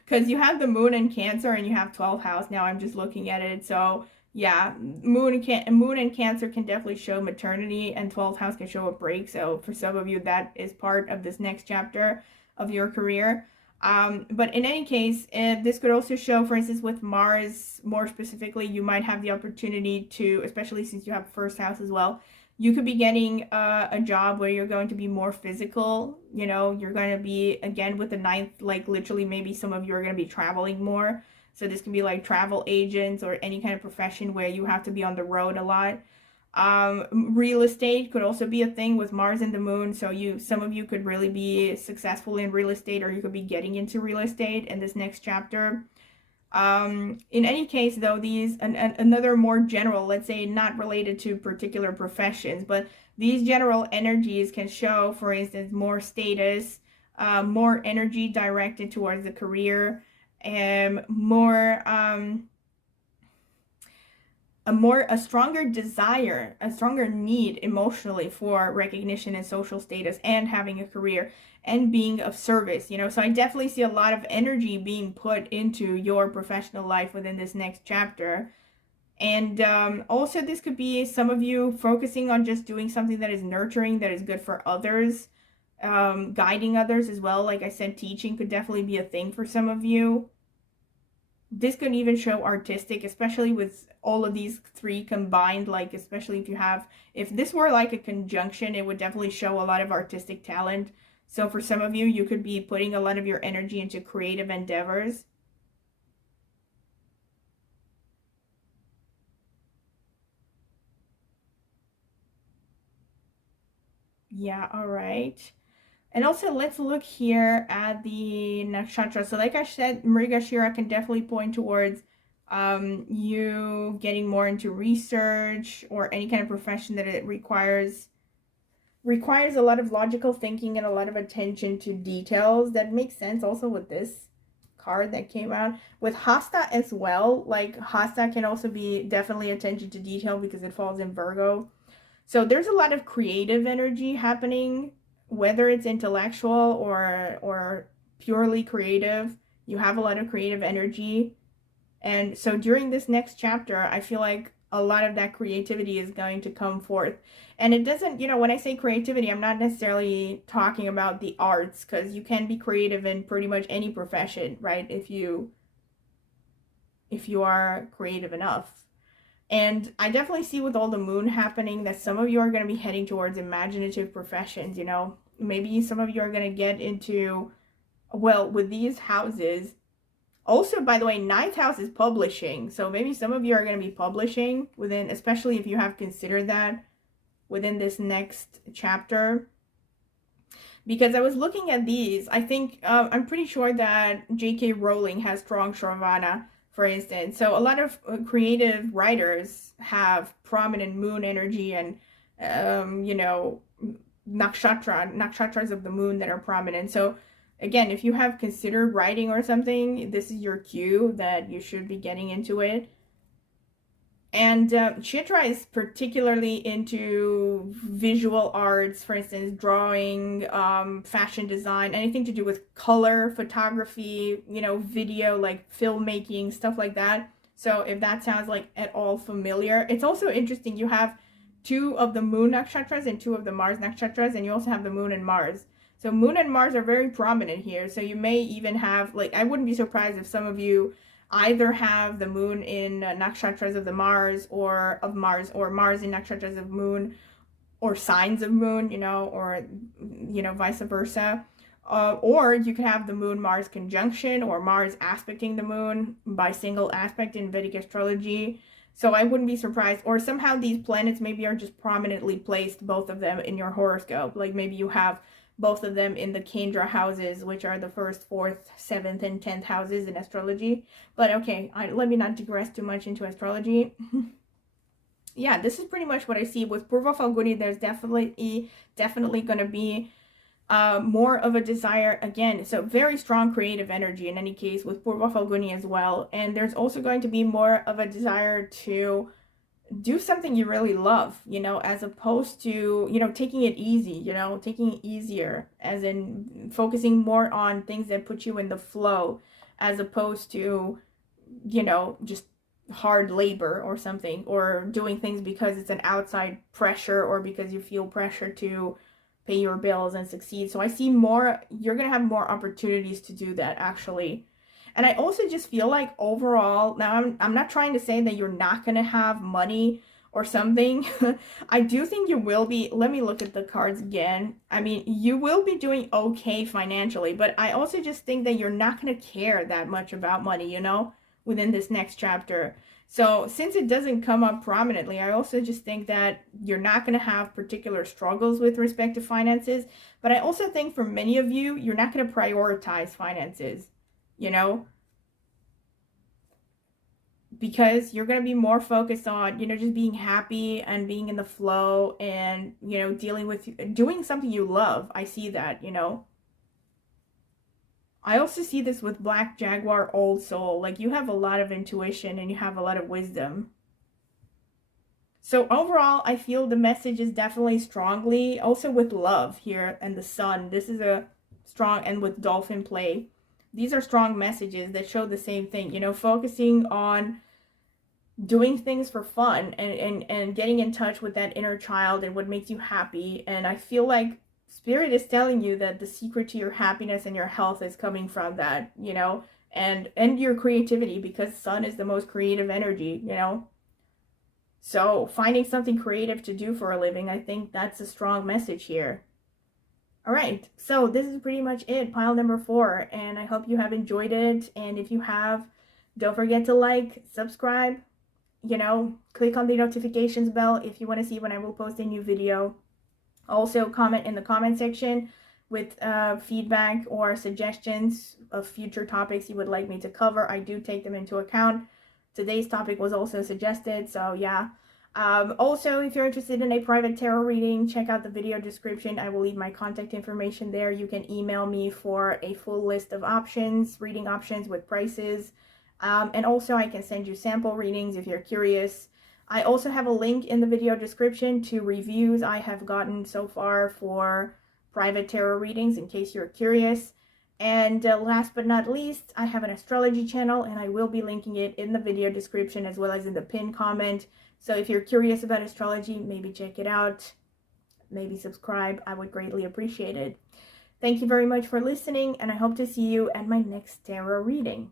because you have the moon in Cancer and you have 12th house. Now I'm just looking at it. So yeah, moon and Cancer can definitely show maternity, and 12th house can show a break. So for some of you, that is part of this next chapter of your career. But in any case, this could also show, for instance, with Mars, more specifically, you might have the opportunity to, especially since you have first house as well, you could be getting a job where you're going to be more physical. You know, you're going to be, again, with the 9th, like literally maybe some of you are going to be traveling more. So this can be like travel agents or any kind of profession where you have to be on the road a lot. Real estate could also be a thing with Mars and the moon. So some of you could really be successful in real estate, or you could be getting into real estate in this next chapter. In any case, though, these another more general, let's say not related to particular professions, but these general energies can show, for instance, more status, more energy directed towards the career, and a stronger desire, a stronger need emotionally for recognition and social status and having a career and being of service, you know. So I definitely see a lot of energy being put into your professional life within this next chapter. And also this could be some of you focusing on just doing something that is nurturing, that is good for others, guiding others as well. Like I said, teaching could definitely be a thing for some of you. This could even show artistic, especially with all of these three combined, like especially if this were like a conjunction, it would definitely show a lot of artistic talent. So for some of you, you could be putting a lot of your energy into creative endeavors. Yeah, all right. And also, let's look here at the nakshatra. So like I said, Mrigashira can definitely point towards you getting more into research or any kind of profession that it requires a lot of logical thinking and a lot of attention to details. That makes sense also with this card that came out. With Hasta as well, like Hasta can also be definitely attention to detail because it falls in Virgo. So there's a lot of creative energy happening, whether it's intellectual or purely creative. You have a lot of creative energy. And so during this next chapter, I feel like a lot of that creativity is going to come forth. And it doesn't, when I say creativity, I'm not necessarily talking about the arts, because you can be creative in pretty much any profession, right? If you are creative enough. And I definitely see with all the moon happening that some of you are going to be heading towards imaginative professions, Maybe some of you are going to get into, well, with these houses. Also, by the way, ninth house is publishing. So maybe some of you are going to be publishing within, especially if you have considered that within this next chapter. Because I was looking at these, I think, I'm pretty sure that J.K. Rowling has strong Shravana, for instance. So a lot of creative writers have prominent moon energy and, nakshatras of the moon that are prominent. So again, if you have considered writing or something, this is your cue that you should be getting into it. And Chitra is particularly into visual arts, for instance, drawing, fashion design, anything to do with color, photography, video, like filmmaking, stuff like that. So if that sounds like at all familiar, it's also interesting. You have 2 of the moon nakshatras and 2 of the Mars nakshatras, and you also have the moon and Mars. So moon and Mars are very prominent here. So you may even have, like, I wouldn't be surprised if some of you either have the moon in nakshatras of the Mars or Mars in nakshatras of moon or signs of moon, or vice versa. Or you can have the moon Mars conjunction or Mars aspecting the moon by single aspect in Vedic astrology. So I wouldn't be surprised. Or somehow these planets maybe are just prominently placed, both of them in your horoscope. Like maybe you have both of them in the Kendra houses, which are the 1st, 4th, 7th, and 10th houses in astrology. But okay, let me not digress too much into astrology. Yeah, this is pretty much what I see. With Purva Falguni, there's definitely going to be more of a desire, again, so very strong creative energy in any case with Purva Falguni as well. And there's also going to be more of a desire to do something you really love, as opposed to, taking it easy, taking it easier, as in focusing more on things that put you in the flow, as opposed to, just hard labor or something, or doing things because it's an outside pressure or because you feel pressure to pay your bills and succeed. So I see you're going to have more opportunities to do that, actually. And I also just feel like overall, now I'm not trying to say that you're not going to have money or something. I do think you will be. Let me look at the cards again. I mean, you will be doing okay financially, but I also just think that you're not going to care that much about money, within this next chapter. So since it doesn't come up prominently, I also just think that you're not going to have particular struggles with respect to finances. But I also think for many of you, you're not going to prioritize finances. Because you're going to be more focused on, just being happy and being in the flow and, doing something you love. I see that, I also see this with Black Jaguar Old Soul. Like, you have a lot of intuition and you have a lot of wisdom. So overall, I feel the message is definitely strongly, also with love here and the sun. This is a strong, and with dolphin play. These are strong messages that show the same thing, focusing on doing things for fun and getting in touch with that inner child and what makes you happy. And I feel like Spirit is telling you that the secret to your happiness and your health is coming from that, and your creativity, because sun is the most creative energy, So finding something creative to do for a living, I think that's a strong message here. All right, so this is pretty much it, pile number 4, and I hope you have enjoyed it. And if you have, don't forget to like, subscribe, click on the notifications bell if you want to see when I will post a new video. Also, comment in the comment section with feedback or suggestions of future topics you would like me to cover. I do take them into account. Today's topic was also suggested, so yeah. Also, if you're interested in a private tarot reading, check out the video description. I will leave my contact information there. You can email me for a full list of options, reading options with prices. And also, I can send you sample readings if you're curious. I also have a link in the video description to reviews I have gotten so far for private tarot readings in case you're curious. And last but not least, I have an astrology channel, and I will be linking it in the video description as well as in the pinned comment. So if you're curious about astrology, maybe check it out, maybe subscribe. I would greatly appreciate it. Thank you very much for listening, and I hope to see you at my next tarot reading.